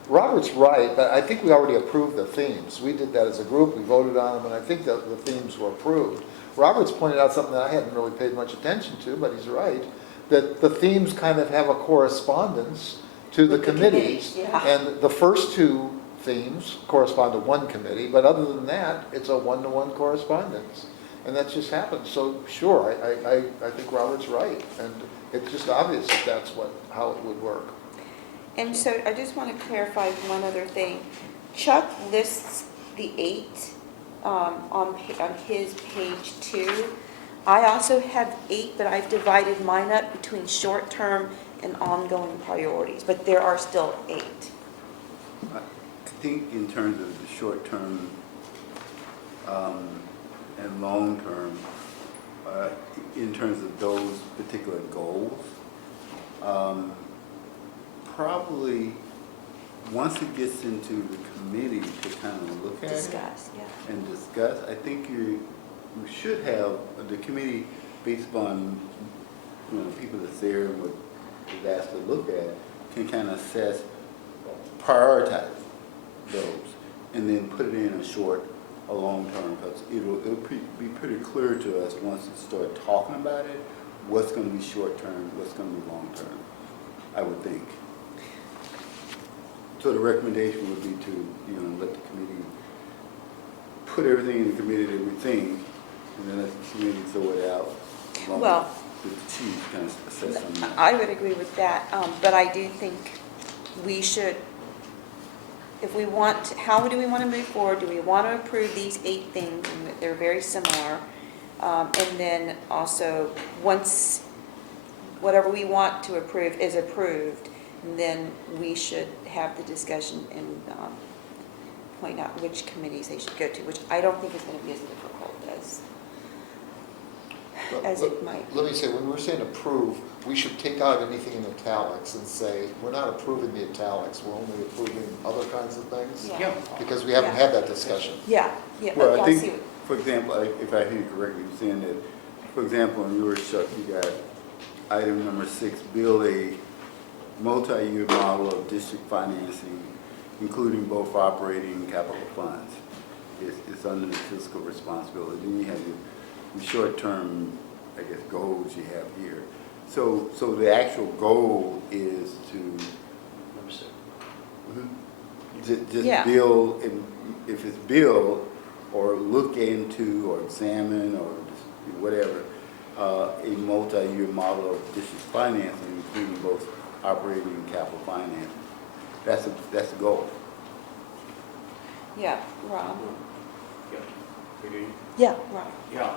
Robert's right, but I think we already approved the themes. We did that as a group, we voted on them, and I think that the themes were approved. Robert's pointed out something that I hadn't really paid much attention to, but he's right, that the themes kind of have a correspondence to the With the committees. committees, yeah. And the first 2 themes correspond to one committee, but other than that, it's a one-to-one correspondence. And that just happens. So sure, I think Robert's right, and it's just obvious that that's how it would work. And so I just want to clarify one other thing. Chuck lists the 8 on his page 2. I also have 8, but I've divided mine up between short-term and ongoing priorities, but there are still 8. I think in terms of the short term and long term, in terms of those particular goals, probably once it gets into the committee to kind of look at it Discuss, yeah. and discuss, I think you should have the committee, based upon people that's there and what is asked to look at, can kind of assess, prioritize those, and then put it in a short or long term, because it'll be pretty clear to us once we start talking about it, what's going to be short term, what's going to be long term, I would think. So the recommendation would be to, let the committee put everything in the committee that we think, and then let the committee throw it out. along Well, with the chief kind of assess on that. I would agree with that, but I do think we should, how do we want to move forward? Do we want to approve these 8 things, and they're very similar? And then also, once whatever we want to approve is approved, then we should have the discussion and point out which committees they should go to, which I don't think is going to be as difficult as it might. Let me say, when we're saying approve, we should take out anything in italics and say, we're not approving the italics, we're only approving other kinds of things? Yeah. Because we haven't had that discussion. Yeah. Well, yeah, I see think, what- for example, if I hear you correctly, you're saying that, for example, in yours, Chuck, you got item number 6, build a multi-year model of district financing, including both operating and capital funds. It's under the fiscal responsibility. Then you have your short-term, I guess, goals you have here. So the actual goal is to, Number 6. Yeah. Just build, and if it's build, or look into, or examine, or just whatever, a multi-year model of district financing, including both operating and capital finance. That's the goal. Yeah, Rob. Yeah. Virginia? Yeah, Rob. Yeah,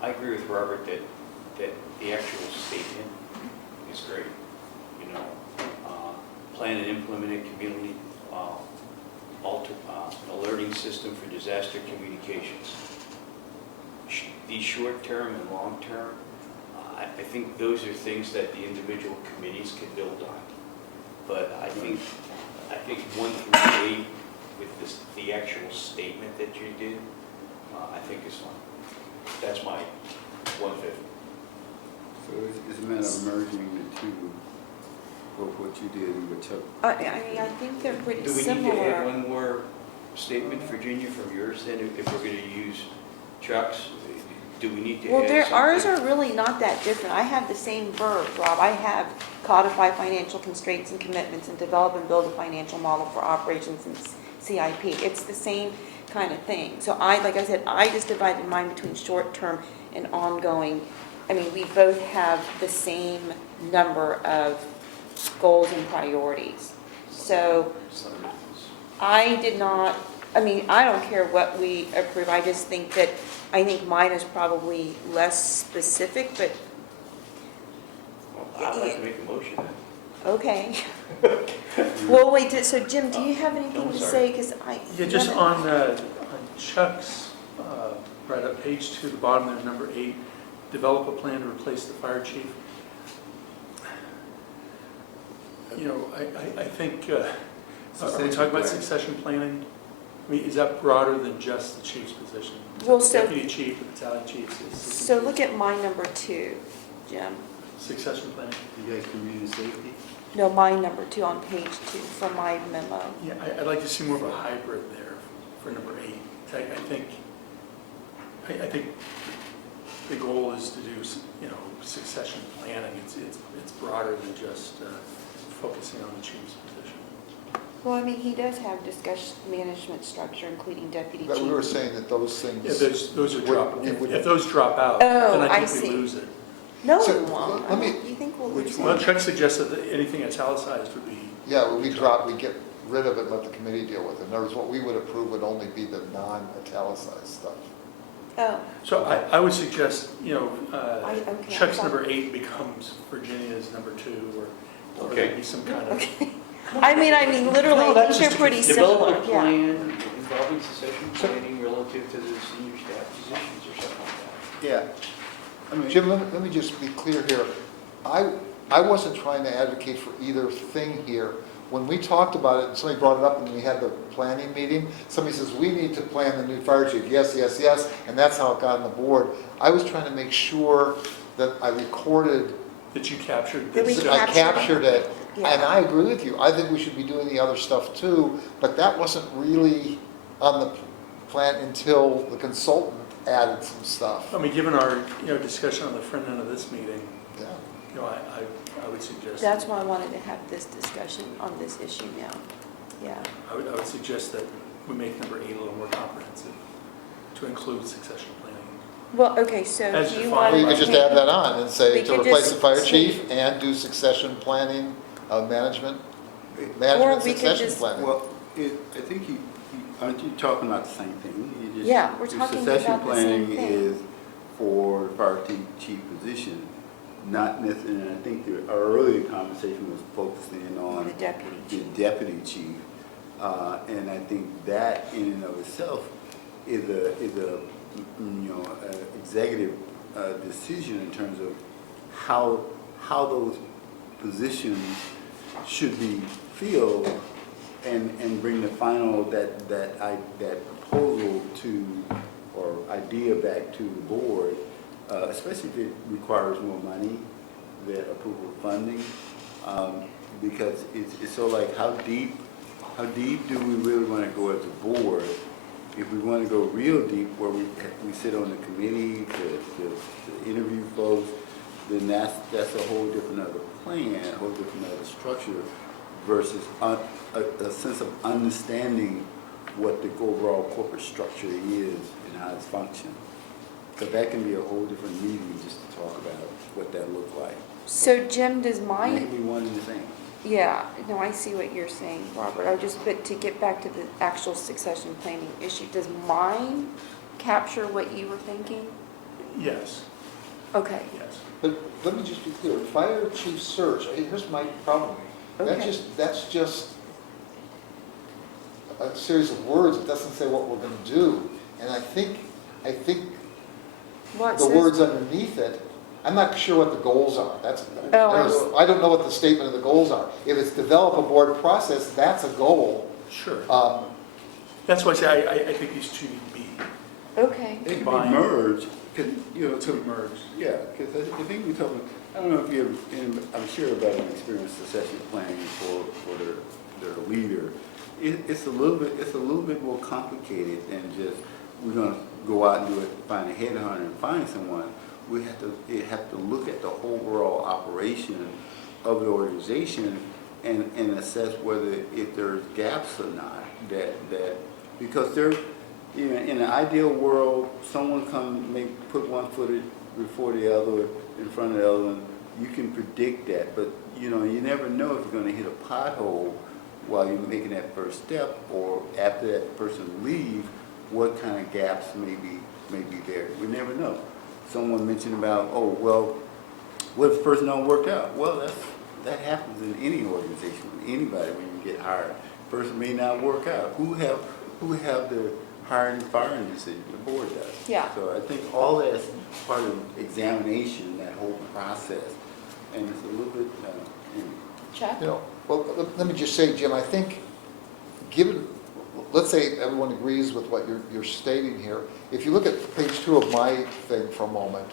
I agree with Robert that the actual statement is great. You know, plan and implement a community alerting system for disaster communications. These short-term and long-term, I think those are things that the individual committees can build on. But I think 1 through 8 with the actual statement that you did, I think is fine. That's my 1/5. So it's a matter of merging the two, what you did and what Chuck. I mean, I think they're pretty Do we need to add similar. one more statement, Virginia, from yours then, if we're going to use Chuck's? Do we need to add Well, something? ours are really not that different. I have the same verb, Rob. I have codify financial constraints and commitments and develop and build a financial model for operations and CIP. It's the same kind of thing. So like I said, I just divided mine between short-term and ongoing. I mean, we both have the same number of goals and priorities. So I did not, I mean, I don't care what we approve. I just think that, I think mine is probably less specific, but Well, I'd like to make a motion then. okay. Well, wait, so Jim, do you have anything I'm to sorry. say? Because Yeah, just on Chuck's, right up page 2, the bottom there, number 8, develop a plan to replace the fire chief. You know, I think, are we talking about succession planning? I mean, is that broader than just the chief's position? Well, The so- Deputy chief, the battalion chief is. So look at my number 2, Jim. Succession planning. You guys community safety? No, my number 2 on page 2 from my memo. Yeah, I'd like to see more of a hybrid there for number 8. I think the goal is to do, you know, succession planning. It's broader than just focusing on the chief's position. Well, I mean, he does have discussion management structure, including deputy But we were chief. saying that those things. Yeah, those are drop, would- if those drop out, Oh, then I I think we see. lose it. No, So, we won't. let me- You think we'll which lose one? it? Well, Chuck suggested that anything italicized would be. Yeah, when we drop, we get rid of it, let the committee deal with it. In other words, what we would approve would only be the non-italicized stuff. Oh, So I would suggest, you know, okay, Chuck's I'm number 8 becomes Virginia's number 2, or Okay. there'd be some kind of. okay. I mean, literally, No, that's these are just a pretty Develop similar, a yeah. plan involving succession planning relative to the senior staff positions or something like that. Yeah. I mean, Jim, let me just be clear here. I wasn't trying to advocate for either thing here. When we talked about it, and somebody brought it up when we had the planning meeting, somebody says, we need to plan the new fire chief. Yes, yes, yes, and that's how it got on the board. I was trying to make sure that I recorded, That you captured. That we this- I captured it. Yeah. And I agree with you. I think we should be doing the other stuff too, but that wasn't really on the plan until the consultant added some stuff. I mean, given our, you know, discussion on the front end of this meeting, Yeah. you know, I would suggest. That's why I wanted to have this discussion on this issue now. Yeah. I would suggest that we make number 8 a little more comprehensive to include succession planning. Well, okay, so As do you defined want Well, to? you could just add that on and say We to could replace just the fire say- chief and do succession planning, management, Or management we could succession just- planning. well, I think aren't you talking about the same thing? You just- Yeah, we're the talking succession about the same planning thing. is for the fire chief position, not necessarily, and I think our earlier conversation was focusing On on the deputy the chief. deputy chief. And I think that in and of itself is a executive decision in terms of how those positions should be filled and bring the final, that proposal to, or idea back to the board, especially if it requires more money, the approval of funding, because it's so like, how deep do we really want to go as a board? If we want to go real deep, where we sit on the committee to interview folks, then that's a whole different other plan, a whole different other structure. versus a sense of understanding what the overall corporate structure is and how it's functioning. Because that can be a whole different meeting just to talk about what that looked like. So Jim, does It mine? can be one and the same. Yeah, no, I see what you're saying, Robert. But to get back to the actual succession planning issue, does mine capture what you were thinking? Yes, Okay, yes. But let me just be clear, fire chief search, here's my problem. Okay. That's just a series of words, it doesn't say what we're gonna do. And I think well, it the says- words underneath it, I'm not sure what the goals are. Oh, I don't know what the statement of the goals are. If it's develop a board process, that's a goal. Sure. Um, That's why I say I think these two need to be Okay, It can be Combined. merged, to merge. yeah, because I think we talking, I don't know if you ever, and I'm sure everybody experienced succession planning for their leader. It's a little bit more complicated than just, we're gonna go out and do it, find a headhunter and find someone. We have to look at the whole overall operation of the organization and assess whether if there's gaps or not, that because there, you know, in an ideal world, someone put one foot before the other, in front of the other one, you can predict that, but you know, you never know if you're gonna hit a pothole while you're making that first step, or after that person leaves, what kind of gaps may be there. We never know. Someone mentioned about, oh, well, what if the person don't work out? Well, that happens in any organization, with anybody when you get hired. Person may not work out. Who have the hiring and firing decision? The board does. Yeah. So I think all that's part of examination, that whole process, and it's a little bit. Chuck? You know, well, let me just say, Jim, I think, given, let's say everyone agrees with what you're stating here. If you look at page 2 of my thing for a moment,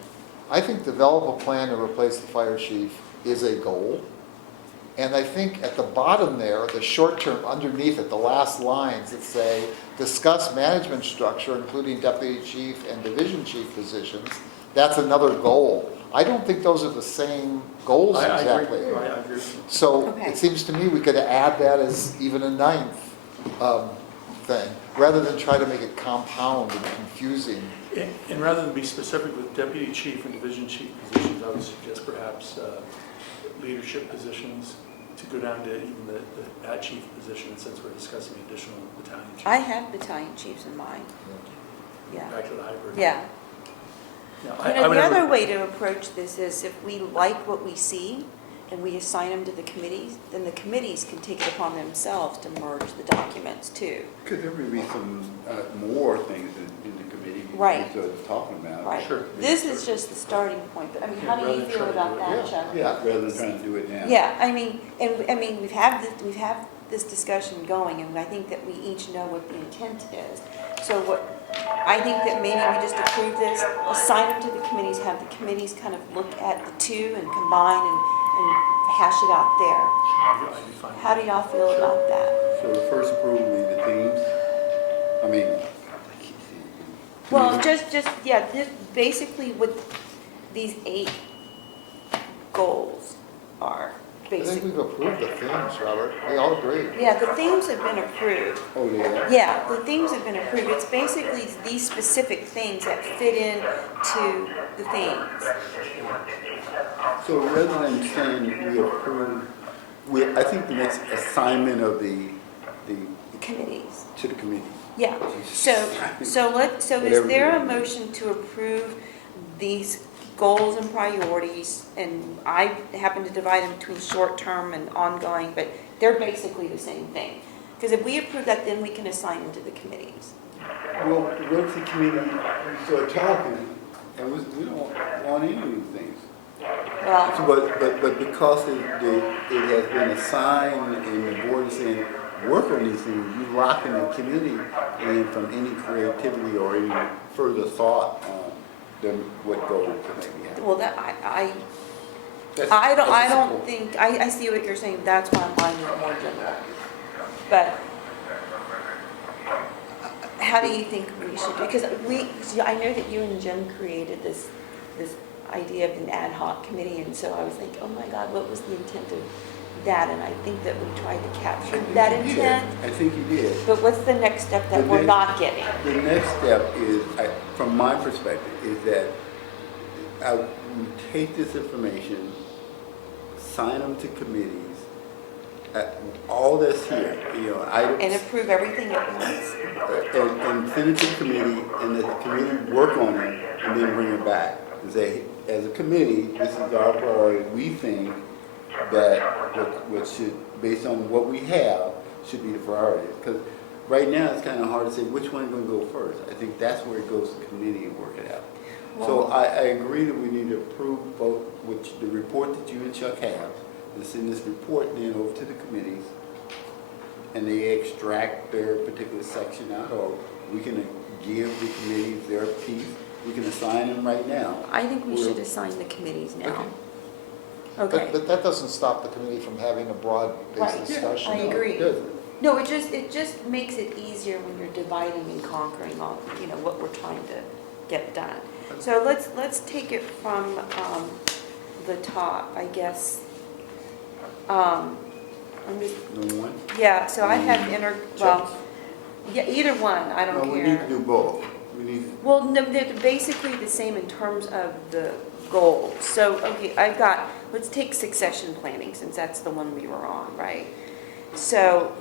I think develop a plan to replace the fire chief is a goal. And I think at the bottom there, the short term, underneath it, the last lines that say, discuss management structure, including deputy chief and division chief positions, that's another goal. I don't think those are the same goals I exactly. agree. I agree. So Okay. it seems to me we could add that as even a ninth thing, rather than try to make it compound and confusing. And rather than be specific with deputy chief and division chief positions, I would suggest perhaps leadership positions to go down to even the at chief position, since we're discussing additional battalion chiefs. I have battalion chiefs in mind. Yeah. Back to the hybrid. Yeah. No, You know, would the never- other way to approach this is if we like what we see and we assign them to the committees, then the committees can take it upon themselves to merge the documents too. Could there be some more things in the committee Right. we started talking about? Right. Sure. This is just the starting point, but I mean, how do Rather you than feel try to about do that, it. Chuck? Yeah, rather than trying to do it now. Yeah, I mean, we've had this discussion going, and I think that we each know what the intent is. So I think that maybe we just approve this, assign them to the committees, have the committees kind of look at the two and combine and hash it out there. I'd be fine. How do y'all feel about that? So the first approval will be the themes. I mean, Well, this basically what these 8 goals are, I think basically. we've approved the themes, Robert. We all agree. Yeah, the themes have been approved. oh yeah. Yeah, the themes have been approved. It's basically these specific things that fit in to the themes. So rather than saying we approve, I think the next assignment of the Committees. to the committee. Yeah, so is Whatever there a you- motion to approve these goals and priorities? And I happen to divide them between short-term and ongoing, but they're basically the same thing. Because if we approve that, then we can assign them to the committees. Well, what if the committee, we start talking, and we don't want any of these things? Well, But because it has been assigned and the board is saying, work on these things, you lock in the committee in from any creativity or any further thought on what goals to make happen. well, that, That's- I that's don't cool. think, I see what you're saying, that's why I'm finding it more general. But how do you think we should do, because I know that you and Jim created this idea of an ad hoc committee, and so I was like, oh my God, what was the intent of that, and I think that we tried to capture that You did. intent. I think you did. But what's the next step that The we're next- not getting? The next step is, from my perspective, is that we take this information, sign them to committees, all that's here, items. And approve everything at once? And send it to the committee, and the committee work on it, and then bring it back. And say, as a committee, this is our priority, we think that what should, based on what we have, should be the priority. Because right now, it's kind of hard to say which one is going to go first. I think that's where it goes to committee and work it out. So I agree that we need to approve both, the report that you and Chuck have, to send this report then over to the committees, and they extract their particular section out, or we can give the committees their piece. We can assign them right now. I think we should assign the committees now. But, Okay. but that doesn't stop the committee from having a broad-based Right. discussion. I agree. Good. No, it just makes it easier when you're dividing and conquering all, what we're trying to get done. So let's take it from the top, I guess. I'm just, Number one? yeah, so I have Chuck? yeah, either one, I don't No, we care. need to do both. We need, Well, no, they're basically the same in terms of the goal. So, okay, let's take succession planning, since that's the one we were on, right? So,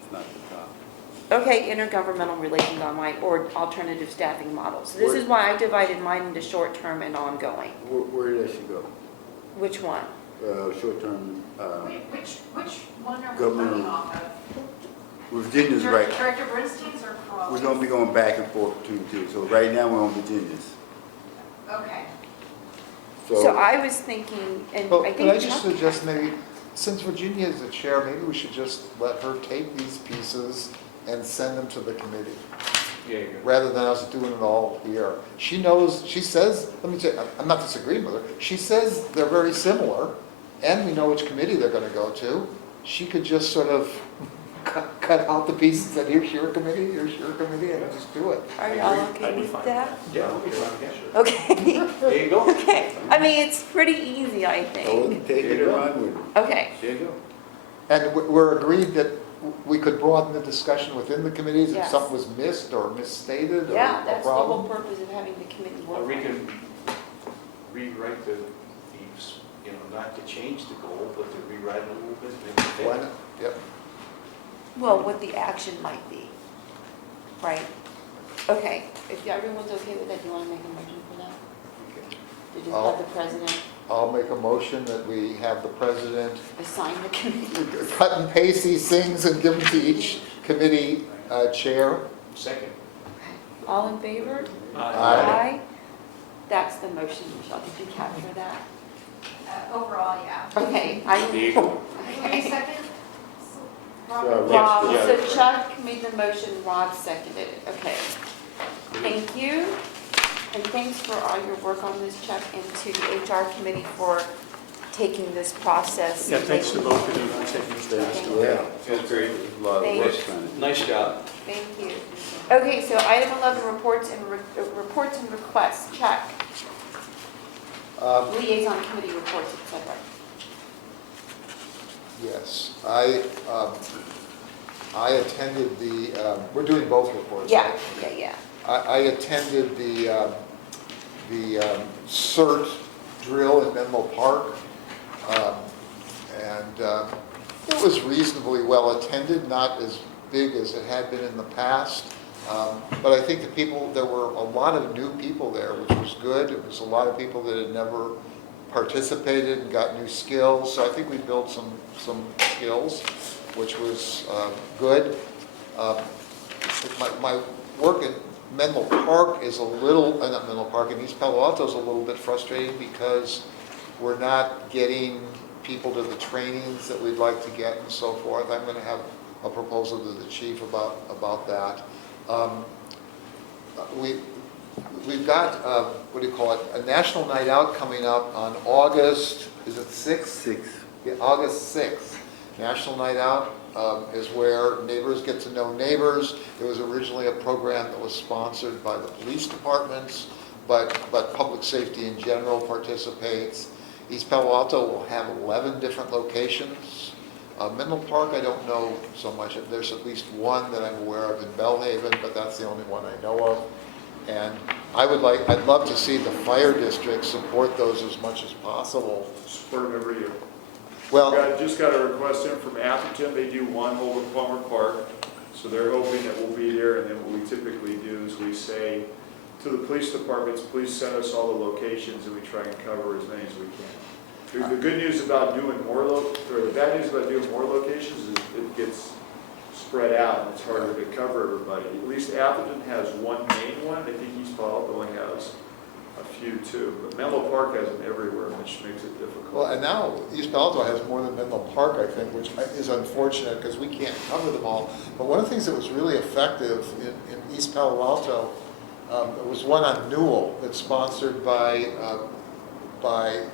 it's not the top. okay, intergovernmental relations online or alternative staffing models. So this is why I divided mine into short-term and ongoing. Where did that should go? Which one? Short-term, Which one are we Government- coming off of? Virginia's right. Director Bernstein's or Crowley's? We're going to be going back and forth between the two. So right now, we're on Virginia's. Okay. So I was thinking, and Well, I can I think just Chuck, suggest maybe, since Virginia is the chair, maybe we should just let her take these pieces and send them to the committee, rather than us doing it all here. She knows, she says, let me tell you, I'm not disagreeing with her, she says they're very similar, and we know which committee they're gonna go to. She could just sort of cut out the pieces that here's your committee, and just do it. are y'all okay with that? Yeah, we'll be fine. Okay, There you go. okay. I mean, it's pretty easy, I Oh, think. take it and run with it. Okay, There you go. And we're agreed that we could broaden the discussion within the committees if Yes. something was missed or misstated or yeah, a that's the whole problem. purpose of having the committee work. Or we on it. can rewrite the, not to change the goal, but to rewrite it a little bit, maybe fit. Why not? Yep. Well, what the action might be, right? Okay, if everyone's okay with that, do you want to make a motion for that? To just I'll- have the president I'll make a motion that we have the president assign the committee. cut and paste these things and give them to each committee chair. Second. All in favor? Aye. That's the motion, Michelle. Did you capture that? Overall, yeah. Okay. There you go. Wait a second. Rob, Yes, so Chuck made the motion, Rob seconded it. Okay. Thank you. And thanks for all your work on this, Chuck, and to the HR committee for taking this process. Yeah, thanks to both of you for taking this Thank time. Yeah. That's great. A lot of work trying to. Nice job. Thank you. Okay, so item 11, reports and requests. Chuck, liaison committee reports, et cetera. Yes, I attended we're doing both reports. Yeah, right? yeah. I attended the CERT drill in Menlo Park, and it was reasonably well attended, not as big as it had been in the past. But I think there were a lot of new people there, which was good. It was a lot of people that had never participated and got new skills. So I think we built some skills, which was good. My work in Menlo Park is a little, not Menlo Park, in East Palo Alto is a little bit frustrating because we're not getting people to the trainings that we'd like to get and so forth. I'm going to have a proposal to the chief about that. We've got, what do you call it, a national night out coming up on August, is it 6th? Yeah, August 6th. National Night Out is where neighbors get to know neighbors. It was originally a program that was sponsored by the police departments, but public safety in general participates. East Palo Alto will have 11 different locations. Menlo Park, I don't know so much. There's at least one that I'm aware of in Bellhaven, but that's the only one I know of. And I'd love to see the fire district support those as much as possible. Support them every year. Well, Just got a request in from Atherton, they do one over Plummer Park, so they're hoping that we'll be there, and then what we typically do is we say to the police departments, please send us all the locations, and we try and cover as many as we can. The good news about doing more, or the bad news about doing more locations is it gets spread out, and it's harder to cover everybody. At least Atherton has one main one, I think East Palo Alto only has a few too, but Menlo Park has them everywhere, which makes it difficult. well, and now East Palo Alto has more than Menlo Park, I think, which is unfortunate because we can't cover them all. But one of the things that was really effective in East Palo Alto, there was one on Newell that's sponsored by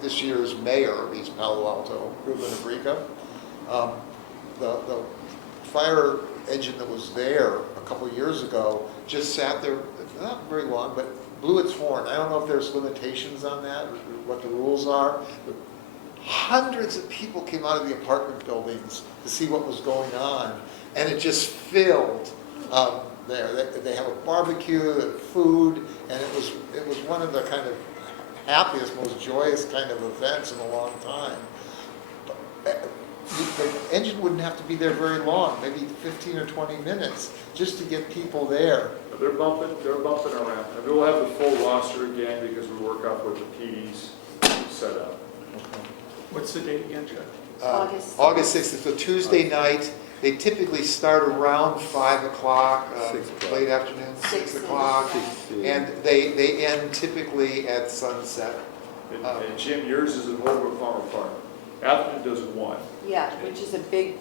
this year's mayor of East Palo Alto, Ruben Abrica. The fire engine that was there a couple of years ago just sat there, not very long, but blew its horn. I don't know if there's limitations on that, or what the rules are, but hundreds of people came out of the apartment buildings to see what was going on, and it just filled there. They have a barbecue, food, and it was one of the kind of happiest, most joyous kind of events in a long time. The engine wouldn't have to be there very long, maybe 15 or 20 minutes, just to get people there. They're bumping around. And we'll have the full roster again because we work off what the PD's set up. What's the date again, Chuck? August 6th, it's a Tuesday night. They typically start around 5 o'clock, 6 o'clock. late afternoon, 6 o'clock, and they end typically at sunset. And Jim, yours is at Holbrook Farmer Park. Atherton does one, Yeah, which is a big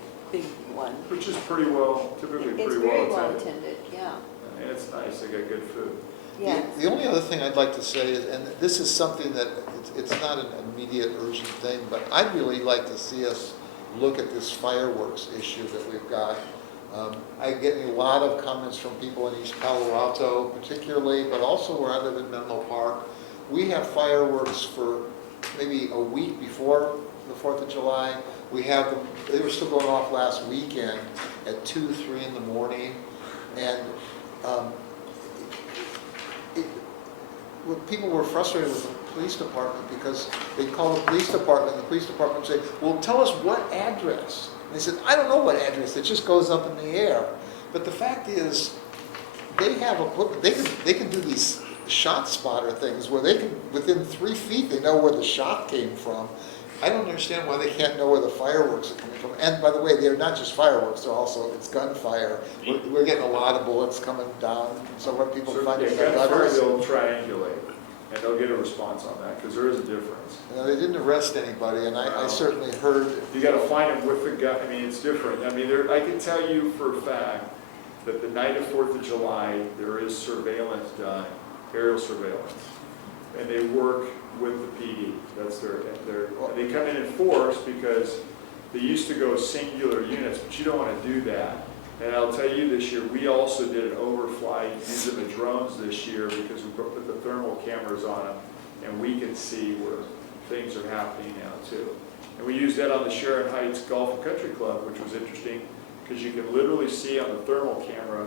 one. which is typically It's pretty very well well attended. attended, yeah. And it's nice, they got good food. Yes. The only other thing I'd like to say is, and this is something that it's not an immediate urgent thing, but I'd really like to see us look at this fireworks issue that we've got. I'm getting a lot of comments from people in East Palo Alto particularly, but also where I live in Menlo Park. We have fireworks for maybe a week before the 4th of July. We have them, they were still going off last weekend at 2, 3 in the morning. And people were frustrated with the police department because they call the police department and the police department would say, well, tell us what address. And they said, I don't know what address, it just goes up in the air. But the fact is, they have equipment, they can do these shot spotter things where they can, within 3 feet, they know where the shot came from. I don't understand why they can't know where the fireworks are coming from. And by the way, they're not just fireworks, they're also, it's gunfire. We're getting a lot of bullets coming down, so when people find it in the Gunfire, gutters. they'll triangulate, and they'll get a response on that, because there is a difference. You know, they didn't arrest anybody, and I certainly heard. You gotta find them with the gun, I mean, it's different. I mean, I can tell you for a fact that the night of 4th of July, there is surveillance done, aerial surveillance. And they work with the PD. That's they come in force because they used to go singular units, but you don't want to do that. And I'll tell you this year, we also did an overflight using the drones this year because we put the thermal cameras on them and we can see where things are happening now too. And we used that on the Sharon Heights Golf and Country Club, which was interesting because you can literally see on the thermal camera,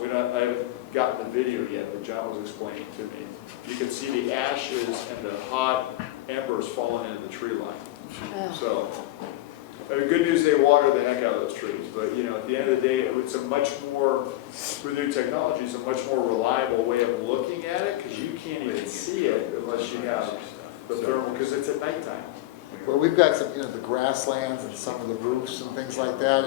I haven't gotten the video yet, but John was explaining to me. You can see the ashes and the hot embers falling into the tree line. So, good news, they water the heck out of those trees. But you know, at the end of the day, it's a much more, with new technology, it's a much more reliable way of looking at it because you can't even see it unless you have the thermal, because it's at nighttime. Well, we've got some, the grasslands and some of the roofs and things like that.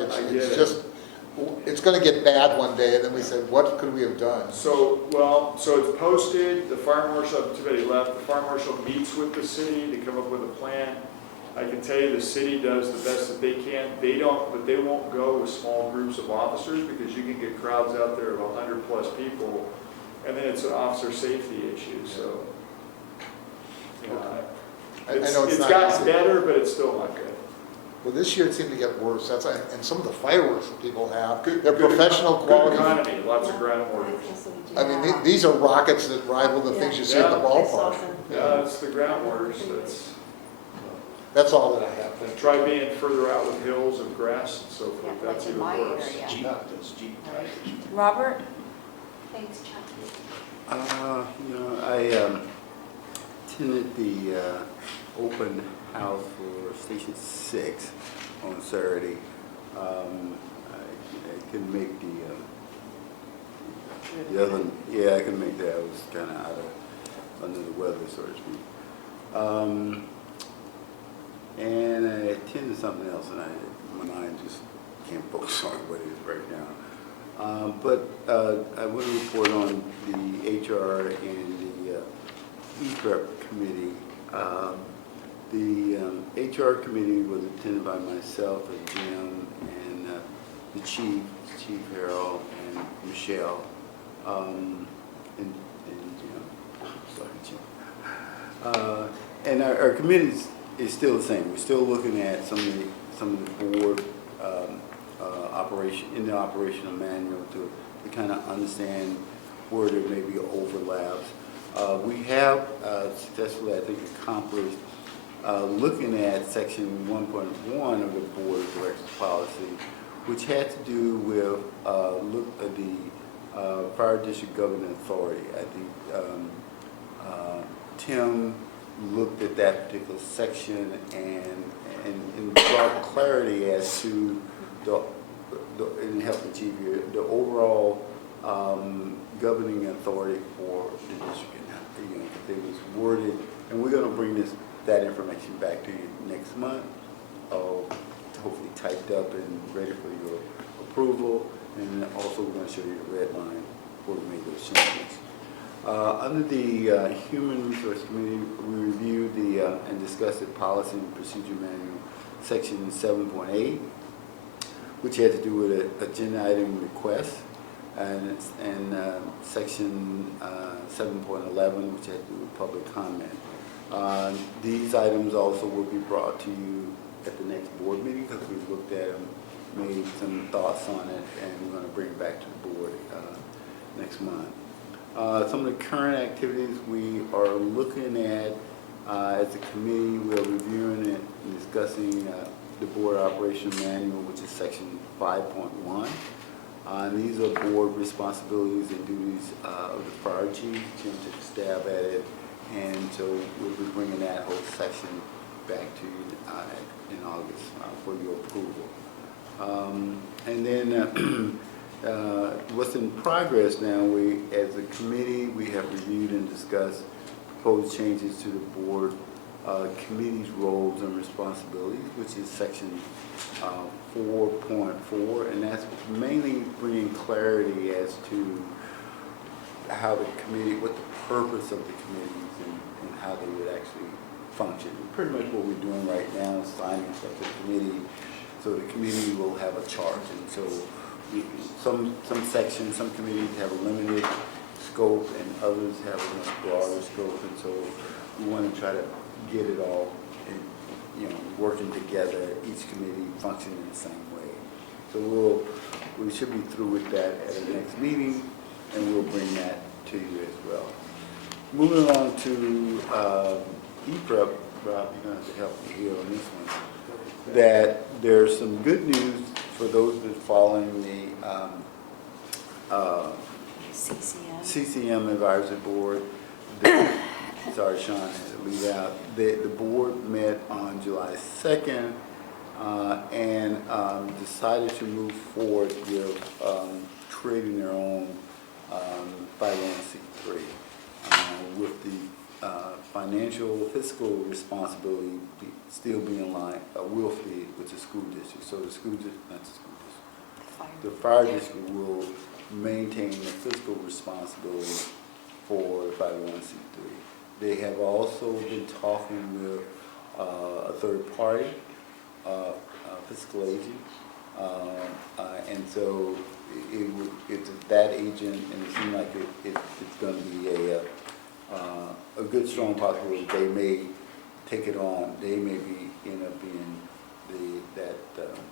It's going to get bad one day, and then we said, what could we have done? So it's posted, the fire marshal, too bad he left, the fire marshal meets with the city to come up with a plan. I can tell you the city does the best that they can. They won't go with small groups of officers because you can get crowds out there of 100+ people, and then it's an officer safety issue, so. It's gotten better, but it's still not good. Well, this year it seemed to get worse. And some of the fireworks that people have, they're professional quality. Good economy, lots of ground mortars. I mean, these are rockets that rival the things you see at the ballpark. Yeah, it's the ground mortars that's. That's all that I have. Thank you. Try being further out with hills and grass and so forth, Yeah, that's like in even my worse. area. Jeep, those Jeep tires. Robert? Thanks, Chuck. I attended the open house for Station 6 on Saturday. I couldn't make the other, yeah, I couldn't make that. I was kind of under the weather, so to speak. And I attended something else, and my mind just can't focus on what it is right now. But I want to report on the HR and the EPREP committee. The HR committee was attended by myself and Jim and the Chief Harold and Michelle, and Jim. Sorry, Jim. And our committee is still the same. We're still looking at some of the board in the operational manual to kind of understand where there may be overlaps. We have successfully, I think, accomplished looking at section 1.1 of the Board of Directors policy, which had to do with look at the Fire District Governing Authority. I think Tim looked at that particular section and brought clarity as to and help the chief here, the overall governing authority for the district. And, it was worded, and we're going to bring that information back to you next month, hopefully typed up and ready for your approval. And also we're going to show you the red line before we make those changes. Under the Human Resource Committee, we reviewed and discussed the Policy and Procedure Manual, Section 7.8, which had to do with agenda item requests, and Section 7.11, which had to do with public comment. These items also will be brought to you at the next board meeting because we looked at them, made some thoughts on it, and we're going to bring it back to the board next month. Some of the current activities we are looking at as a committee, we are reviewing it and discussing the board operation manual, which is section 5.1. And these are board responsibilities and duties of the fire chief. Jim took a stab at it, and so we'll be bringing that whole section back to you in August for your approval. And then what's in progress now, we, as a committee, we have reviewed and discussed proposed changes to the board committee's roles and responsibilities, which is section 4.4, and that's mainly bringing clarity as to how the committee, what the purpose of the committees and how they would actually function. Pretty much what we're doing right now is signing stuff to the committee, so the committee will have a charge. And so some sections, some committees have a limited scope and others have a much broader scope, and so we want to try to get it all working together, each committee functioning the same way. So we should be through with that at the next meeting, and we'll bring that to you as well. Moving on to EPREP, Rob, you're going to have to help me here on this one, that there's some good news for those that are following the CCM Advisory Board. Sorry, Sean had to leave out. The board met on July 2nd and decided to move forward with creating their own 501c3 with the financial fiscal responsibility still being in line with the school district. So the school district, not the school district, the fire district will maintain the fiscal responsibility for 501c3. They have also been talking with a third party, fiscal agent, and so it's that agent, and it seems like it's going to be a good, strong possibility. They may take it on. They may end up being that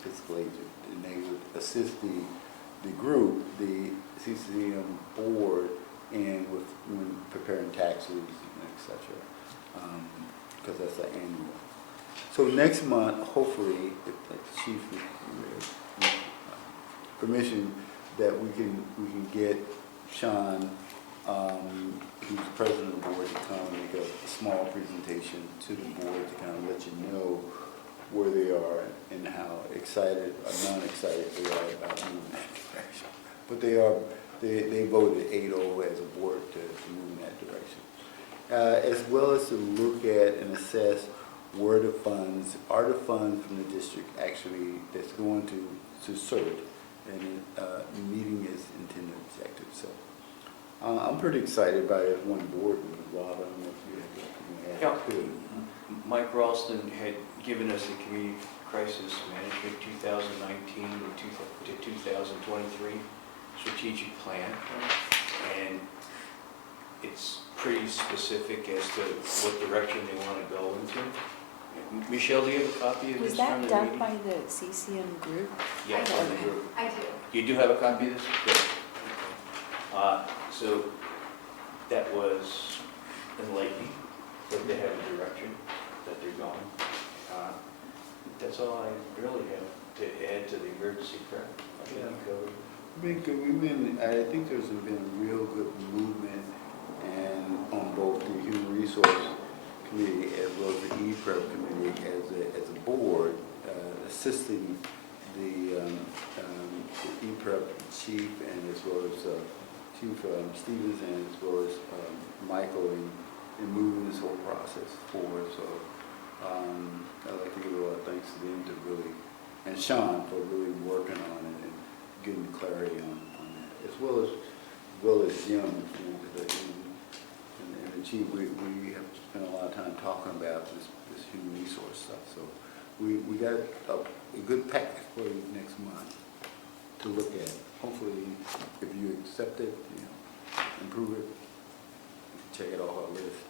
fiscal agent, and they would assist the group, the CCM board, in with preparing taxes, etc. Because that's the annual. So next month, hopefully, if the chief would, permission, that we can get Sean, who's the president of the board, to come and make a small presentation to the board to kind of let you know where they are and how excited or non-excited they are about moving that direction. But they voted 8-0 as a board to move in that direction. As well as to look at and assess where the funds, are the funds from the district actually that's going to CERT and meeting its intended objective. So I'm pretty excited by it. One board meeting. Rob, I don't know if you have Yeah. anything to add to it. Mike Ralston had given us the Community Crisis Management 2019 to 2023 strategic plan, and it's pretty specific as to what direction they want to go into. Michelle, do you have a copy of this Was from that the done meeting? by the CCM group? Yeah, I from the do. group. I do. You do have a copy of this? Good. So that was enlightening, that they have a direction, that they're going. That's all I really have to add to the emergency prep. I think we covered. I think there's been a real good movement and on both the Human Resource Committee as well as the E-Prep Committee as a board assisting the E-Prep chief and as well as Chief Stevens and as well as Michael in moving this whole process forward. So I'd like to give a lot of thanks to them to really, and Sean for really working on it and getting clarity on that, as well as Jim, and the chief. We have spent a lot of time talking about this human resource stuff. So we got a good package for you next month to look at. Hopefully, if you accept it, improve it, check it off our list.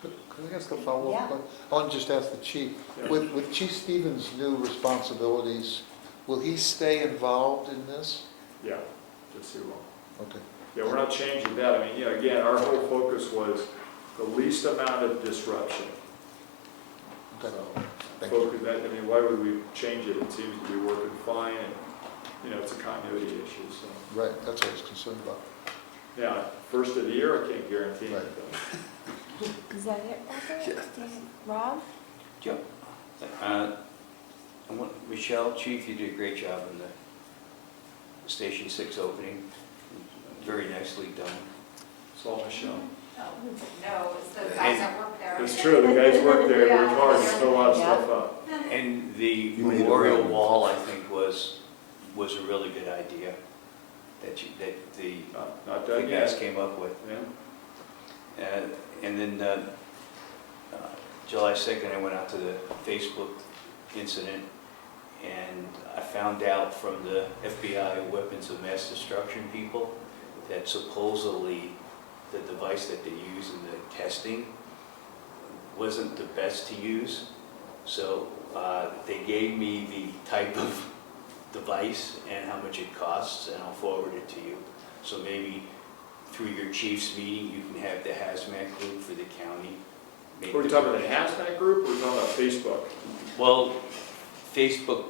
Could I ask a follow-up? Yeah. I want to just ask the chief. Yeah. With Chief Stevens' new responsibilities, will he stay involved in this? Yeah, just so well. Okay. Yeah, we're not changing that. I mean, again, our whole focus was the least amount of disruption. Okay. So, Thank you. focus that, I mean, why would we change it? It seems to be working fine, and, it's a continuity issue, so. Right, that's what I was concerned about. Yeah, first of the year, I can't guarantee Right. anything. Is that it, Robert? Yes. Rob? Joe, I want, Michelle, Chief, you did a great job in the Station 6 opening. Very nicely done. It's all Michelle. No, it's the guys that work there. It's true, the guys work there, Yeah. work hard, they put a lot of Yeah. stuff up. And the You made it memorial right. wall, I think, was a really good idea that the Not the done guys yet. came up with. Yeah. And then July 2nd, I went out to the Facebook incident, and I found out from the FBI weapons of mass destruction people that supposedly the device that they use in the testing wasn't the best to use. So they gave me the type of device and how much it costs, and I'll forward it to you. So maybe through your chief's meeting, you can have the hazmat group for the county. make Are we the- talking about the hazmat group, or are we talking about Facebook? Well, Facebook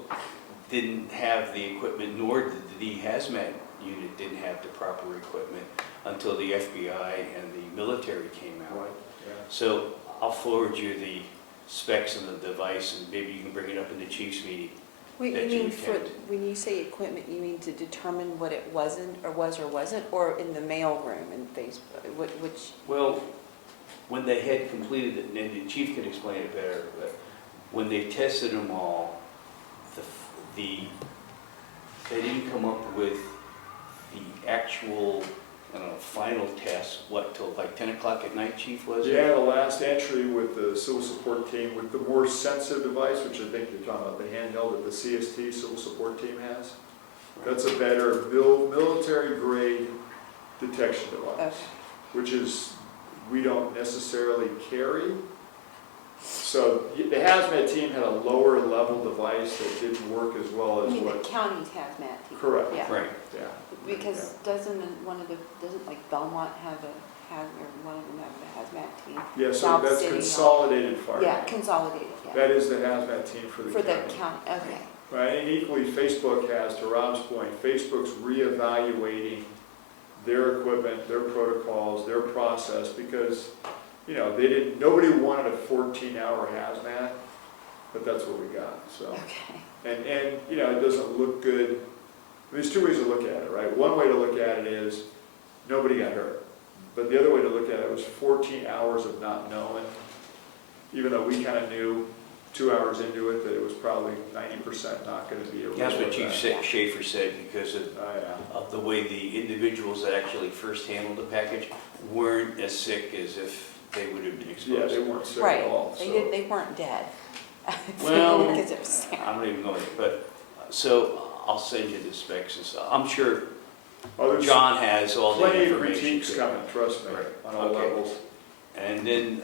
didn't have the equipment, nor did the hazmat unit didn't have the proper equipment until the FBI and the military came out. Right, yeah. So I'll forward you the specs of the device, and maybe you can bring it up in the chief's meeting. Wait, That you you mean for, intend. when you say equipment, you mean to determine what it wasn't, or was or wasn't, or in the mail room in Facebook, which? Well, when they had completed it, and the chief can explain it better, but when they tested them all, they didn't come up with the actual, I don't know, final test, what, till like 10 o'clock at night, chief, was it? Yeah, the last entry with the civil support team, with the more sensitive device, which I think you're talking about, the handheld that the CST civil support team has. That's a better military grade detection device, which is, we don't necessarily carry. So the hazmat team had a lower level device that didn't work as well I as mean, the what. county's hazmat team. Correct. Yeah. Right. Yeah. Because doesn't like Belmont have a one of them have the hazmat team. Yeah, so South that's City, consolidated fire. Yeah, consolidated, yeah. That is the hazmat team for For the the county. county, okay. Right, and equally, Facebook has, to Rob's point, Facebook's reevaluating their equipment, their protocols, their process, because, you know, nobody wanted a 14-hour hazmat, but that's what we got, so. Okay. And, you know, it doesn't look good. There's two ways to look at it, right? One way to look at it is, nobody got hurt. But the other way to look at it was 14 hours of not knowing, even though we kind of knew 2 hours into it that it was probably 90% not going to be a real That's what event. Chief Schaefer said, because of the way the individuals that actually first handled the package weren't as sick as if they would have been Yeah, exposed. they weren't sick Right, at all. So. they weren't dead. Well, Because it was sad. I'm not even going there, but, so I'll send you the specs and stuff. I'm sure Oh, there's John has all the plenty of information. critiques coming, trust me, Right. on all Okay. levels. And then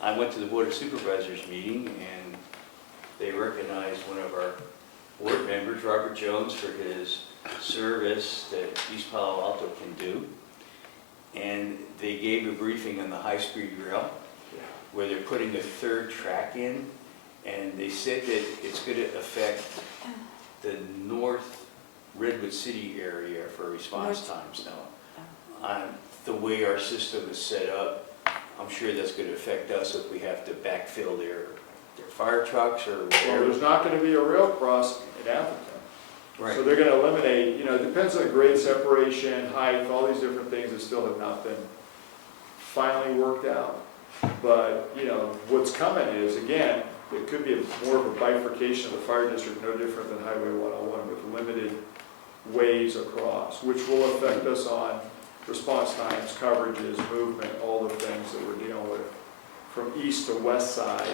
I went to the Board of Supervisors meeting, and they recognized one of our board members, Robert Jones, for his service that East Palo Alto can do. And they gave a briefing on the high-speed rail, where they're putting a third track in, and they said that it's going to affect the North Redwood City area for response times now. The way our system is set up, I'm sure that's going to affect us if we have to backfill their fire trucks or Well, whatever. there's not going to be a rail crossing in Atherton. Right. So they're going to eliminate, you know, it depends on grade separation, height, all these different things that still have not been finally worked out. But, you know, what's coming is, again, it could be more of a bifurcation of the fire district, no different than Highway 101 with limited ways across, which will affect us on response times, coverages, movement, all the things that we're dealing with. From east to west side,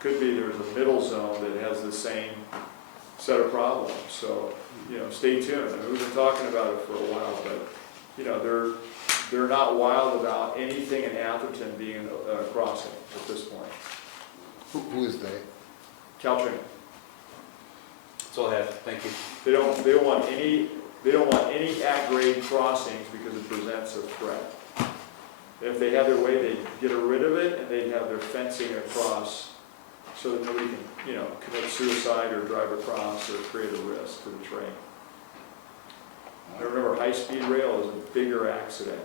could be there's a middle zone that has the same set of problems. So, you know, stay tuned. I mean, we've been talking about it for a while, but, you know, they're not wild about anything in Atherton being a crossing at this point. Who is they? Caltrain. That's all I have. Thank you. They don't want any at-grade crossings because it presents a threat. If they had their way, they'd get rid of it, and they'd have their fencing across so that nobody can, you know, commit suicide or drive across or create a risk to the train. I remember high-speed rail is a bigger accident.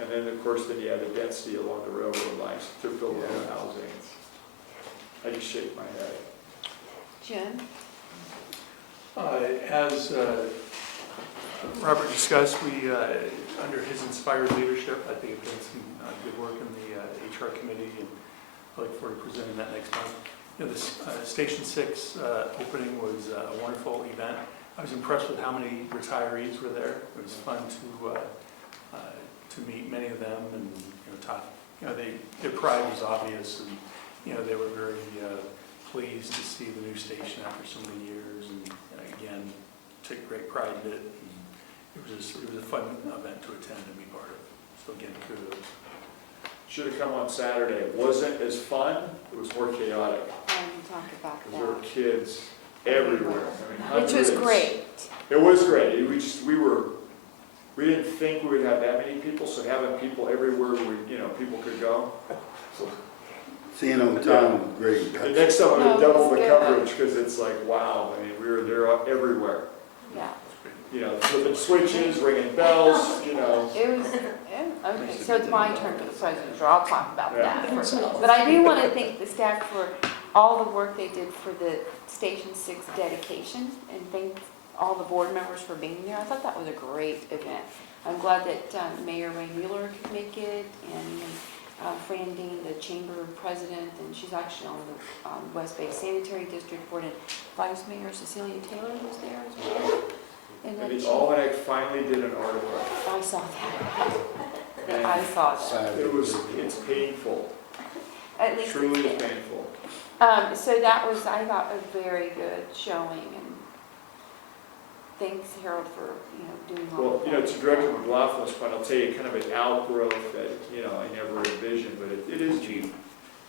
And then, of course, then you have the density along the railroad lines to fill the housing. I just shake my head. Jim? As Robert discussed, we, under his inspired leadership, I think have done some good work in the HR committee, and I look forward to presenting that next month. You know, this Station 6 opening was a wonderful event. I was impressed with how many retirees were there. It was fun to meet many of them and, you know, talk. You know, their pride was obvious, and, you know, they were very pleased to see the new station after so many years, and again, took great pride in it. And it was a fun event to attend and be part of. So again, kudos. Should have come on Saturday. It wasn't as fun, it was more chaotic. I didn't talk about Because there were that. kids everywhere. I mean, Which was hundreds. great. It was great. We didn't think we would have that many people, so having people everywhere people could go. Seeing them time was great. The next time I'm No, gonna it double was the good. coverage, because it's like, wow, I mean, we were there everywhere. Yeah. You know, flipping switches, ringing bells, you know. It was, okay, so it's my turn for the president's I'll talk about Yeah. that first. But I do want to thank the staff for all the work they did for the Station 6 dedication, and thank all the board members for being there. I thought that was a great event. I'm glad that Mayor Ray Mueller could make it, and Fran Dean, the chamber president, and she's actually on the West Bay Sanitary District Board, and Vice Mayor Cecilia Taylor was there as well. And And then the Almanac finally did an article. I saw that. And I saw that. it's painful, At least truly it's there. painful. So that was, I thought, a very good showing, and thanks Harold for, doing all Well, of you know, that. to Director McLaughlin's point, I'll tell you kind of an outgrowth that, I never envisioned, but it is deep.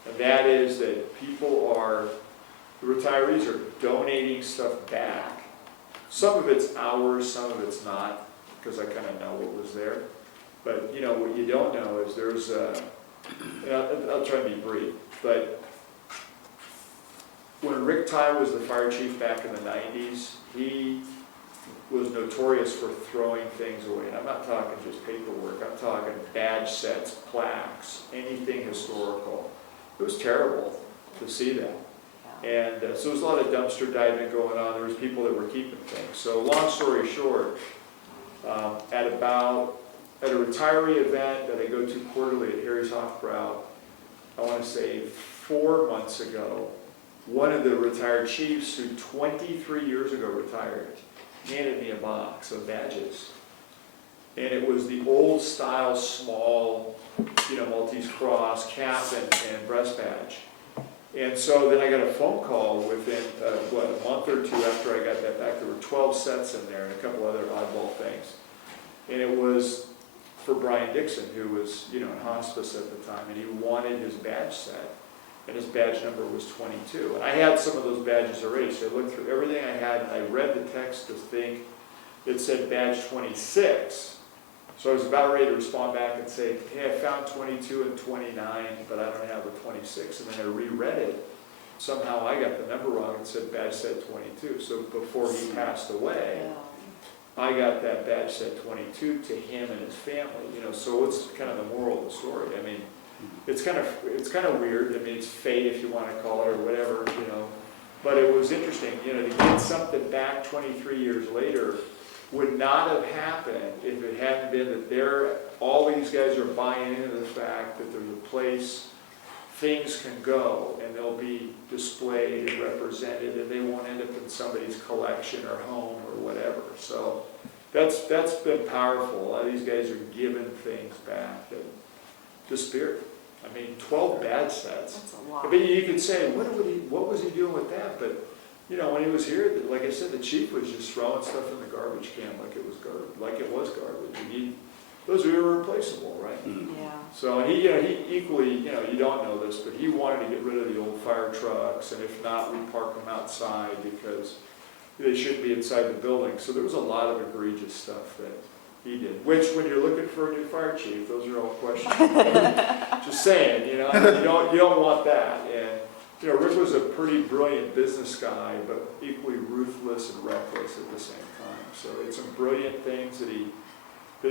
And that is that the retirees are donating stuff back. Some of it's ours, some of it's not. because I kind of know what was there. But, you know, what you don't know is there's, and I'll try and be brief, but when Rick Ty was the fire chief back in the 90s, he was notorious for throwing things away. And I'm not talking just paperwork, I'm talking badge sets, plaques, anything historical. It was terrible to see that. And so there was a lot of dumpster diving going on. There was people that were keeping things. So long story short, at a retiree event that I go to quarterly at Harry's Hofbrau, I want to say 4 months ago, one of the retired chiefs who 23 years ago retired handed me a box of badges. And it was the old style small, you know, Maltese cross, cap and breast badge. And so then I got a phone call within, a month or two after I got that back. There were 12 sets in there and a couple other oddball things. And it was for Brian Dixon, who was, you know, in hospice at the time, and he wanted his badge set, and his badge number was 22. And I had some of those badges already, so I looked through everything I had, and I read the text to think it said badge 26. So I was about ready to respond back and say, hey, I found 22 and 29, but I don't have a 26. And then I reread it. Somehow I got the number wrong and said badge set 22. So before he passed away, I got that badge set 22 to him and his family. You know, so it's kind of the moral of the story. I mean, it's kind of weird. I mean, it's fate if you want to call it or whatever, you know. But it was interesting, you know, to get something back 23 years later would not have happened if it hadn't been that all these guys are buying into the fact that there's a place things can go and they'll be displayed and represented and they won't end up in somebody's collection or home or whatever. So that's been powerful. A lot of these guys are giving things back that disappeared. I mean, 12 badge sets. That's a lot. I mean, you could say, what was he doing with that? But you know, when he was here, like I said, the chief was just throwing stuff in the garbage can like it was garbage. And those were irreplaceable, right? Yeah. So, and he equally, you know, you don't know this, but he wanted to get rid of the old fire trucks, and if not, we park them outside because they shouldn't be inside the building. So there was a lot of egregious stuff that he did. Which, when you're looking for a new fire chief, those are all questions. Just saying, you know, you don't want that. And you know, Rick was a pretty brilliant business guy, but equally ruthless and reckless at the same time. So it's some brilliant things that he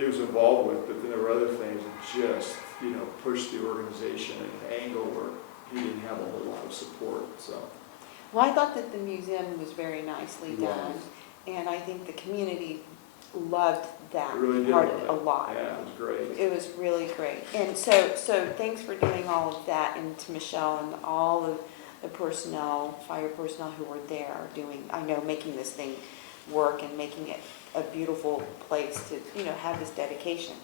was involved with, but then there were other things that just, you know, pushed the organization in an angle where he didn't have a whole lot of support. So. Well, I thought that the museum was very nicely done, and I think the community loved that Really part of it a lot. Yeah, it was great. It was really great. And so thanks for doing all of that, and to Michelle and all of the personnel, fire personnel who were there doing, I know, making this thing work and making it a beautiful place to, you know, have this dedication.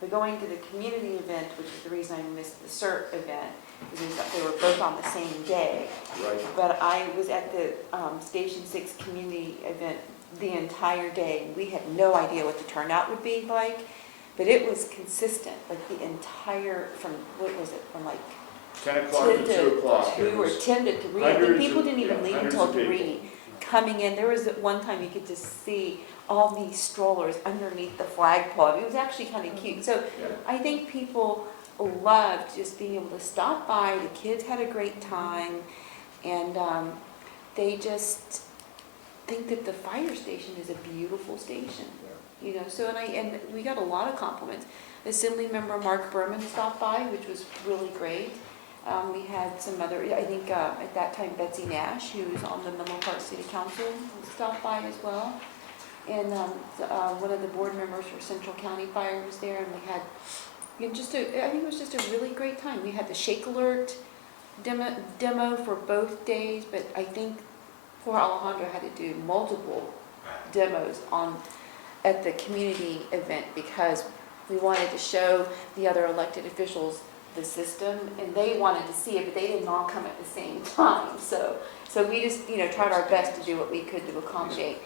But going to the community event, which is the reason I missed the CERT event, because they were both on the same day. Right. But I was at the Station 6 community event the entire day. We had no idea what the turnout would be like, but it was consistent, like the entire, from, what was it, from like 10 o'clock to 2 o'clock. 2 or 10 to 3. I think people didn't even leave until 3. Coming in, there was one time you could just see all these strollers underneath the flagpole. It was actually kind of cute. So I think people loved just being able to stop by. The kids had a great time, and they just think that the fire station is a beautiful station. You know, so and we got a lot of compliments. Assembly member Mark Berman stopped by, which was really great. We had some other, I think at that time Betsy Nash, who was on the Menlo Park City Council, stopped by as well. And one of the board members for Central County Fire was there, and we had I think it was just a really great time. We had the Shake Alert demo for both days, but I think poor Alejandro had to do multiple demos at the community event because we wanted to show the other elected officials the system, and they wanted to see it, but they didn't all come at the same time. So we just, you know, tried our best to do what we could to accommodate.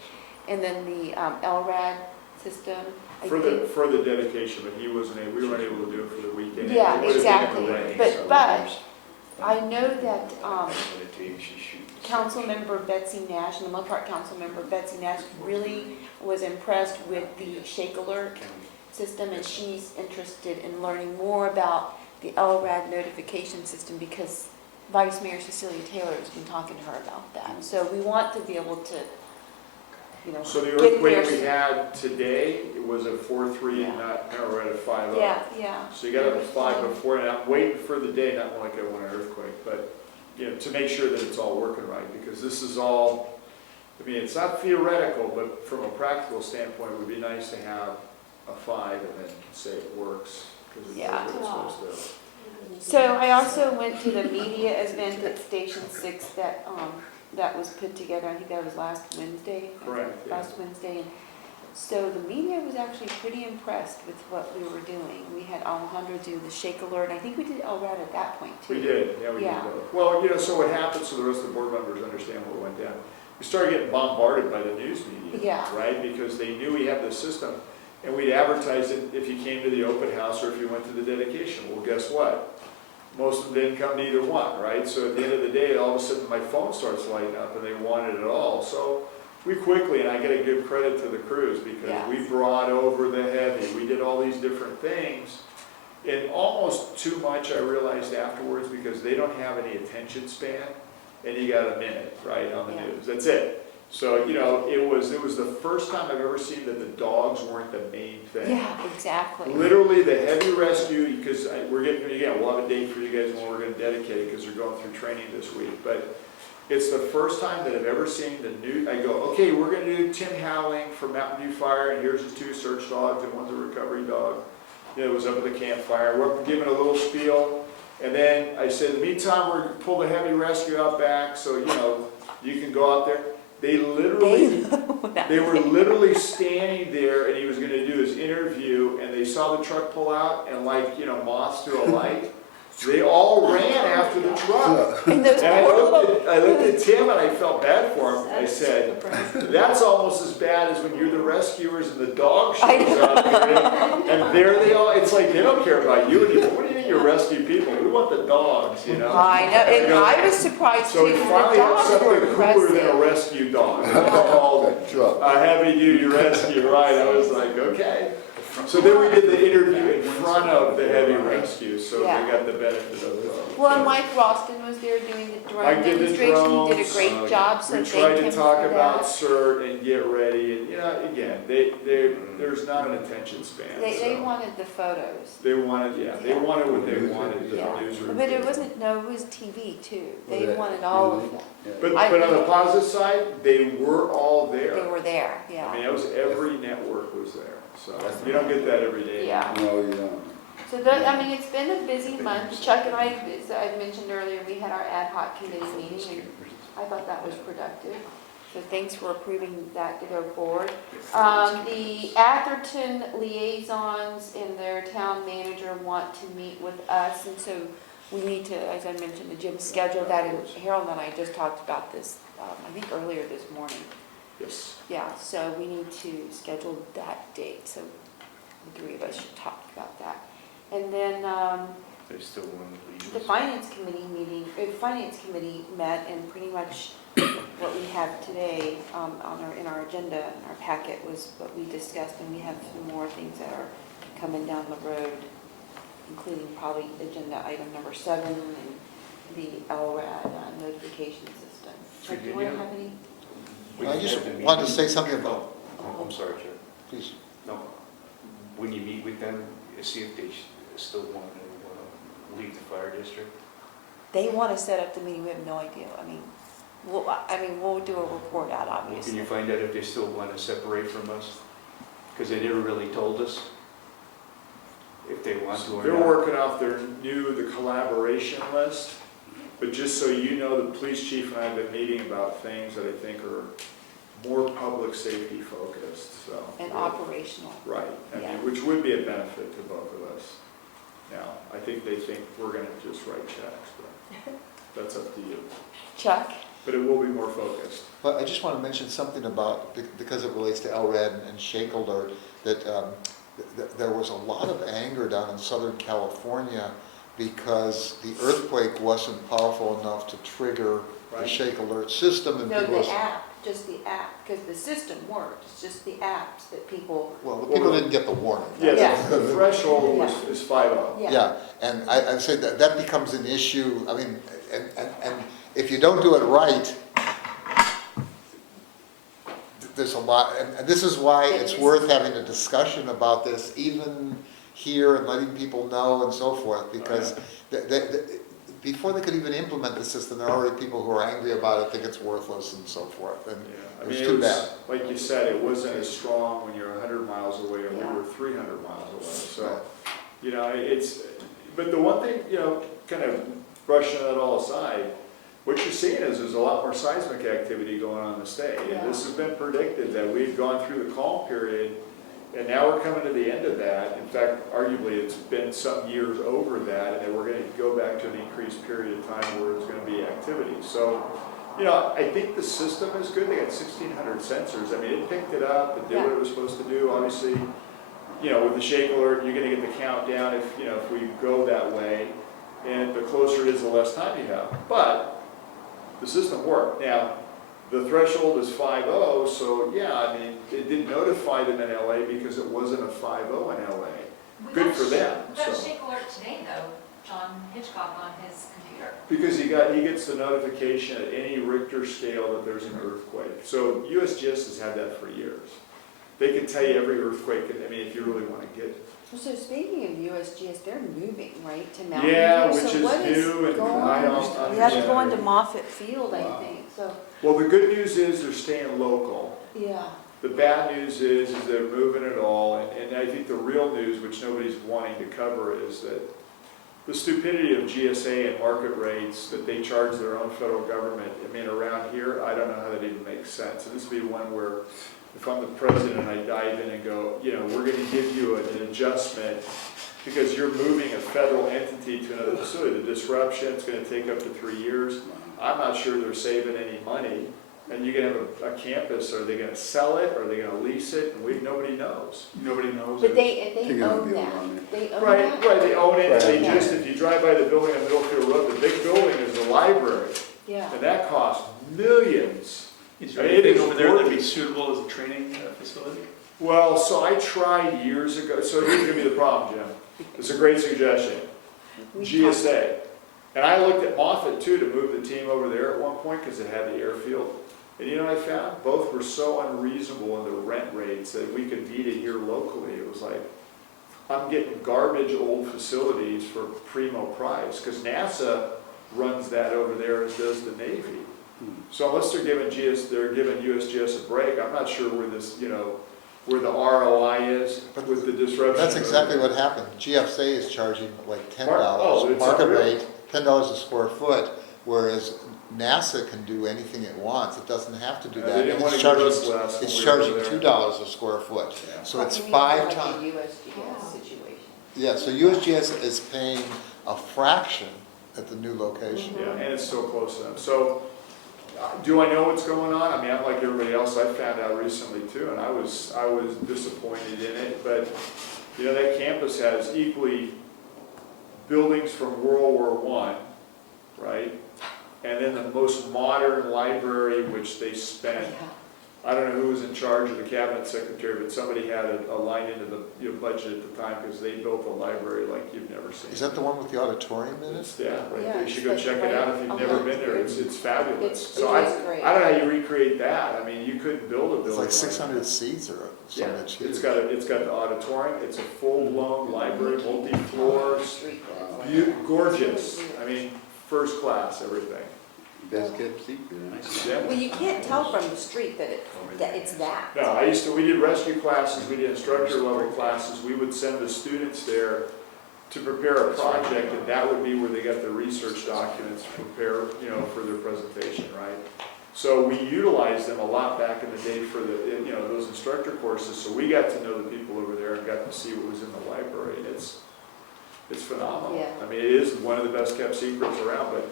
And then the LRAD system. For the dedication, but we weren't able to do it for the weekend. Yeah, exactly. But I know that Councilmember Betsy Nash, the Menlo Park Councilmember Betsy Nash really was impressed with the Shake Alert system, and she's interested in learning more about the LRAD notification system because Vice Mayor Cecilia Taylor has been talking to her about that. So we want to be able to, you know, So the get earthquake there. we had today, it was a 4.3 and now we're at a 5.0. Yeah. So you got up to 5 before, and I'm waiting for the day, not like I want an earthquake, but, you know, to make sure that it's all working right, because this is all, I mean, it's not theoretical, but from a practical standpoint, it would be nice to have a 5 and then say it works, because it's Yeah. what it's supposed to. So I also went to the media event at Station 6 that was put together, I think that was last Wednesday. Correct, yeah. Last Wednesday. And so the media was actually pretty impressed with what we were doing. We had Alejandro do the Shake Alert, and I think we did LRAD at that point too. We did, yeah, we did Yeah. both. Well, you know, so what happened, so the rest of the board members understand what went down. We started getting bombarded by the news media, Yeah. right? Because they knew we had this system, and we'd advertise it if you came to the open house or if you went to the dedication. Well, guess what? Most of them didn't come to either one, right? So at the end of the day, all of a sudden my phone starts lighting up and they wanted it all. So we quickly, and I got to give credit to the crews because Yeah. we brought over the heavy. We did all these different things. And almost too much I realized afterwards because they don't have any attention span and you got a minute, right, on the Yeah. news. That's it. So, you know, it was the first time I've ever seen that the dogs weren't the main thing. Yeah, exactly. Literally, the heavy rescue, because we're getting, again, we'll have a date for you guys when we're going to dedicate it because they're going through training this week. But it's the first time that I've ever seen the new, I go, okay, we're going to do Tim Howling for Mountain View Fire, and here's the 2 search dogs, and one's a recovery dog. You know, it was up at the campfire. We're giving a little spiel. And then I said, in the meantime, we're going to pull the heavy rescue out back so, you know, you can go out there. They literally, they were literally standing there and he was going to do his interview and they saw the truck pull out and like, you know, moths through a light. They all ran after the truck. And those And poor little, I looked at Tim and I felt bad for him. I said, that's almost as bad as when you're the rescuers and the dog shows up. And there they all, it's like they don't care about you anymore. What do you mean you rescue people? We want the dogs, you know? I know, and I was surprised So too, it the finally had dogs something were cooler than a impressive. rescue dog. It's called a heavy-duty rescue, right? I was like, okay. So then we did the interview in front of the heavy rescue, so they Yeah. got the benefit of it. Well, and Mike Ralston was there doing the I drone did the demonstration, he did a drones, great job, so We thank tried him to for talk about that. CERT and get ready, and, you know, again, there's not an attention span. They so. wanted the photos. They wanted, yeah, they wanted what they wanted, the Yeah. newsroom. But it wasn't, no, it was TV too. They Was it wanted all of that. But I- on the positive side, they were all there. They were there, I yeah. mean, it was every network was there, so you don't get that every day. Yeah. No, you don't. So that, I mean, it's been a busy month. Chuck and I, as I mentioned earlier, we had our ad hoc committee meeting and I thought that was productive. So thanks for approving that to go forward. The Atherton liaisons and their town manager want to meet with us, and so we need to, as I mentioned, the Jim schedule that, and Harold and I just talked about this, I think earlier this morning. Yes. Yeah, so we need to schedule that date, so the 3 of us should talk about that. And then, There's still one the finance committee meeting, finance committee met, and pretty much what we have today in our agenda, in our packet, was what we discussed, and we have some more things that are coming down the road, including probably agenda item number 7 and the LRAD notification system. Chuck, do you want to have any? I just wanted to say something about, I'm sorry, Chair. please. No, when you meet with them, see if they still want to leave the fire district. They want to set up the meeting, we have no idea. I mean, we'll do a report out, Can obviously. you find out if they still want to separate from us? Because they never really told us if they want to or They're not. working off their the collaboration list, but just so you know, the police chief and I have been meeting about things that I think are more public safety focused, so. And operational. Right, I Yeah. mean, which would be a benefit to both of us. Now, I think they think we're gonna just write checks, but that's up to you. Chuck? But it will be more focused. But I just want to mention something about, because it relates to LRAD and Shake Alert, that there was a lot of anger down in Southern California because the earthquake wasn't powerful enough to trigger the Right. shake alert system and No, people. the app, just the app, because the system worked, it's just the apps that people, Well, the people didn't get the warning. Yeah, Yeah. the threshold was, Yeah. is 5-0. yeah. Yeah, and I'd say that becomes an issue, I mean, and if you don't do it right, there's a lot, and this is why It it's is. worth having a discussion about this, even here, and letting people know and so forth, because before they could even implement the system, there are already people who are angry about it, think it's worthless and so forth, and Yeah, I it was mean, too bad. like you said, it wasn't as strong when you're 100 miles away and we were 300 miles away. So, you know, but the one thing, you know, kind of brushing that all aside, what you're seeing is there's a lot more seismic activity going on in the state. And this has been predicted that we've gone through the calm period and now we're coming to the end of that. In fact, arguably it's been some years over that, and then we're going to go back to an increased period of time where there's going to be activity. So, you know, I think the system is good. They got 1,600 sensors. I mean, it picked it up, it did what it was supposed to do. Obviously, you know, with the shake alert, you're going to get the countdown if, you know, if we go that way. And the closer it is, the less time you have. But the system worked. Now, the threshold is 5-0, so yeah, I mean, it didn't notify them in LA because it wasn't a 5-0 in LA. Good for them. We got So. shake alert today though, John Hitchcock on his computer. Because he gets the notification at any Richter scale that there's an earthquake. So USGS has had that for years. They can tell you every earthquake, I mean, if you really want to get it. So speaking of USGS, they're moving, right, to Mountain Yeah, View? which So is what new, and going- I don't You have to go understand. into Moffett Field, I think, so, Well, the good news is they're staying local. yeah. The bad news is they're moving it all, and I think the real news, which nobody's wanting to cover, is that the stupidity of GSA and market rates, that they charge their own federal government. I mean, around here, I don't know how that even makes sense. And this would be one where, if I'm the president, I dive in and go, you know, we're going to give you an adjustment because you're moving a federal entity to another facility. The disruption, it's going to take up to 3 years. I'm not sure they're saving any money. And you're going to have a campus, are they going to sell it, are they going to lease it? And nobody knows. Nobody knows. But it. they They're gonna own build that. on it. They own Right, that. right, they own it, they Right. just, if you drive by the building on Middlefield Road, the big building is the library, Yeah. and that costs millions. Is there I mean, it anything is over there that'd be gorgeous. suitable as a training facility? Well, so I tried years ago, so here's gonna be the problem, Jim. It's a great suggestion, We GSA. And I looked at Moffett too, to move the team over there at one point, because it had the airfield. And you know what I found? Both were so unreasonable in the rent rates that we could beat it here locally. It was like, I'm getting garbage old facilities for primo price, because NASA runs that over there, as does the Navy. So unless they're giving USGS a break, I'm not sure where this, you know, where the ROI is with the disruption. That's exactly what happened. GFA is charging like $10, Oh, it's market unreal. rate, $10 a square foot, whereas NASA can do anything it wants. It doesn't have to do Yeah, that. they didn't wanna It's give charging, us less when it's we were charging over there. $2 a square foot. Yeah. So it's You mean 5 like times. a USGS situation. Yeah, so USGS is paying a fraction at the new location. Yeah, and it's so close to them. So, do I know what's going on? I mean, I'm like everybody else, I found out recently too, and I was disappointed in it. But, you know, that campus has equally buildings from World War I, right? And then the most modern library, which they spent, I don't know who was in charge of the cabinet secretary, but somebody had a line into the budget at the time, because they built a library like you've never seen. Is that the one with the auditorium in it? Yeah, right. Yeah, You should go it's check like it out right if you've on never the- been there. It's fabulous. It So I is great. don't know how you recreate that. I mean, you couldn't build a building. It's like that. 600 seats or Yeah, something. It's huge. it's got the auditorium. It's a full-blown library, multi-floors, Street. gorgeous. I mean, first class, everything. Best kept secret. Yeah. Well, you can't tell from the street that it's that. No, we did rescue classes, we did instructor level classes. We would send the students there to prepare a project, and that would be where they got the research documents to prepare, you know, for their presentation, right? So we utilized them a lot back in the day for the, you know, those instructor courses. So we got to know the people over there and got to see what was in the library. And it's phenomenal. Yeah. I mean, it is one of the best kept secrets around, but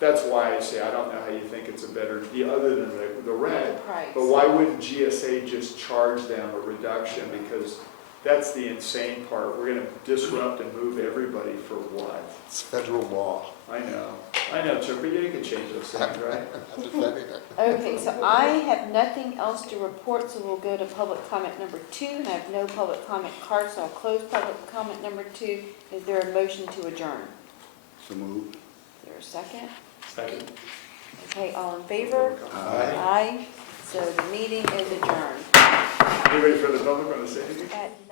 that's why I say I don't know how you think it's a better deal, other than the rent. Price. But why wouldn't GSA just charge them a reduction? Because That's the insane part. We're gonna disrupt and move everybody for what? It's federal law. I know, Chuck, but you can change those things, right? Okay, so I have nothing else to report, so we'll go to public comment number 2, and I have no public comment card, so I'll close public comment number 2. Is there a motion to adjourn? So moved. Is there a second? Second. Okay, all in favor? Aye. Aye. So the meeting is adjourned Anybody for the public want to say anything? at